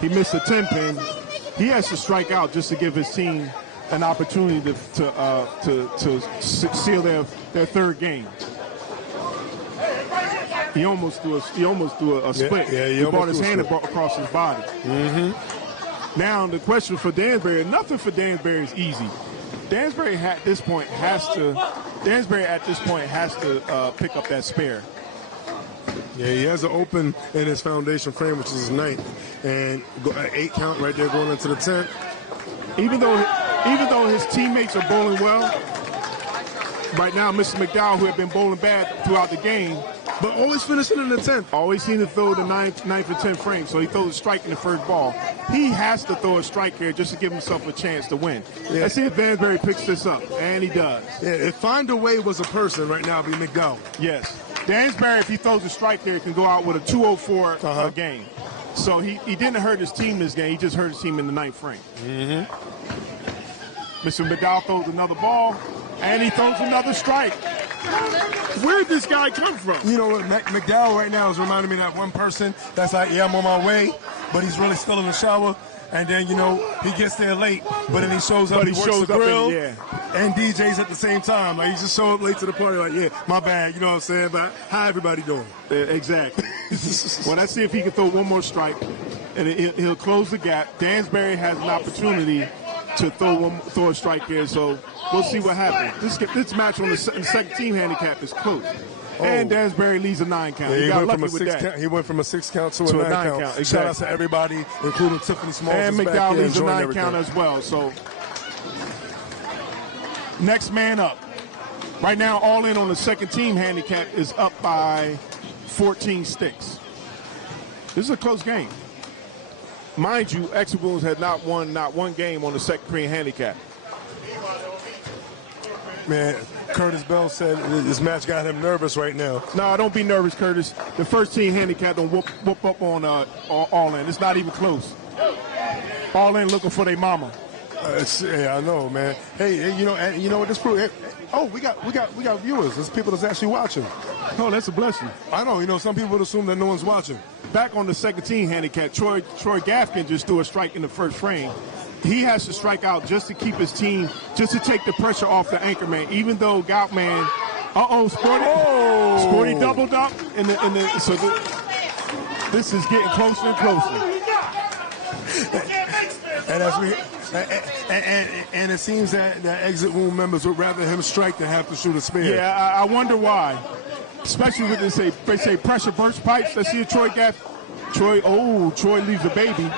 He missed a 10-pin. He has to strike out just to give his team an opportunity to seal their third game. He almost threw a split. Yeah, he brought his hand across his body. Now the question for Dansbury, nothing for Dansbury is easy. Dansbury at this point has to pick up that spare. Yeah, he has an open in his foundation frame, which is his 9th, and 8 count right there going into the 10th. Even though his teammates are bowling well, right now Mr. McDowell, who had been bowling bad throughout the game, but always finishing in the 10th. Always seems to throw the 9th and 10th frame, so he throws a strike in the first ball. He has to throw a strike here just to give himself a chance to win. Yeah. Let's see if Dansbury picks this up, and he does. Yeah, if Find a Way was a person right now, it'd be McDowell. Yes. Dansbury, if he throws a strike there, can go out with a 204 game. So he didn't hurt his team this game. He just hurt his team in the 9th frame. Mr. McDowell throws another ball, and he throws another strike. Where did this guy come from? You know what, McDowell right now is reminding me of that one person that's like, yeah, I'm on my way, but he's really still in the shower. And then, he gets there late, but then he shows up, he works the grill, and DJs at the same time. Like, he just showed up late to the party, like, yeah, my bad, you know what I'm saying? But how everybody doing? Exactly. Well, let's see if he can throw one more strike, and he'll close the gap. Dansbury has an opportunity to throw a strike here, so we'll see what happens. This match on the second team handicap is close. And Dansbury leads a 9 count. Yeah, he got lucky with that. He went from a 6 count to a 9 count. Exactly. Shout out to everybody, including Tiffany Smalls. And McDowell leads a 9 count as well. So next man up. Right now, all in on the second team handicap is up by 14 sticks. This is a close game. Mind you, Woundz had not won one game on the second Korean handicap. Man, Curtis Bell said this match got him nervous right now. No, don't be nervous, Curtis. The first team handicap don't whoop up on All In. It's not even close. All In looking for their mama. Yeah, I know, man. Hey, you know what this proves? Oh, we got viewers. There's people that's actually watching. Oh, that's a blessing. I know. Some people would assume that no one's watching. Back on the second team handicap, Troy Gafkin just threw a strike in the first frame. He has to strike out just to keep his team, just to take the pressure off the anchor man. Even though Goutman, Sporty doubled up so this is getting closer and closer. And it seems that Exit Wound members would rather him strike than have to shoot a spare. Yeah, I wonder why. Especially when they say pressure burst pipes. Let's see a Troy leaves a baby.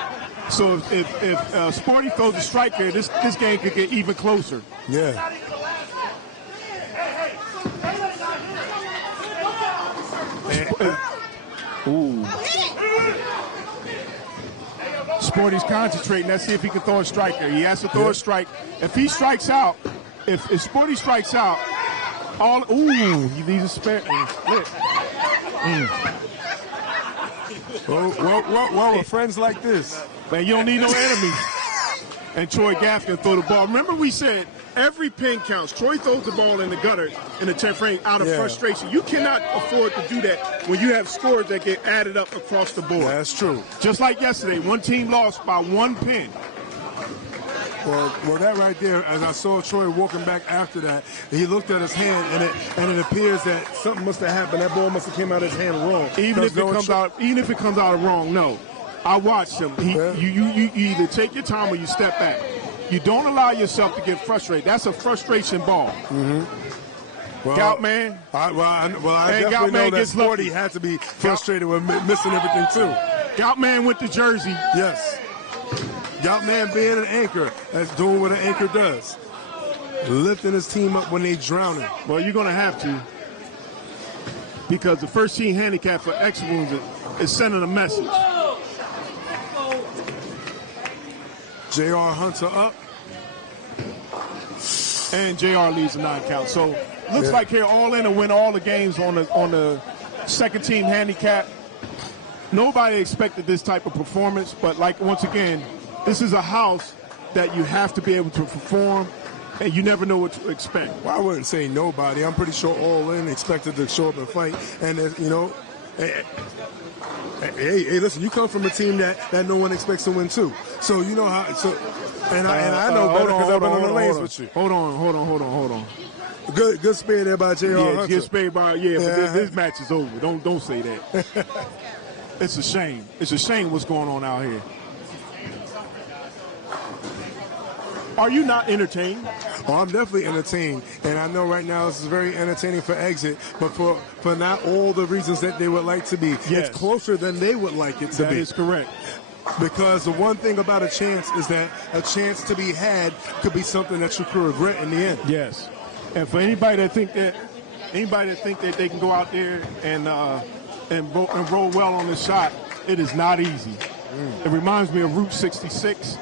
So if Sporty throws a strike there, this game could get even closer. Yeah. Sporty's concentrating. Let's see if he can throw a strike there. He has to throw a strike. If he strikes out, if Sporty strikes out, he leaves a spare. Well, we're friends like this. Man, you don't need no enemies. And Troy Gafkin throw the ball. Remember we said every pin counts. Troy throws the ball in the gutter in the 10th frame out of frustration. You cannot afford to do that when you have scores that get added up across the board. That's true. Just like yesterday, one team lost by 1 pin. Well, that right there, as I saw Troy walking back after that, he looked at his hand, and it appears that something must have happened. That ball must have came out of his hand wrong. Even if it comes out wrong, no. I watched him. You either take your time or you step back. You don't allow yourself to get frustrated. That's a frustration ball. Well, Gout man. I definitely know that Sporty had to be frustrated with missing everything too. Gout man with the jersey. Yes. Gout man being an anchor, that's doing what an anchor does. Lifting his team up when they drowning. Well, you're going to have to, because the first team handicap for Woundz is sending a message. J.R. Hunter up. And J.R. leads the 9 count. So looks like here all in to win all the games on the second team handicap. Nobody expected this type of performance, but like once again, this is a house that you have to be able to perform, and you never know what to expect. Well, I wouldn't say nobody. I'm pretty sure all in expected to show up and fight. And you know, hey, listen, you come from a team that no one expects to win too. So you know how. So and I know better because I've been on the lanes with you. Hold on. Good spade there by J.R. Hunter. Good spade by but this match is over. Don't say that. It's a shame. It's a shame what's going on out here. Are you not entertained? Oh, I'm definitely entertained, and I know right now this is very entertaining for Exit, but for not all the reasons that they would like to be. Yes. It's closer than they would like it to be. That is correct. Because the one thing about a chance is that a chance to be had could be something that you could regret in the end. Yes. And for anybody that think that they can go out there and roll well on this shot, it is not easy. It reminds me of Route 66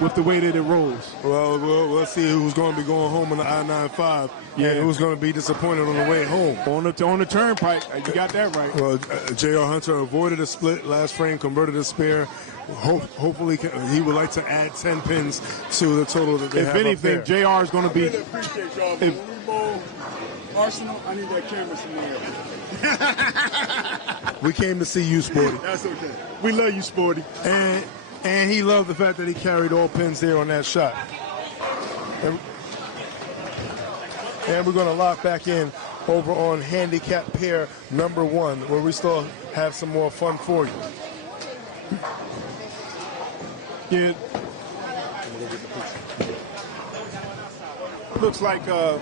with the way that it rolls. Well, we'll see who's going to be going home on the I-95 and who's going to be disappointed on the way home. On the turnpike, you got that right. Well, J.R. Hunter avoided a split, last frame, converted a spare. Hopefully, he would like to add 10 pins to the total that they have. If anything, JR is going to be. I really appreciate y'all. When we bowl Arsenal, I need that camera somewhere. We came to see you, Sporty. That's okay. We love you, Sporty. And he loved the fact that he carried all pins there on that shot. And we're going to lock back in over on handicap pair number 1, where we still have some more fun for you. Yeah. Looks like, oh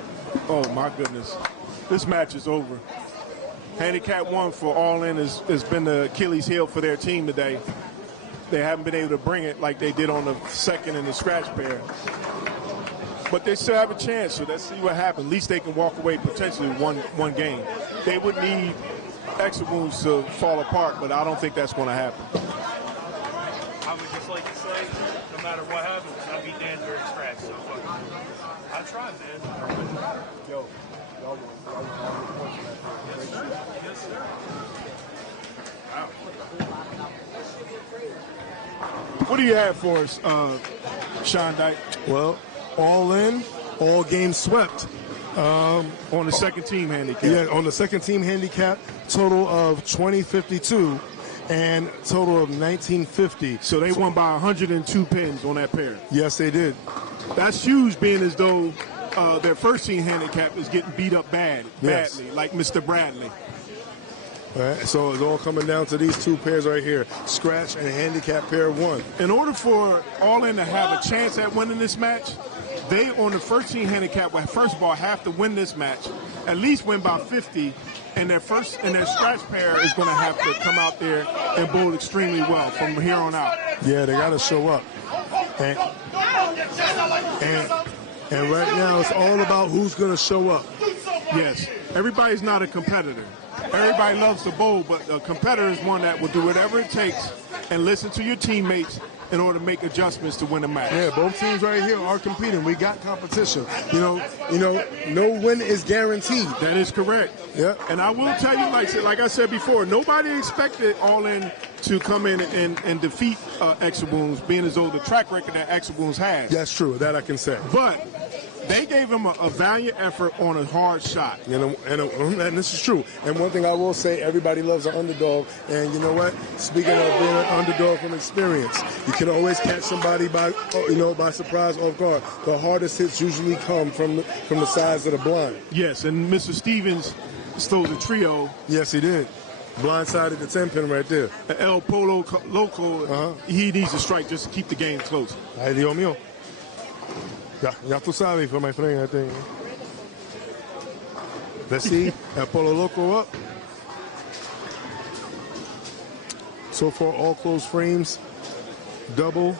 my goodness, this match is over. Handicap 1 for All In has been the Achilles heel for their team today. They haven't been able to bring it like they did on the second and the scratch pair. But they still have a chance, so let's see what happens. At least they can walk away potentially one game. They would need Woundz to fall apart, but I don't think that's going to happen. I would just like to say, no matter what happens, I'll be damn very scratch. So I tried, man. Yo, y'all Yes, sir. What do you have for us, Sean Dyke? Well, All In, all games swept. On the second team handicap. Yeah, on the second team handicap, total of 2052 and total of 1950. So they won by 102 pins on that pair. Yes, they did. That's huge, being as though their first team handicap is getting beat up badly, like Mr. Bradley. All right, so it's all coming down to these two pairs right here, scratch and handicap pair 1. In order for All In to have a chance at winning this match, they, on the first team handicap, well, first of all, have to win this match, at least win by 50, and their scratch pair is going to have to come out there and bowl extremely well from here on out. Yeah, they got to show up. And right now, it's all about who's going to show up. Yes, everybody's not a competitor. Everybody loves to bowl, but a competitor is one that will do whatever it takes and listen to your teammates in order to make adjustments to win a match. Yeah, both teams right here are competing. We got competition. You know, no win is guaranteed. That is correct. Yeah. And I will tell you, like I said before, nobody expected All In to come in and defeat Woundz, being as though the track record that Woundz has. That's true. That I can say. But they gave him a valiant effort on a hard shot. And this is true. And one thing I will say, everybody loves an underdog. And you know what? Speaking of being an underdog from experience, you can always catch somebody by surprise, off guard. The hardest hits usually come from the sides of the blind. Yes, and Mr. Stevens stole the trio. Yes, he did. Blindsided the 10-pin right there. El Polo Loco, he needs a strike just to keep the game close. Ay, Dios mío. Ya tú sabes, for my friend, I think. Let's see. El Polo Loco up. So far, all closed frames, double,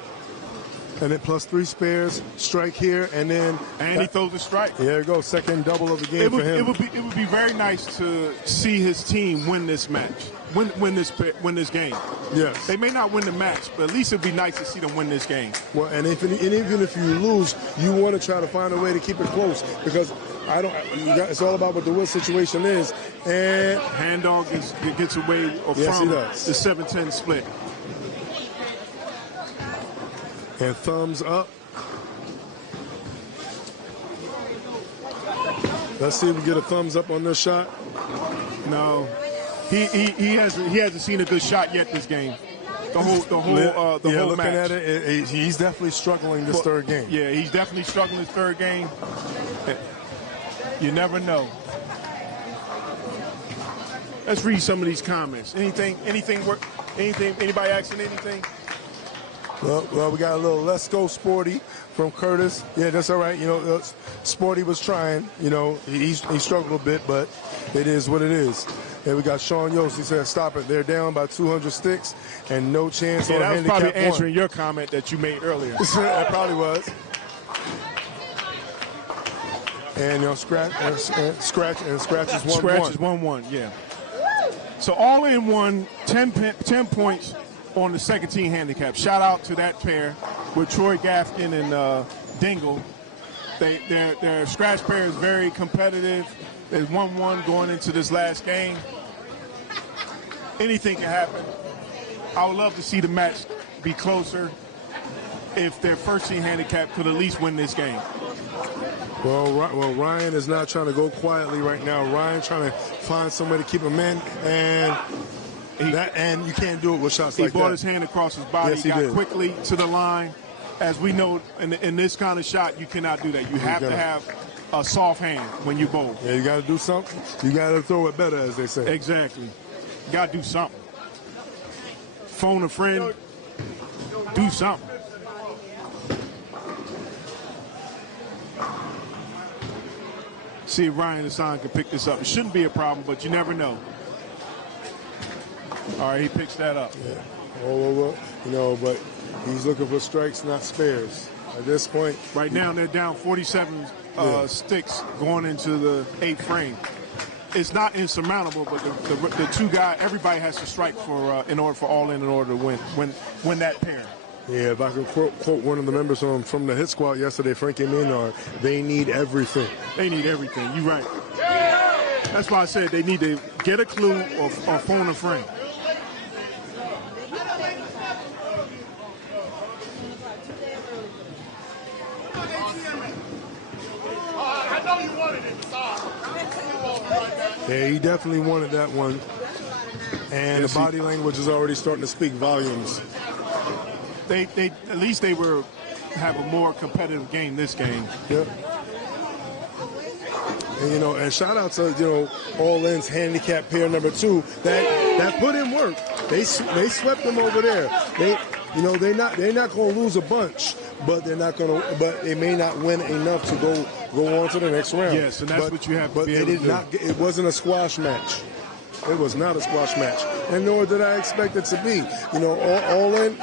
and then plus 3 spares, strike here, and then he throws a strike. There you go, second double of the game for him. It would be very nice to see his team win this match, win this game. Yes. They may not win the match, but at least it'd be nice to see them win this game. Well, and even if you lose, you want to try to find a way to keep it close, because it's all about what the Wood situation is. And Hand Dog gets away from the 7-10 split. And thumbs up. Let's see if we get a thumbs up on this shot. No, he hasn't seen a good shot yet this game. The whole looking match. at it, he's definitely struggling this third game. Yeah, he's definitely struggling this third game. You never know. Let's read some of these comments. Anything? Anybody asking anything? Well, we got a little "Let's Go Sporty" from Curtis. Yeah, that's all right. You know, Sporty was trying. You know, he struggled a bit, but it is what it is. And we got Sean Yost. He said, "Stop it. They're down by 200 sticks and no chance on that was handicap probably answering 1." your comment that you made earlier. That probably was. And scratch is 1-1. Scratch is 1-1. Yeah. So all in one, 10 points on the second team handicap. Shout out to that pair with Troy Gafkin and Dingle. Their scratch pair is very competitive. There's 1-1 going into this last game. Anything can happen. I would love to see the match be closer if their first team handicap could at least win this game. Well, Ryan is not trying to go quietly right now. Ryan trying to find somewhere to keep him in, and you can't do it with shots like that. He brought his hand across his body. Yes, he got did. quickly to the line. As we know, in this kind of shot, you cannot do that. You have to have a soft hand when you bowl. Yeah, you got to do something. You got to throw it better, as they say. Exactly. You got to do something. Phone a friend. Do something. See if Ryan Hassan can pick this up. It shouldn't be a problem, but you never know. All right, he picks that up. Yeah. But he's looking for strikes, not spares. At this point, right now they're down 47 sticks going into the 8th frame. It's not insurmountable, but the two guys, everybody has to strike in order to win that pair. Yeah, if I could quote one of the members from the hit squad yesterday, Frankie Maynard, they need everything. They need everything. You're right. That's why I said they need to get a clue or phone a friend. I know you wanted it. Yeah, he definitely wanted that one. And the body language is already starting to speak volumes. They at least they have a more competitive game this game. Yep. And and shout out to All In's handicap pair number 2 that put in work. They swept them over there. They're not going to lose a bunch, but they may not win enough to go on to the next round. Yes, and that's what you have to be able to do. It wasn't a squash match. It was not a squash match, and nor did I expect it to be. All in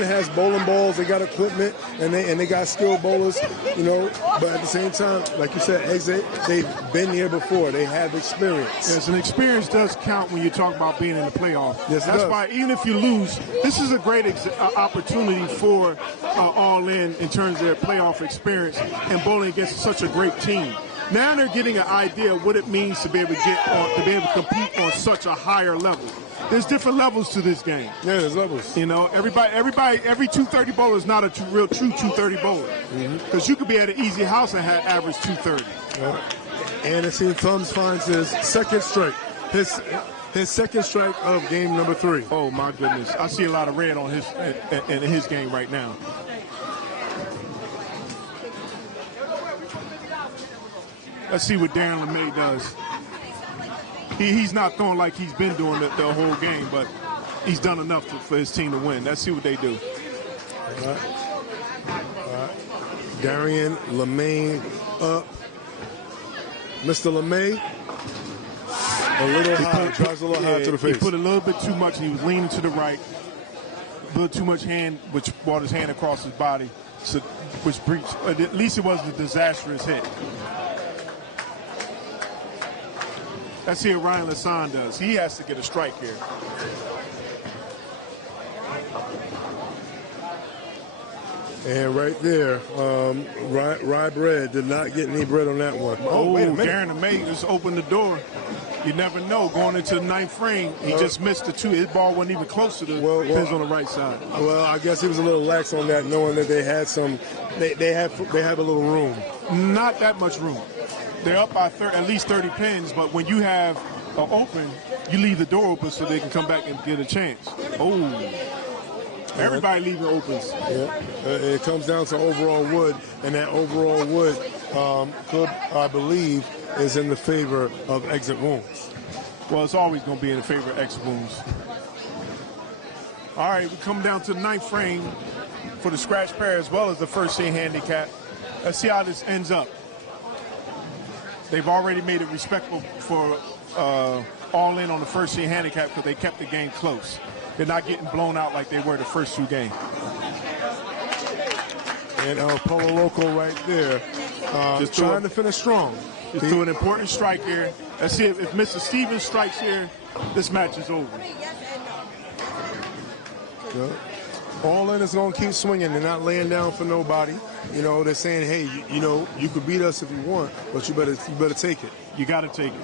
has bowling balls. They got equipment, and they got skilled bowlers. But at the same time, like you said, they've been here before. They have experience. Yes, and experience does count when you talk about being in the playoff. Yes, that's why even if you lose, this is a great opportunity for All In terms of their playoff experience and bowling against such a great team. Now they're getting an idea of what it means to be able to compete on such a higher level. There's different levels to this game. Yeah, there's levels. Every 230 bowler is not a true 230 bowler. Because you could be at an easy house and have average 230. Anderson Thumbs finds his second strike. His second strike of game number 3. Oh my goodness! I see a lot of red on his game right now. Let's see what Darren LeMay does. He's not throwing like he's been doing the whole game, but he's done enough for his team to win. Let's see what they do. All right. Darian LeMay up. Mr. LeMay, a little high, drives a little high to the face. He put a little bit too much. He was leaning to the right. A little too much hand, which brought his hand across his body, so, which breached. At least it wasn't a disastrous hit. Let's see what Ryan Lasson does. He has to get a strike here. And right there, Rye Bread did not get any bread on that one. Oh, wait a minute. Darren LeMay just opened the door. You never know. Going into the 9th frame, he just missed the 2. His ball wasn't even close to the pins on the right side. Well, I guess he was a little lax on that, knowing that they had some. They have a little room. Not that much room. They're up by at least 30 pins, but when you have an open, you leave the door open so they can come back and get a chance. Oh. Everybody leaving opens. Yeah, it comes down to overall wood, and that overall wood could, I believe, is in the favor of exit Woundz. Well, it's always going to be in the favor of exit Woundz. All right, we come down to the 9th frame for the scratch pair as well as the first scene handicap. Let's see how this ends up. They've already made it respectful for all in on the first scene handicap because they kept the game close. They're not getting blown out like they were the first 2 games. And Polo Loco right there, just trying to finish strong. Just do an important strike here. Let's see if Mr. Stevens strikes here, this match is over. Yeah. All in is going to keep swinging. They're not laying down for nobody. You know, they're saying, hey, you know, you could beat us if you want, but you better take it. You got to take it.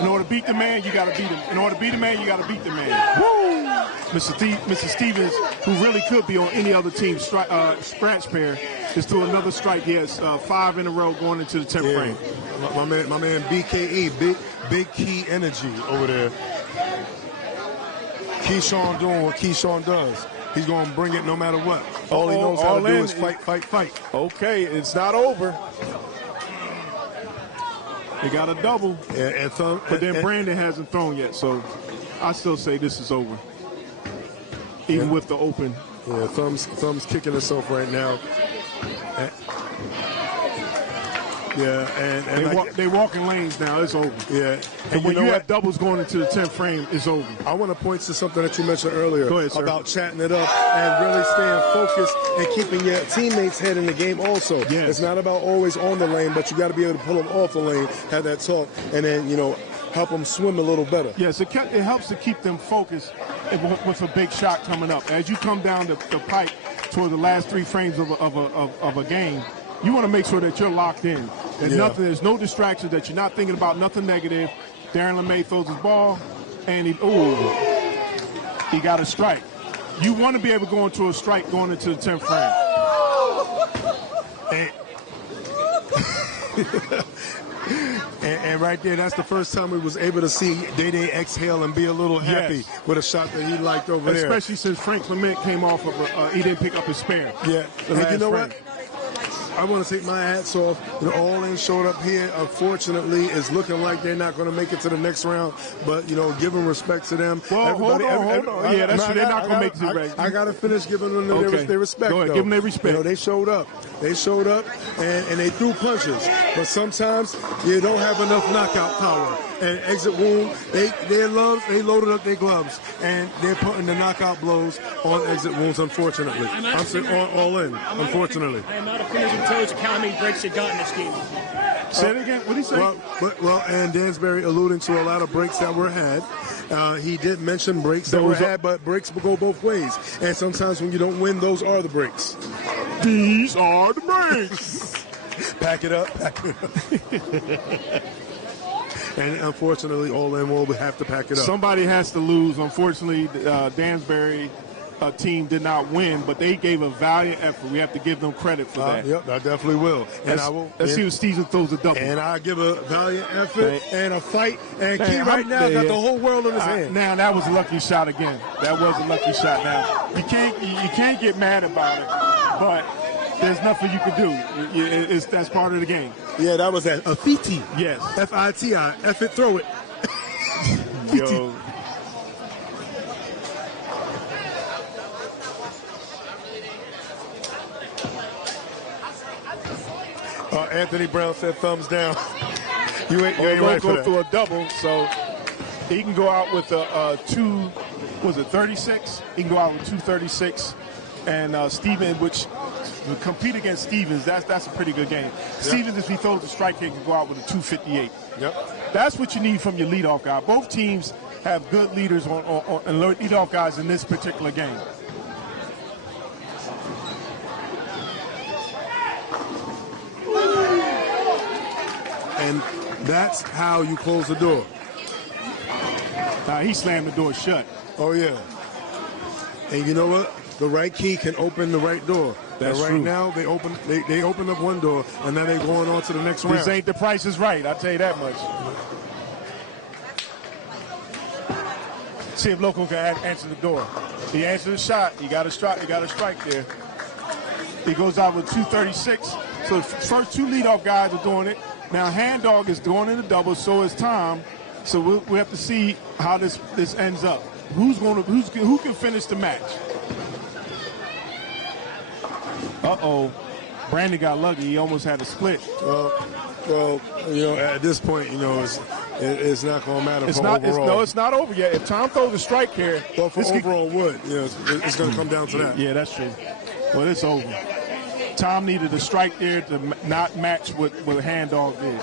In order to beat the man, you got to beat him. In order to beat the man, you got to beat the man. Woo! Mr. Stevens, who really could be on any other team's scratch pair, is to another strike. He has 5 in a row going into the 10th frame. My man BKE, big key energy over there. Keyshawn doing what Keyshawn does. He's going to bring it no matter what. All he knows how to do is fight. Okay, it's not over. They got a double, but then Brandon hasn't thrown yet, so I still say this is over, even with the open. Yeah, Thumb's kicking himself right now. They walking lanes now. It's over. Yeah, and when you have doubles going into the 10th frame, it's over. I want to point to something that you mentioned earlier. Go ahead, sir. About chatting it up and really staying focused and keeping your teammates' head in the game. Also, yes. It's not about always on the lane, but you got to be able to pull them off the lane, have that talk, and then help them swim a little better. Yes, it helps to keep them focused with a big shot coming up. As you come down the pipe toward the last 3 frames of a game, you want to make sure that you're locked in. There's no distractions, that you're not thinking about nothing negative. Darren LeMay throws his ball, and he got a strike. You want to be able to go into a strike going into the 10th frame. And right there, that's the first time we was able to see Day exhale and be a little happy with a shot that he liked over there. Especially since Frank Clement came off of he didn't pick up his spare. Yeah, and you know what? I want to take my hats off. All in showed up here. Unfortunately, it's looking like they're not going to make it to the next round. But giving respect to them. Well, hold on. Yeah, that's true. They're not going to make it to the next. I got to finish giving them their respect. Go ahead, though. give them their respect. They showed up. And they threw punches. But sometimes you don't have enough knockout power. And exit Woundz, they loaded up their gloves, and they're putting the knockout blows on exit Woundz. Unfortunately, I'm saying all in. Unfortunately, I am not a finisher until it's how many breaks you got in this game. Say it again. What did he say? Well, and Dansbury alluding to a lot of breaks that were had. He did mention breaks that were had, but breaks will go both ways. And sometimes when you don't win, those are the breaks. These are the breaks. Pack it up. And unfortunately, all in will have to pack it up. Somebody has to lose. Unfortunately, Dansbury team did not win, but they gave a valiant effort. We have to give them credit for that. Yep, I definitely will. Let's see if Steven throws a double. And I give a valiant effort and a fight. And Key right now got the whole world in his hand. Now that was a lucky shot again. That was a lucky shot. Now you can't get mad about it, but there's nothing you can do. That's part of the game. Yeah, that was a FITI. Yes. F-I-T-I. F it, throw it. Yo. Anthony Brown said thumbs down. You ain't Well, right for go that. through a double, so he can go out with a 236? He can go out with 236. And Stevens, which to compete against Stevens, that's a pretty good game. Yep. Stevens, if he throws a strike, he can go out with a 258. Yep. That's what you need from your leadoff guy. Both teams have good leaders and leadoff guys in this particular game. And that's how you close the door. He slammed the door shut. Oh, yeah. And you know what? The right key can open the right door. That's and right true. now, they opened up one door, and now they're going on to the next round. This ain't The Price is Right, I'll tell you that much. See if Loco can answer the door. He answered the shot. He got a strike there. He goes out with 236. So the first two leadoff guys are doing it. Now Hand Dog is going in the double, so is Tom. So we have to see how this ends up. Who can finish the match? Uh-oh. Brandon got lucky. He almost had a split. Well, you know, at this point, you know, it's not going to matter overall. It's not over yet. If Tom throws a strike here. Well, for overall wood, you know, it's going to come down to that. Yeah, that's true. Well, it's over. Tom needed a strike there to not match what Hand Dog did.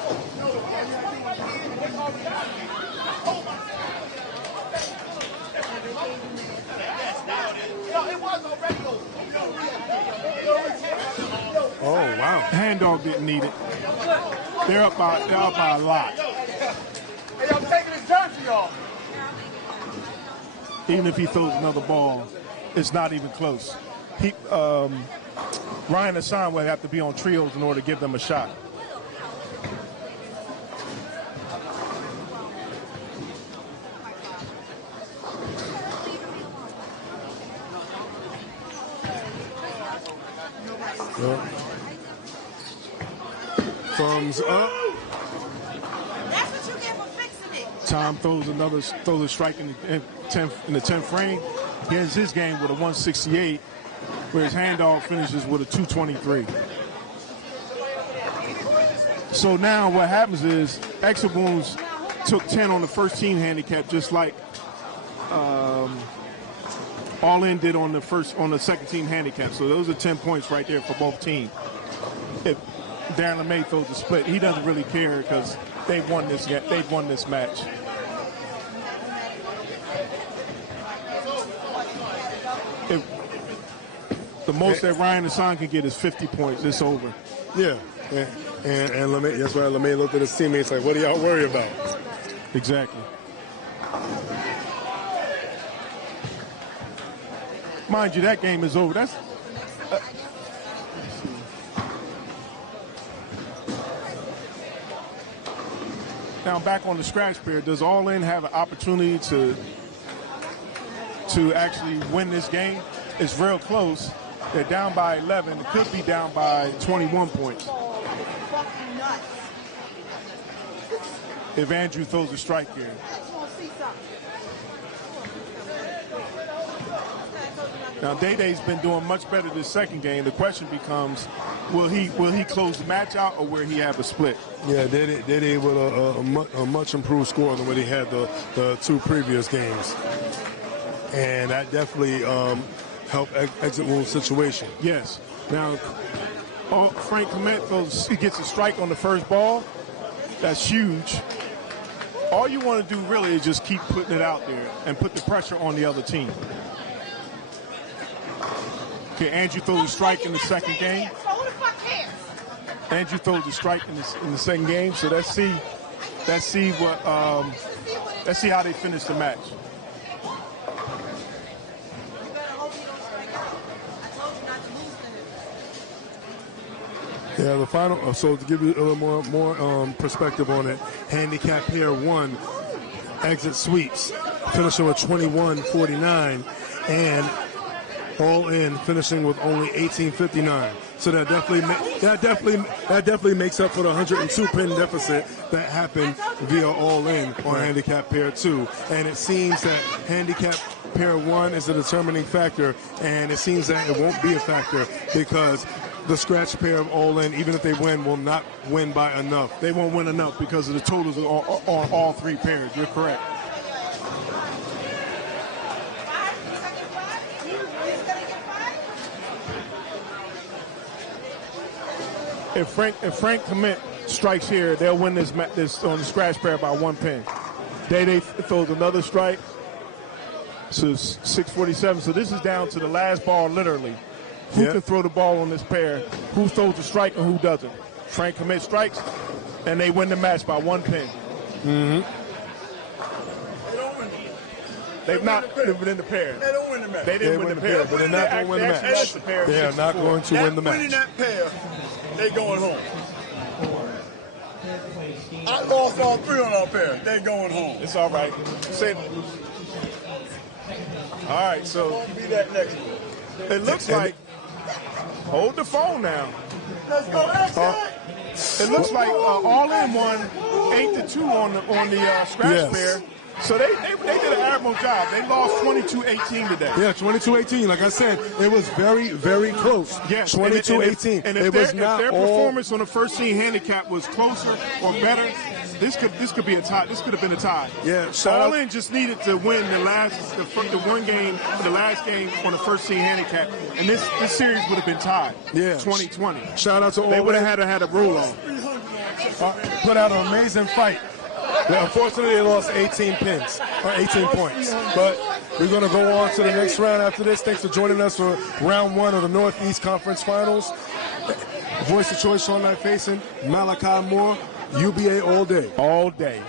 Oh, wow. Hand Dog didn't need it. They're up by a lot. Hey, I'm taking his turn for y'all. Even if he throws another ball, it's not even close. Ryan Hassan will have to be on trios in order to give them a shot. Thumbs up. That's what you get for fixing it. Tom throws a strike in the 10th frame. He ends his game with a 168, whereas Hand Dog finishes with a 223. So now what happens is Exit Woundz took 10 on the first team handicap, just like All In did on the second team handicap. So those are 10 points right there for both teams. If Darren LeMay throws a split, he doesn't really care because they've won this match. The most that Ryan Hassan can get is 50 points. It's over. Yeah. And LeMay, that's why LeMay looked at his teammates like, what are y'all worried about? Exactly. Mind you, that game is over. That's now back on the scratch period. Does All In have an opportunity to actually win this game? It's real close. They're down by 11. It could be down by 21 points. If Andrew throws a strike here. Now Day-Day's been doing much better this second game. The question becomes, will he close the match out or will he have a split? Yeah, Day-Day with a much improved score than what he had the two previous games. And that definitely helped Exit Woundz' situation. Yes. Now, Frank Clement gets a strike on the first ball. That's huge. All you want to do really is just keep putting it out there and put the pressure on the other team. Okay, Andrew throws a strike in the second game. Andrew throws a strike in the second game. So let's see how they finish the match. Yeah, the final. So to give you a little more perspective on it, handicap pair 1, Exit sweeps, finishing with 21.49, and All In finishing with only 18.59. So that definitely makes up for the 102 pin deficit that happened via All In on Handicap Pair 2. And it seems that Handicap Pair 1 is a determining factor, and it seems that it won't be a factor because the scratch pair of All In, even if they win, will not win by enough. They won't win enough because of the totals on all three pairs. You're correct. If Frank Commit strikes here, they'll win this on the scratch pair by 1 pin. Day throws another strike. So 647. So this is down to the last ball, literally. Who can throw the ball on this pair? Who throws the strike and who doesn't? Frank Commit strikes, and they win the match by 1 pin. They don't win. They've not been in the pair. They don't win the match. They didn't win the pair, but they're not going to win the match. They are not going to win the match. Winning that pair, they going home. I lost all 3 on our pair. They going home. It's all right. All right, so Won't be that next one. it looks like. Hold the phone now. Let's go. It looks like All In won 8-2 on the scratch pair. So they did an admirable job. They lost 22-18 today. Yeah, 22-18. Like I said, it was very, very close. Yes, 22-18. And if their performance on the first team handicap was closer or better, this could be a tie. This could have been a tie. Yeah, All In just needed to win the last game on the first team handicap, and this series would have been tied. Yeah, 2020. Shout out to All In. They would have had a roll on. Put out an amazing fight. Yeah, unfortunately, they lost 18 pins, or 18 points. But we're going to go on to the next round after this. Thanks for joining us for round 1 of the Northeast Conference Finals. Voice of choice all night facing Malachi Moore, UBA all day. All day.